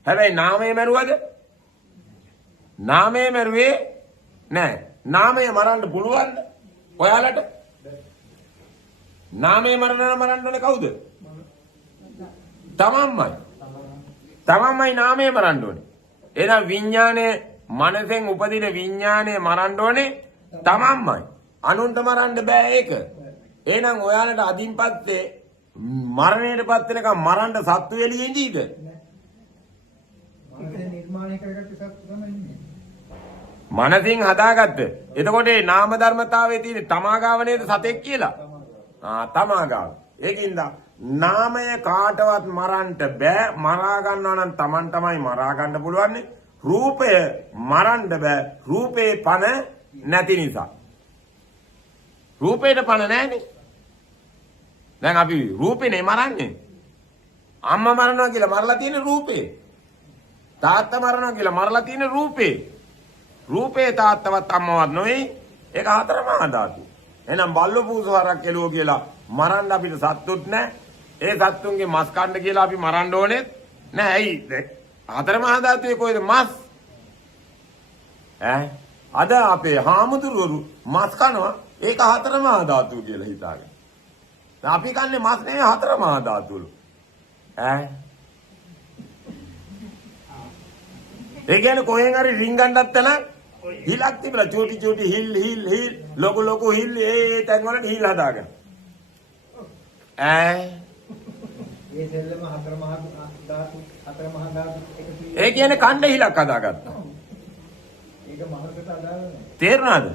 හැබැයි නාමය මරුවද? නාමය මරුවේ නෑ. නාමය මරන්න පුළුවන්ද? ඔයාලට? නාමය මරන්න කවුද? තමන්මයි නාමය මරන්න ඕනේ. එහෙනම් විඥානයේ මනසෙන් උපදින විඥානය මරන්න ඕනේ තමන්මයි. අනුන්ට මරන්න බෑ ඒක. එහෙනම් ඔයාලට අදින් පස්සේ මරණයටපත් වෙනකම් මරන්න සත්තු එළියේ ඉඳීද? නිර්මාණය කරගත්ත සත්තු තමයි ඉන්නේ. මනසින් හදාගත්ත. එතකොට මේ නාම ධර්මතාවයේ තියෙන තමාගාව නේද සතෙක් කියලා? තමාගාව. ඒකින්ද නාමය කාටවත් මරන්න බෑ. මරා ගන්නවා නම් Taman තමයි මරා ගන්න පුළුවන්. රූපය මරන්න බෑ. රූපේ පණ නැති නිසා. රූපේට පණ නැහැනේ. දැන් අපි රූපේනේ මරන්නේ. අම්මා මරනවා කියලා මරලා තියෙන රූපේ. තාත්තා මරනවා කියලා මරලා තියෙන රූපේ. රූපේ තාත්තවත් අම්මවත් නෙවෙයි. ඒක හතර මහා ධාතු. එහෙනම් බල්ලෝ පූසෝ හරක් කෙලුවෝ කියලා මරන්න අපිට සත්තුත් නැහැ. ඒ සත්තුන්ගේ මස් කන්න කියලා අපි මරන්න ඕනේ නැහැ. ඇයි? හතර මහා ධාතුවේ කොහෙද මස්? අද අපේ හාමුදුරුවෝ මස් කනවා. ඒක හතර මහා ධාතු කියලා හිතාගෙන. දැන් අපි කන්නේ මස් නෙවෙයි හතර මහා ධාතුවලු. ඒ කියන්නේ කොහෙන් හරි රින්ගන්නත් තන හිලක් තිබිලා චෝටි හිල් ලොකු හිල් ඒ තැන් වල හිල් හදාගෙන. ඒ දෙල්ලම හතර මහා ධාතු එකතු. ඒ කියන්නේ කණ්ඩ හිලක් හදාගත්තා. ඒක මහකට අදාළ නැහැ. තේරුණාද?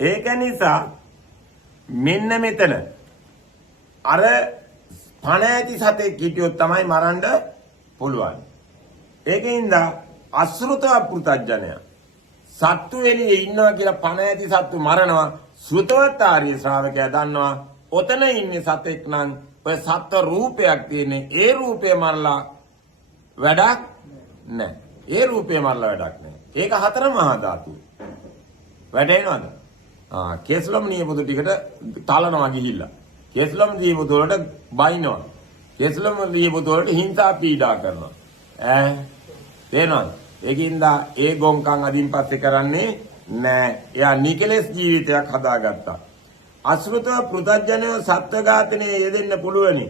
ඒක නිසා මෙන්න මෙතන අර පණ ඇති සතෙක් හිටියොත් තමයි මරන්න පුළුවන්. ඒකින්ද අසෘතව පෘතජ්ජනය සත්තු එළියේ ඉන්නවා කියලා පණ ඇති සත්තු මරනවා. ශ්‍රුතවත් ආර්ය ශ්‍රාවකයා දන්නවා ඔතන ඉන්නේ සතෙක් නම් ඔය සත්ත්ව රූපයක් තියෙන්නේ. ඒ රූපේ මරලා වැඩක් නැහැ. ඒ රූපේ මරලා වැඩක් නැහැ. ඒක හතර මහා ධාතු. වැටෙනවද? කේසලම් නියපොතු ටිකට තලනවා ගිහිල්ලා. කේසලම් නියපොතු වලට බයිනවා. කේසලම් නියපොතු වලට හිංසා පීඩා කරනවා. තේරෙනවද? ඒකින්ද ඒ ගොංකම් අදින් පස්සේ කරන්නේ නෑ. එයා නිකලස් ජීවිතයක් හදාගත්තා. අසෘතව පෘතජ්ජනව සත්ත්ව ඝාතනයේ යෙදෙන්න පුළුවනි.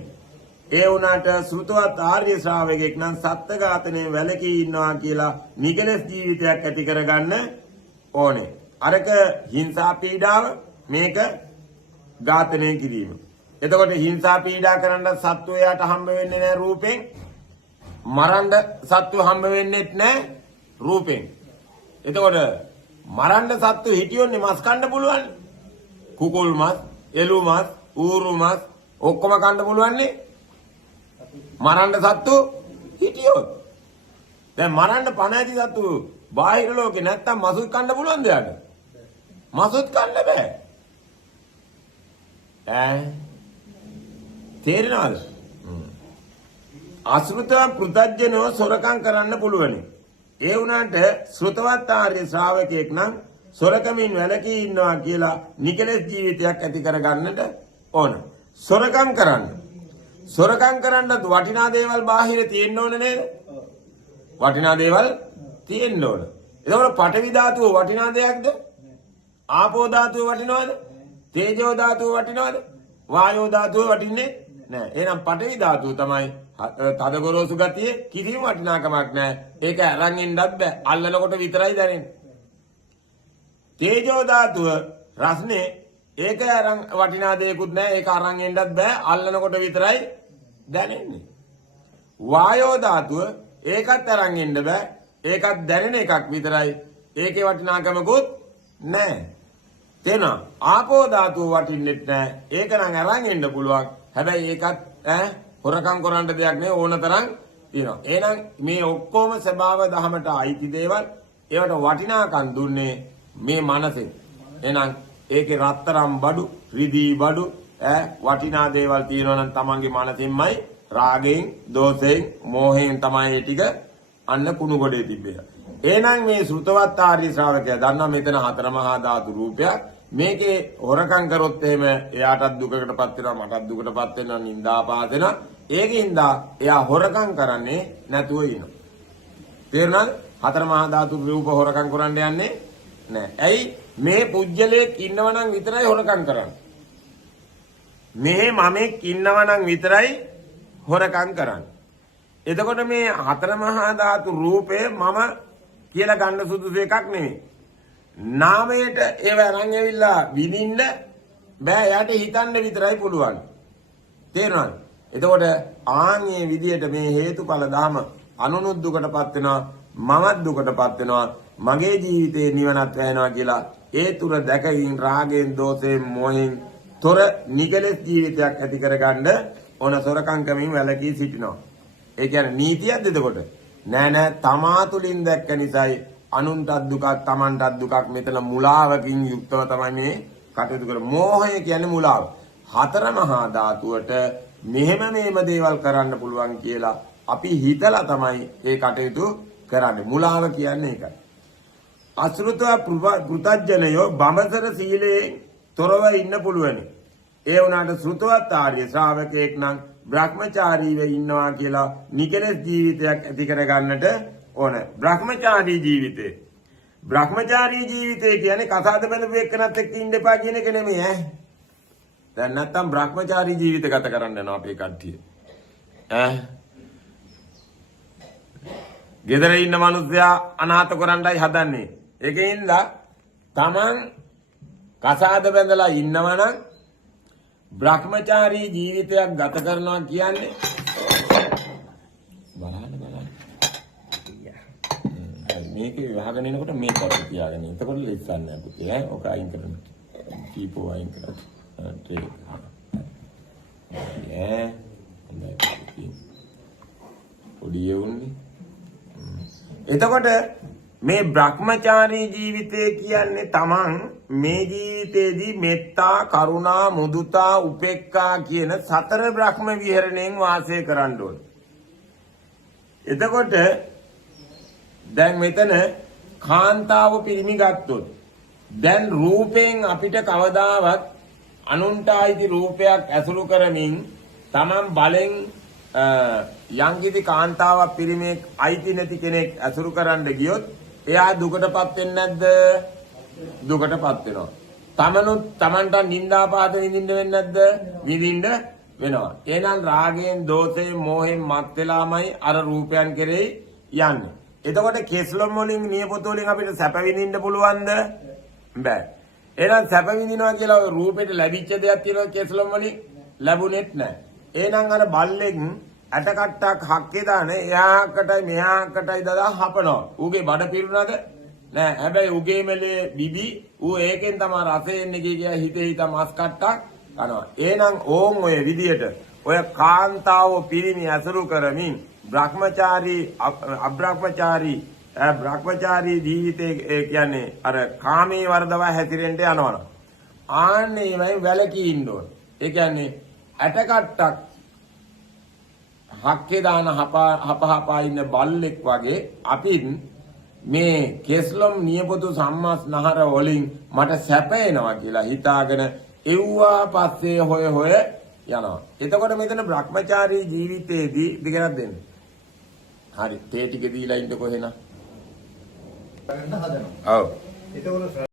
ඒ වුණාට ශ්‍රුතවත් ආර්ය ශ්‍රාවකෙක් නම් සත්ත්ව ඝාතනයේ වැළකී ඉන්නවා කියලා නිකලස් ජීවිතයක් ඇති කරගන්න ඕනේ. අරක හිංසා පීඩාව මේක ඝාතනය කිරීම. එතකොට හිංසා පීඩා කරන්න සත්තු එයාට හම්බ වෙන්නේ නැහැ රූපෙන්. මරන්න සත්තු හම්බ වෙන්නේත් නැහැ රූපෙන්. එතකොට මරන්න සත්තු හිටියොන්නේ මස් කන්න පුළුවන්. කුකුල් මස්, එළු මස්, ඌරු මස් ඔක්කොම කන්න පුළුවන්නේ. මරන්න සත්තු හිටියොත්. දැන් මරන්න පණ ඇති සත්තු බාහිර ලෝකේ නැත්තම් මසුත් කන්න පුළුවන්ද යාට? මසුත් කන්න බෑ. තේරෙනවද? අසෘතව පෘතජ්ජනව සොරකම් කරන්න පුළුවනි. ඒ වුණාට ශ්‍රුතවත් ආර්ය ශ්‍රාවකයෙක් නම් සොරකමින් වැළකී ඉන්නවා කියලා නිකලස් ජීවිතයක් ඇති කරගන්නට ඕන. සොරකම් කරන්නත් වටිනා දේවල් බාහිර තියෙන්න ඕන නේද? වටිනා දේවල් තියෙන්න ඕන. එතකොට පඨවි ධාතුව වටිනා දෙයක්ද? ආපෝ ධාතුව වටිනවද? තේජෝ ධාතුව වටිනවද? වායෝ ධාතුව වටින්නේ නැහැ. එහෙනම් පඨවි ධාතුව තමයි තද ගොරෝසු ගතිය කිසිම වටිනාකමක් නැහැ. ඒක අරන් ඉන්නත් බෑ. අල්ලනකොට විතරයි දැනෙන්නේ. තේජෝ ධාතුව රස්නේ ඒක අරන් වටිනා දෙයක්වත් නැහැ. ඒක අරන් ඉන්නත් බෑ. අල්ලනකොට විතරයි දැනෙන්නේ. වායෝ ධාතුව ඒකත් අරන් ඉන්න බෑ. ඒකත් දැනෙන එකක් විතරයි. ඒකේ වටිනාකමකුත් නැහැ. තේනවා? ආපෝ ධාතුව වටින්නෙත් නැහැ. ඒක නම් අරන් ඉන්න පුළුවන්. හැබැයි ඒකත් හොරකම් කරන්න දෙයක් නෙවෙයි ඕන තරම් තියෙනවා. එහෙනම් මේ ඔක්කොම ස්වභාව දහමට අයිති දේවල්. ඒවට වටිනාකම් දුන්නේ මේ මනසෙන්. එහෙනම් ඒකේ රත්තරම් බඩු, රිදී බඩු, වටිනා දේවල් තියෙනවා නම් තමන්ගේ මනසින්මයි රාගයෙන්, දෝෂයෙන්, මෝහයෙන් තමයි ඒ ටික අන්න කුණු ගොඩේ තිබෙන්නේ. එහෙනම් මේ ශ්‍රුතවත් ආර්ය ශ්‍රාවකයා දන්නා මෙතන හතර මහා ධාතු රූපයක්. මේකේ හොරකම් කරොත් එහෙම එයාටත් දුකකටපත් වෙනවා, මටත් දුකටපත් වෙනවා, නිന്ദා පාද වෙනවා. ඒකින්ද එයා හොරකම් කරන්නේ නැතුව ඉනවා. තේරුණාද? හතර මහා ධාතු රූප හොරකම් කරන්න යන්නේ නැහැ. ඇයි? මේ පුජ්‍යලයක් ඉන්නවනම් විතරයි හොරකම් කරන්නේ. මේ මමෙක් ඉන්නවනම් විතරයි හොරකම් කරන්නේ. එතකොට මේ හතර මහා ධාතු රූපය මම කියලා ගන්න සුදුසු එකක් නෙමෙයි. නාමයට ඒව අරන් ඇවිල්ලා විඳින්න බෑ. යාට හිතන්න විතරයි පුළුවන්. තේරුණාද? එතකොට ආන්ගේ විදියට මේ හේතුඵල ධම අනුනුද්දුකටපත් වෙනවා. මමත් දුකටපත් වෙනවා. මගේ ජීවිතේ නිවනත් වෙනවා කියලා ඒ තුර දැකීම රාගෙන් දෝෂයෙන් මොහෙන් තොර නිකලස් ජීවිතයක් ඇති කරගන්න ඕන සොරකම් කමින් වැළකී සිටිනවා. ඒ කියන්නේ නීතියක්ද එතකොට? නෑ තමා තුලින් දැක්ක නිසායි අනුන්ටත් දුකක් තමන්ටත් දුකක් මෙතන මුලාවකින් යුක්තව තමයි මේ කටයුතු කරන්නේ. මෝහය කියන්නේ මුලාව. හතර මහා ධාතුවට මෙහෙම දේවල් කරන්න පුළුවන් කියලා අපි හිතලා තමයි ඒ කටයුතු කරන්නේ. මුලාව කියන්නේ ඒකයි. අසෘතව පෘතජ්ජනයෝ බඹසර සීලයෙන් තොරව ඉන්න පුළුවනි. ඒ වුණාට ශ්‍රුතවත් ආර්ය ශ්‍රාවකයෙක් නම් බ්‍රහ්මචාරීව ඉන්නවා කියලා නිකලස් ජීවිතයක් ඇති කරගන්නට ඕන. බ්‍රහ්මචාරී ජීවිතේ. බ්‍රහ්මචාරී ජීවිතය කියන්නේ කසාද බඳපු එක්කනත් එක්ක ඉන්න එපා කියන එක නෙමෙයි ඈ. දැන් නැත්තම් බ්‍රහ්මචාරී ජීවිත ගත කරන්න යනවා අපේ කට්ටිය. ගෙදර ඉන්න මිනිස්සයා අනාථ කරන්නයි හදන්නේ. ඒකෙන්ද තමන් කසාද බැඳලා ඉන්නවනම් බ්‍රහ්මචාරී ජීවිතයක් ගත කරනවා කියන්නේ බලන්න. මේක වහගෙන එනකොට මේ කොට තියාගෙන. එතකොට ඉස්සන්නේ නැහැ පුතේ ඈ. ඔක අයින් කරන්න. කීපෝ අයින් කරන්න. ට්‍රේ. පොඩි යවුන්නේ. එතකොට මේ බ්‍රහ්මචාරී ජීවිතය කියන්නේ තමන් මේ ජීවිතේදී මෙත්තා, කරුණා, මුදුතා, උපේක්ඛා කියන සතර බ්‍රහ්ම විහරණයෙන් වාසය කරන්න ඕනේ. එතකොට දැන් මෙතන කාන්තාව පිරිමි ගත්තොත් දැන් රූපයෙන් අපිට කවදාවත් අනුන්ට ආйти රූපයක් ඇසුරු කරමින් තමන් බලෙන් යංගිති කාන්තාවක් පිරිමේක් අයිති නැති කෙනෙක් ඇසුරු කරන්න ගියොත් එයා දුකටපත් වෙන්නේ නැද්ද? දුකටපත් වෙනවා. තමනුත් තමන්ට නිന്ദාපාත විඳින්න වෙන්නේ නැද්ද? විඳින්න වෙනවා. එහෙනම් රාගයෙන්, දෝෂයෙන්, මෝහයෙන් මත් වෙලාමයි අර රූපයන් කෙරෙහි යන්නේ. එතකොට කෙස්ලොම් වලින් නියපොතු වලින් අපිට සැප විඳින්න පුළුවන්ද? බෑ. එහෙනම් සැප විඳිනවා කියලා ඔය රූපෙට ලැබිච්ච දෙයක් කියලා කෙස්ලොම් වලින් ලැබුණෙත් නැහැ. එහෙනම් අර බල්ලෙක් ඇටකට්ටක් හක්කේ දාන එහාකටයි මෙහාකටයි දදා හපනවා. ඌගේ බඩ පිරුණාද? නෑ. හැබැයි ඌගේ මෙලේ බිබි ඌ ඒකෙන් තමයි රසෙ එන්නේ කියලා හිතේ හිත මස් කට්ටක් කනවා. එහෙනම් ඕන් ඔය විදියට ඔය කාන්තාව පිරිමි ඇසුරු කරමින් බ්‍රහ්මචාරී බ්‍රහ්මචාරී ජීවිතේ කියන්නේ අර කාමී වර්ධව හැතිරෙන්න යනවනම් ආන්නේ වයි වැලකී ඉන්න ඕන. ඒ කියන්නේ ඇටකට්ටක් හක්කේ දාන හපහපා ඉන්න බල්ලෙක් වගේ අපි මේ කෙස්ලොම් නියපොතු සම්මස් නහර වලින් මට සැපේනවා කියලා හිතාගෙන එව්වා පස්සේ හොය යනවා. එතකොට මෙතන බ්‍රහ්මචාරී ජීවිතේදී දෙකක් දෙන්නේ. හරි තේ ටික දීලා ඉන්න කොහෙන? ගන්න හදනවා. ඔව්. ඒකවල